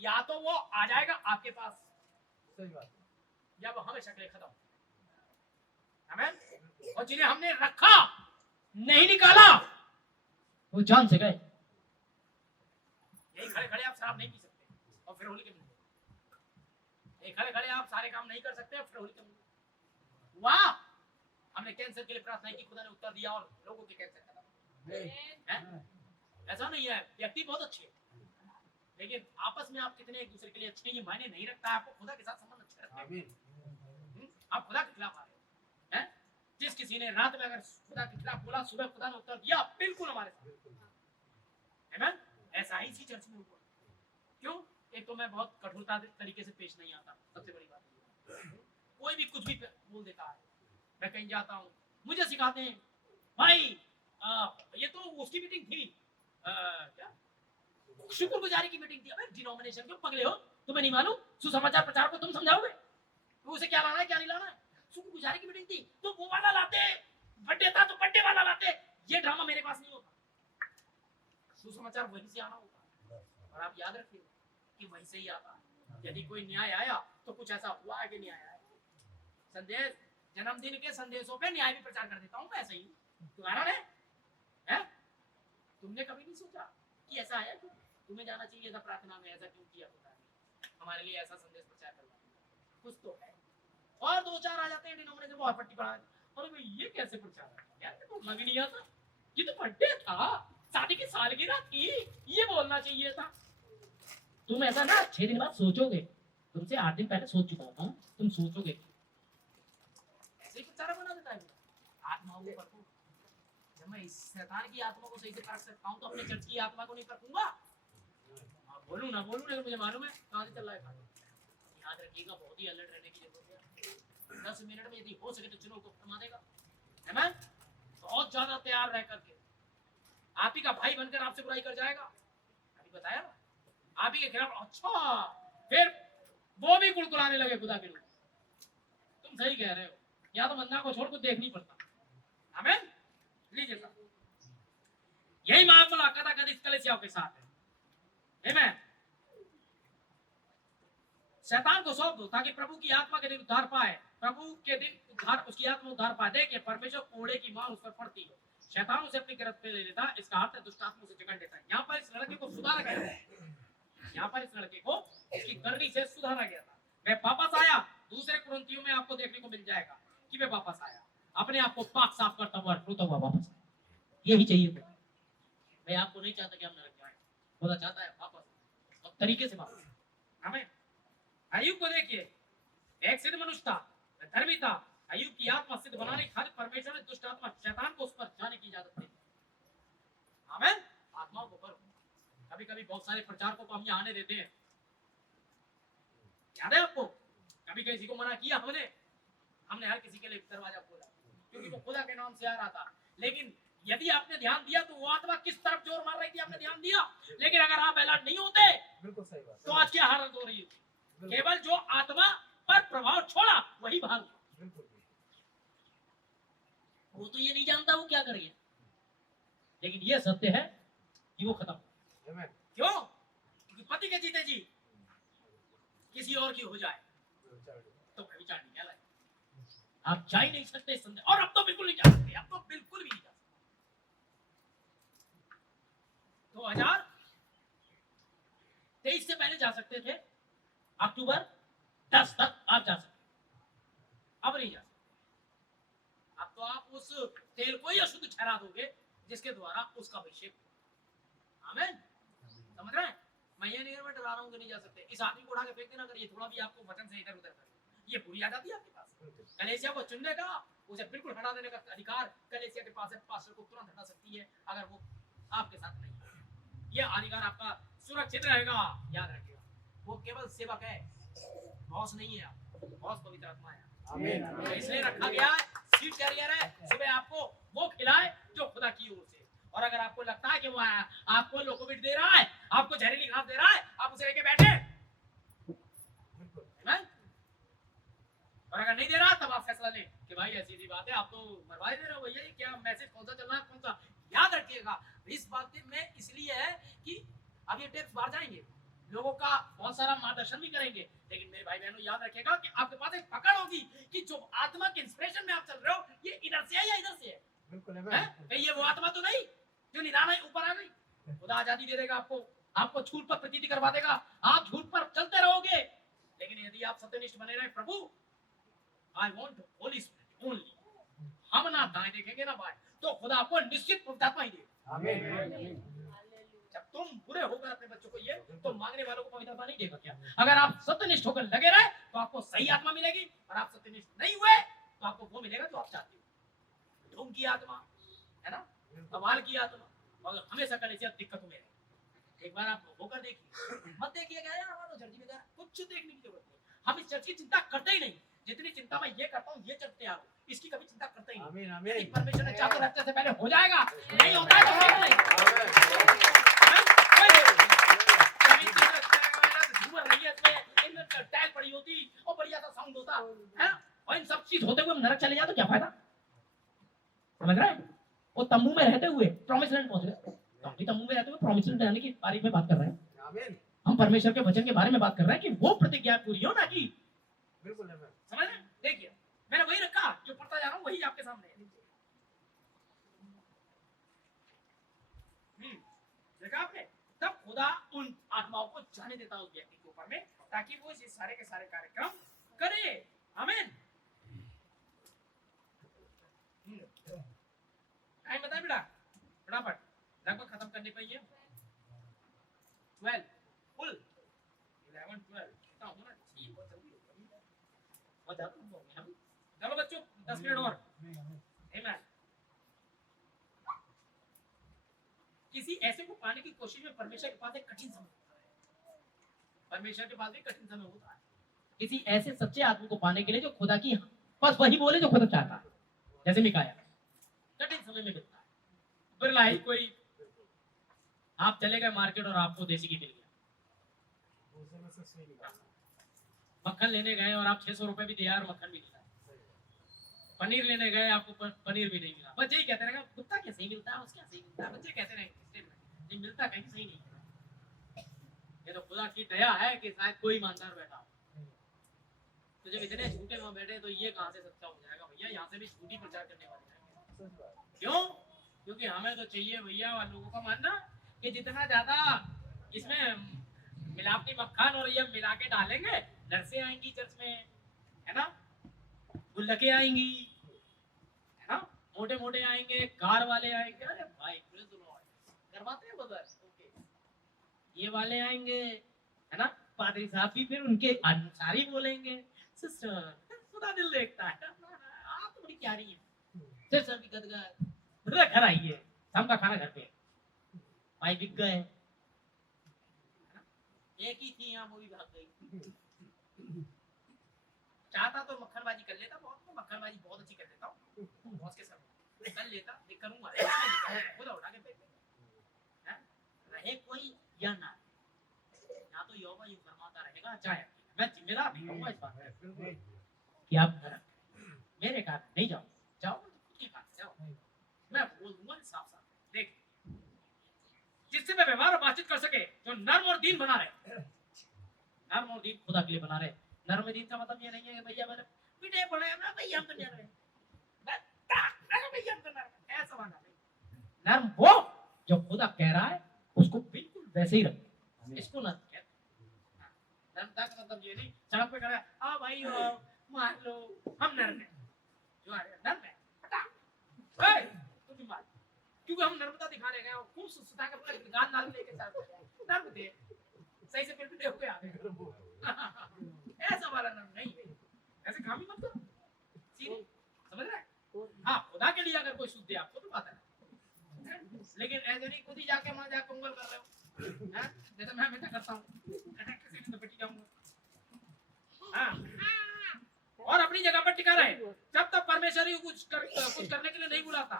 या तो वो आ जाएगा आपके पास, सही बात या वो हमेशा के लिए खत्म। आमीन। और जिन्हें हमने रखा नहीं निकाला, वो जान से गए। यही खड़े खड़े आप शराब नहीं पी सकते और फिर होली के मिलते, यही खड़े खड़े आप सारे काम नहीं कर सकते और फिर होली के मिलते। वाह, हमने कैंसर के लिए प्रार्थना की, खुदा ने उत्तर दिया और लोगों के कैंसर खत्म। हैं? ऐसा नहीं है, व्यक्ति बहुत अच्छे हैं, लेकिन आपस में आप कितने एक दूसरे के लिए अच्छे हैं ये मायने नहीं रखता है। आपको खुदा के साथ संबंध अच्छे रखते हैं। आप खुदा के खिलाफ आ रहे हैं। जिस किसी ने रात में अगर खुदा के खिलाफ बोला, सुबह खुदा ने उत्तर दिया, बिल्कुल हमारे साथ। आमीन। ऐसा ही इसी चर्च में हुआ। क्यों? एक तो मैं बहुत कठोरता तरीके से पेश नहीं आता, सबसे बड़ी बात। कोई भी कुछ भी बोल देता है। मैं कहीं जाता हूँ, मुझे सिखाते हैं भाई ये तो उसकी मीटिंग थी, क्या शुक्रगुजारी की मीटिंग थी। अबे डिनोमिनेशन क्यों पगले हो, तुम्हें नहीं मालूम? सुसमाचार प्रचार को तुम समझाओगे तो उसे क्या लाना है क्या नहीं लाना है? शुक्रगुजारी की मीटिंग थी तो वो वाला लाते, बर्थडे था तो बर्थडे वाला लाते। ये ड्रामा मेरे पास नहीं होता। सुसमाचार वहीं से आना होता है, और आप याद रखिए कि वहीं से ही आता है। यदि कोई न्याय आया तो कुछ ऐसा हुआ है कि न्याय आया। संदेश, जन्मदिन के संदेशों पे न्याय भी प्रचार कर देता हूँ मैं, ऐसे ही तुम्हारा है? तुमने कभी नहीं सोचा कि ऐसा है? तुम्हें जाना चाहिए था प्रार्थना में, ऐसा क्यों किया खुदा ने हमारे लिए ऐसा संदेश प्रचार करवा दिया? कुछ तो है। और दो चार आ जाते हैं डिनोमिनेशन को पट्टी पड़ा, अरे भाई ये कैसे प्रचार है यार, तो लग नहीं आता, ये तो बर्थडे था, शादी की सालगिरह थी, ये बोलना चाहिए था। तुम ऐसा ना 6 दिन बाद सोचोगे, तुमसे 8 दिन पहले सोच चुका था, तुम सोचोगे। ऐसे ही प्रचार बना देता है आत्माओं को परखो। जब मैं इस शैतान की आत्मा को सही से परख सकता हूँ तो अपने चर्च की आत्मा को नहीं परखूंगा? बोलूं ना बोलूं, लेकिन मुझे मालूम है कहाँ से चल रहा है। याद रखिएगा, बहुत ही अलर्ट रहने की जरूरत है। 10 मिनट में यदि हो सके तो चुनाव को फरमा देगा, है ना? बहुत ज्यादा तैयार रह करके आप ही का भाई बनकर आपसे बुराई कर जाएगा। अभी बताया ना, आप ही के खिलाफ। अच्छा, फिर वो भी कुड़कुड़ाने लगे खुदा के लोग। तुम सही कह रहे हो, या तो बंदा को छोड़ को देखनी पड़ता। आमीन। लीजिए साहब, यही मामला कदाकद इस कलीसियाओं के साथ है। आमीन। शैतान को सौंप दो ताकि प्रभु की आत्मा के दिन उद्धार पाए। प्रभु के दिन उद्धार, उसकी आत्मा उद्धार पाए। देखिए, परमेश्वर कोड़े की मार उस पर पड़ती है, शैतान उसे अपनी गिरफ्त में ले लेता है, इसका अर्थ है दुष्ट आत्मा उसे जकड़ लेता है। यहाँ पर इस लड़के को सुधारा गया था, यहाँ पर इस लड़के को इसकी करनी से सुधारा गया था। वह वापस आया। दूसरे कुरिन्थियों में आपको देखने को मिल जाएगा कि वह वापस आया, अपने आप को पाक साफ करता हुआ रोता हुआ वापस आया। यही चाहिए था। मैं आपको नहीं चाहता कि हम नरक जाएं, खुदा चाहता है वापस और तरीके से वापस। आमीन। अय्यूब को देखिए, एक सिद्ध मनुष्य था, धर्मी था। अय्यूब की आत्मा सिद्ध बनाने खातिर परमेश्वर ने दुष्ट आत्मा शैतान को उस पर जाने की इजाजत दी। आमीन। आत्माओं को पर कभी कभी बहुत सारे प्रचारकों को हम यहाँ आने देते हैं, याद है आपको? कभी किसी को मना किया हमने हर किसी के लिए दरवाजा खोला, क्योंकि वो खुदा के नाम से आ रहा था। लेकिन यदि आपने ध्यान दिया तो वो आत्मा किस तरफ जोर मार रही थी, आपने ध्यान दिया? लेकिन अगर आप अलर्ट नहीं होते बिल्कुल सही बात। तो आज क्या हालत हो रही है? केवल जो आत्मा पर प्रभाव छोड़ा वही भाग। बिल्कुल। वो तो ये नहीं जानता वो क्या करेगा, लेकिन ये सत्य है कि वो खत्म। आमीन। क्यों? क्योंकि पति के जीते जी किसी और की हो जाए तो व्यभिचार नहीं कहलाए। आप जा ही नहीं सकते इस संदेश, और अब तो बिल्कुल नहीं जा सकते, अब तो बिल्कुल भी नहीं जा सकते। 2023 से पहले जा सकते थे, अक्टूबर 10 तक आप जा सकते, अब नहीं जा सकते। अब तो आप उस तेल को ही अशुद्ध ठहरा दोगे जिसके द्वारा उसका अभिषेक। आमीन। समझ रहे हैं? मैं ये नहीं मैं डरा रहा हूँ कि नहीं जा सकते। इस आदमी को उठा के फेंक देना, अगर ये थोड़ा भी आपको वचन से इधर उधर करे, ये बुरी आ जाती है आपके पास। कलीसिया को चुनने का, उसे बिल्कुल हटा देने का अधिकार कलीसिया के पास है। पास्टर को तुरंत हटा सकती है अगर वो आपके साथ नहीं है। ये अधिकार आपका सुरक्षित रहेगा। याद रखिएगा, वो केवल सेवक है, बॉस नहीं है। आप बॉस पवित्र आत्मा है। आमीन। तो इसलिए रखा गया है, सीड कैरियर है। सुबह आपको वो खिलाए जो खुदा की ओर से। और अगर आपको लगता है कि वो आपको लोकोविट दे रहा है, आपको जहरीली घास दे रहा है, आप उसे लेके बैठे। Amen? और अगर नहीं दे रहा तब आप फैसला लें कि भाई ऐसी सी बात है, आप तो मरवा दे रहे हो भैया, ये क्या मैसेज कौन सा चल रहा है, कौन सा। याद रखिएगा, इस बात में इसलिए है कि अब ये टेप्स बाहर जाएंगे, लोगों का बहुत सारा मार्गदर्शन भी करेंगे, लेकिन मेरे भाई बहनों याद रखिएगा कि आपके पास एक पकड़ होगी कि जो आत्मा के इंस्पिरेशन में आप चल रहे हो, ये इधर से है या इधर से है। बिल्कुल हैं? कहीं ये वो आत्मा तो नहीं जो निदान है ऊपर आ गई। खुदा आजादी दे देगा आपको, आपको झूठ पर प्रतीति करवा देगा, आप झूठ पर चलते रहोगे। लेकिन यदि आप सत्यनिष्ठ बने रहे, प्रभु I want Holy Spirit only, हम ना दाएं देखेंगे ना बाएं, तो खुदा आपको निश्चित पवित्र आत्मा ही देगा। आमीन। जब तुम बुरे होकर अपने बच्चों को ये, तो मांगने वालों को पवित्र आत्मा नहीं देगा क्या? अगर आप सत्यनिष्ठ होकर लगे रहे तो आपको सही आत्मा मिलेगी, और आप सत्यनिष्ठ नहीं हुए तो आपको वो मिलेगा जो आप चाहते हो, ढोंग की आत्मा, है ना, कमाल की आत्मा, और हमेशा कलेसिया दिक्कतों में रहे। एक बार आप होकर देखिए, मत देखिए यार हमारा चर्च में गया, कुछ देखने की जरूरत नहीं। हम इस चर्च की चिंता करते ही नहीं, जितनी चिंता मैं ये करता हूँ, ये चर्च तैयार हो, इसकी कभी चिंता करते ही नहीं। आमीन। यदि आमीन। परमेश्वर ने चाहते रखते से पहले हो जाएगा, नहीं होता है तो फिर नहीं। झूमर नहीं है इसमें, इनमें टाइल पड़ी होती और बढ़िया सा साउंड होता है, और इन सब चीज होते हुए हम नरक चले जाए तो क्या फायदा? समझ रहे हैं? वो तंबू में रहते हुए प्रॉमिस लैंड पहुंच गए, तो हम भी तंबू में रहते हुए प्रॉमिस लैंड जाने की बारे में बात कर रहे हैं। आमीन। हम परमेश्वर के वचन के बारे में बात कर रहे हैं कि वो प्रतिज्ञा पूरी हो ना की। बिल्कुल आमीन। समझ रहे हैं? देखिए मैंने वही रखा जो पढ़ता जा रहा हूँ, वही आपके सामने है। देखा आपने? तब खुदा उन आत्माओं को जाने देता है उस व्यक्ति के ऊपर में, ताकि वो इस सारे के सारे कार्यक्रम करे। आमीन। टाइम बताए बेटा, फटाफट, लगभग खत्म करने पे ही है। 12 फुल 11 12 कितना होगा ना, ठीक बहुत जल्दी होगा, बहुत ज्यादा हो गया। चलो बच्चों 10 मिनट और। आमीन। किसी ऐसे को पाने की कोशिश में परमेश्वर के पास एक कठिन समय होता है, परमेश्वर के पास भी कठिन समय होता है किसी ऐसे सच्चे आदमी को पाने के लिए जो खुदा की बस वही बोले जो खुदा चाहता है। जैसे मिकाया कठिन समय में मिलता है, बिरला ही कोई, आप चले गए मार्केट और आपको देसी घी मिल गया, उसे में से सही निकाल। मक्खन लेने गए और आप 600 रुपए भी दिया और मक्खन भी दिया, पनीर लेने गए आपको पनीर भी नहीं मिला। बच्चे ही कहते रहे कुत्ता क्या सही मिलता है, उसका सही मिलता है, बच्चे कहते रहे नहीं मिलता, कहीं सही नहीं है। ये तो खुदा की दया है कि शायद कोई ईमानदार बैठा हो, तो जब इतने झूठे वहां बैठे तो ये कहां से सच्चा हो जाएगा भैया? यहाँ से भी झूठी प्रचार करने वाले जाएंगे। क्यों? क्योंकि हमें तो चाहिए भैया लोगों का मानना कि जितना ज्यादा इसमें मिलावटी मक्खन और ये मिला के डालेंगे, नर्सें आएंगी चर्च में, है ना, गुल्लके आएंगी, है ना, मोटे मोटे आएंगे, कार वाले आएंगे। अरे भाई करवाते हैं बदर, ये वाले आएंगे, है ना, पादरी साहब भी फिर उनके अनुसार ही बोलेंगे। सिस्टर खुदा दिल देखता है, आप तो बड़ी प्यारी है सिस्टर की गदगद, घर आइए, शाम का खाना घर पे, भाई बिक गए, एक ही थी यहाँ वो भी भाग गई। चाहता तो मक्खनबाजी कर लेता, बहुत मक्खनबाजी बहुत अच्छी कर लेता हूँ, बॉस के सामने कर लेता, ये करूंगा खुद उठा के फेंक देंगे, रहे कोई या ना, या तो यहोवा यूं फरमाता रहेगा, चाहे मैं जिम्मेदार नहीं हूँ इस बात पे कि आप मेरे कारण नहीं जाओ, जाओ खुद के कारण जाओ, मैं बोल दूंगा साफ साफ। देख जिससे मैं व्यवहार और बातचीत कर सके, जो नर्म और दीन बना रहे, नर्म और दीन खुदा के लिए बना रहे। नर्म दीन का मतलब ये नहीं है कि भैया मैंने पीटे पड़े ना भैया हम करने रहे, भैया हम करना रहे, ऐसा बना नहीं। नर्म वो जो खुदा कह रहा है उसको बिल्कुल वैसे ही रखो, इसको नर्म कहते हैं। नर्मता का मतलब ये नहीं सड़क पे खड़ा हाँ भाई मान लो हम नर्म हैं, जो आ रहे नर्म है हटा तुम भी मान, क्योंकि हम नर्मता दिखाने गए और खूब सुस्ता कर पूरा गाल नाल लेके साथ नर्म थे, सही से पिट हुए आ गए। ऐसा वाला नर्म नहीं है, ऐसे काम ही मत करो, सीधी समझ रहे हैं? हाँ खुदा के लिए अगर कोई शुद्ध है आपको तो बात है, लेकिन ऐसे नहीं खुद ही जाके वहां जाकर उंगल कर रहे हो, हाँ? जैसे मैं हमेशा करता हूँ किसी दिन तो पिट जाऊंगा। हाँ। और अपनी जगह पर टिका रहे जब तक परमेश्वर ही कुछ करने के लिए नहीं बुलाता।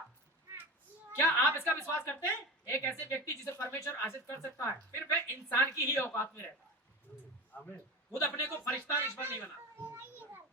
क्या आप इसका विश्वास करते हैं? एक ऐसे व्यक्ति जिसे परमेश्वर आशीष कर सकता है फिर वह इंसान की ही औकात में रहता है, आमीन। खुद अपने को फरिश्ता ईश्वर नहीं बना।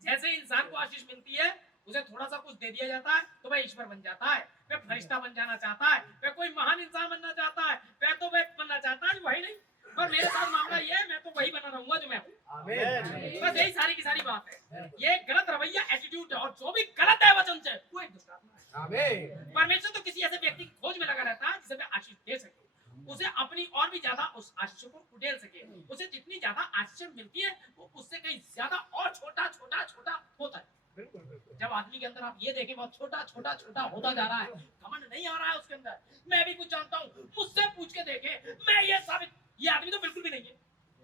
जैसे इंसान को आशीष मिलती है, उसे थोड़ा सा कुछ दे दिया जाता है तो वह ईश्वर बन जाता है, वह फरिश्ता बन जाना चाहता है, वह कोई महान इंसान बनना चाहता है, वह तो वह बनना चाहता है वही नहीं। पर मेरे साथ मामला ये है, मैं तो वही बना रहूंगा जो मैं हूँ। आमीन। बस यही सारी की सारी बात है। ये गलत रवैया एटीट्यूड है और जो भी गलत है वचन से वो एक दुष्ट आत्मा है। आमीन। परमेश्वर तो किसी ऐसे व्यक्ति की खोज में लगा रहता है जिसे वह आशीष दे सके, उसे अपनी और भी ज्यादा उस आशीष को उड़ेल सके। उसे जितनी ज्यादा आशीष मिलती है वो उससे कहीं ज्यादा और छोटा छोटा छोटा होता है। बिल्कुल बिल्कुल। जब आदमी के अंदर आप ये देखें बहुत छोटा छोटा छोटा होता जा रहा है, घमंड नहीं आ रहा है उसके अंदर, मैं भी कुछ जानता हूँ, मुझसे पूछ के देखे, मैं ये साबित, ये आदमी तो बिल्कुल भी नहीं है,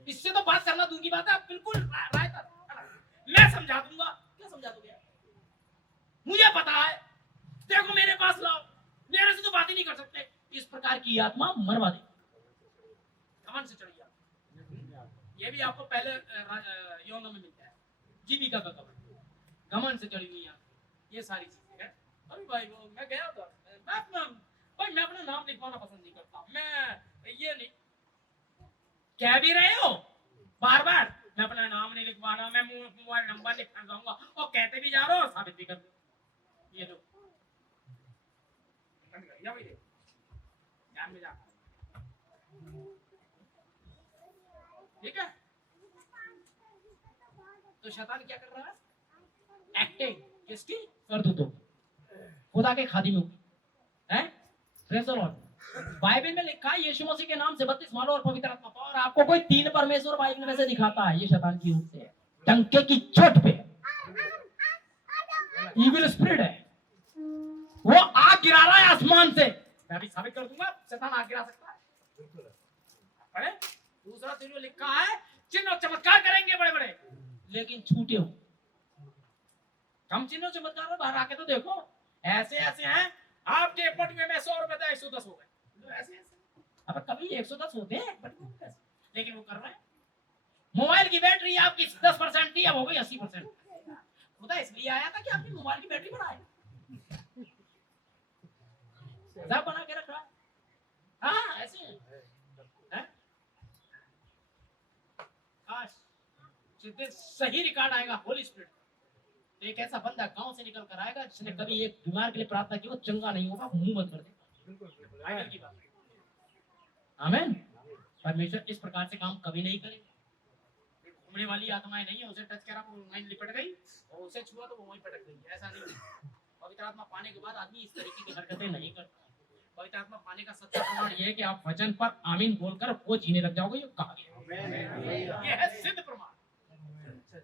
इससे तो बात करना दूर की बात है, बिल्कुल रायता। मैं समझा दूंगा। क्या समझा दोगे? मुझे पता है, देखो मेरे पास लाओ, मेरे से तो बात ही नहीं कर सकते। इस प्रकार की आत्मा मरवा देगी, घमंड से चढ़ी आत्मा। ये भी आपको पहले योना में मिलता है, जीविका का घमंड से चढ़ी हुई है, ये सारी चीजें हैं। अरे भाई वो मैं गया था, मैं अपना नाम लिखवाना पसंद नहीं करता, मैं ये नहीं कह भी रहे हो बार बार, मैं अपना नाम नहीं लिखवाना, मैं मोबाइल नंबर लिखना चाहूंगा और कहते भी जा रहे हो, साबित भी कर दो। ये दो ध्यान में जा, ठीक है? तो शैतान क्या कर रहा है? एक्टिंग किसकी? कर दो तो खुदा के खादिम हैं। Praise the Lord. बाइबल में लिखा है यीशु मसीह के नाम से बपतिस्मा लो और पवित्र आत्मा पाओ, और आपको कोई तीन परमेश्वर बाइबल में से दिखाता है, ये शैतान की ओर से है, टंके की चोट पे इविल स्पिरिट है, वो आग गिरा रहा है आसमान से। मैं भी साबित कर दूंगा शैतान आग गिरा सकता है। पढ़े? दूसरा सीरियल लिखा है चिन्ह और चमत्कार करेंगे बड़े बड़े, लेकिन छूटे हो। कम चिन्ह चमत्कार में बाहर आके तो देखो, ऐसे ऐसे हैं आपके पटुए में 100 रुपए था 110 हो गए, तो ऐसे ऐसे। अब कभी 110 होते हैं पटुए में, लेकिन वो कर रहे हैं। मोबाइल की बैटरी आपकी 10% थी, अब हो गई 80%। खुदा इसलिए आया था कि आपकी मोबाइल की बैटरी बढ़ाए, सब बना के रख रहा है। हाँ ऐसे हैं। काश सही रिकॉर्ड आएगा होली स्पिरिट, एक ऐसा बंदा गांव से निकल कर आएगा जिसने कभी एक बीमार के लिए प्रार्थना की, वो चंगा नहीं होगा, मुंह बंद कर देगा। बाइबल की बात है। आमीन। परमेश्वर इस प्रकार से काम कभी नहीं करेगा। घूमने वाली आत्माएं नहीं है, उसे टच करा वो वहीं लिपट गई, और उसे छुआ तो वो वहीं पटक गई, ऐसा नहीं। पवित्र आत्मा पाने के बाद आदमी इस तरीके की हरकतें नहीं करता। पवित्र आत्मा पाने का सच्चा प्रमाण यह है कि आप वचन पर आमीन बोलकर वो जीने लग जाओगे, ये कहा गया, ये है सिद्ध प्रमाण।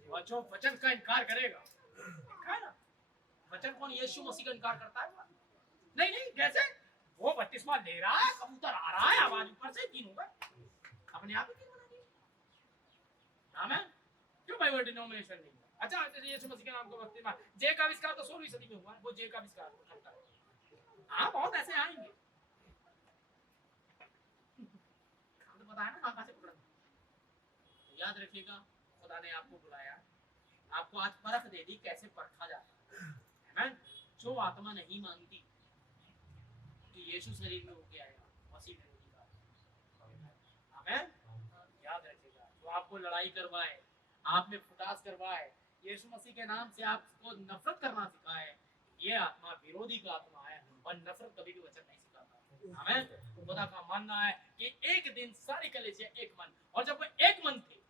और जो वचन का इनकार करेगा, वचन कौन? यीशु मसीह का इनकार करता है? नहीं नहीं, कैसे? वो बपतिस्मा ले रहा है, कबूतर आ रहा है, आवाज ऊपर से तीन होगा, अपने आप ही तीन बना दिया। आमीन। क्यों भाई वो डिनोमिनेशन नहीं? अच्छा यीशु मसीह के नाम का बपतिस्मा, जे का आविष्कार तो 16वीं सदी में हुआ, वो जे का आविष्कार करता है। हाँ बहुत ऐसे आएंगे, तो पता है ना कहां से पकड़ा। याद रखिएगा, खुदा ने आपको बुलाया, आपको आज परख दे दी कैसे परखा जाता है। आमीन। जो आत्मा नहीं मानती कि यीशु शरीर में होके आएगा, मसीह विरोधी का। आमीन। याद रखिएगा, जो आपको लड़ाई करवाए, आप में फुटास करवाए, यीशु मसीह के नाम से आपको नफरत करना सिखाए, ये आत्मा विरोधी का आत्मा है, और नफरत कभी भी वचन नहीं सिखाता। आमीन। तो खुदा का मानना है कि एक दिन सारी कलीसिया एक मन, और जब वो एक मन थे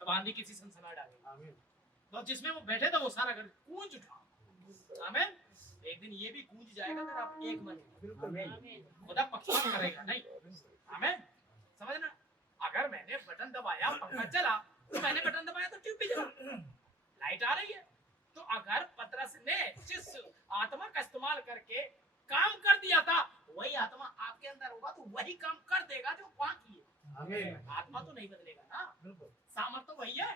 तब आंधी किसी सनसनाहट आ गई। आमीन। तो जिसमें वो बैठे थे वो सारा घर गूंज उठा। आमीन। एक दिन ये भी गूंज जाएगा अगर आप एक मन हो। खुदा पक्षपात करेगा नहीं। आमीन। समझना? अगर मैंने बटन दबाया पंखा चला, तो मैंने बटन दबाया तो ट्यूब भी जला, लाइट आ रही है। तो अगर पतरस ने जिस आत्मा का इस्तेमाल करके काम कर दिया था, वही आत्मा आपके अंदर होगा तो वही काम कर देगा जो वहां की है। आत्मा तो नहीं बदलेगा ना, सामर्थ तो वही है।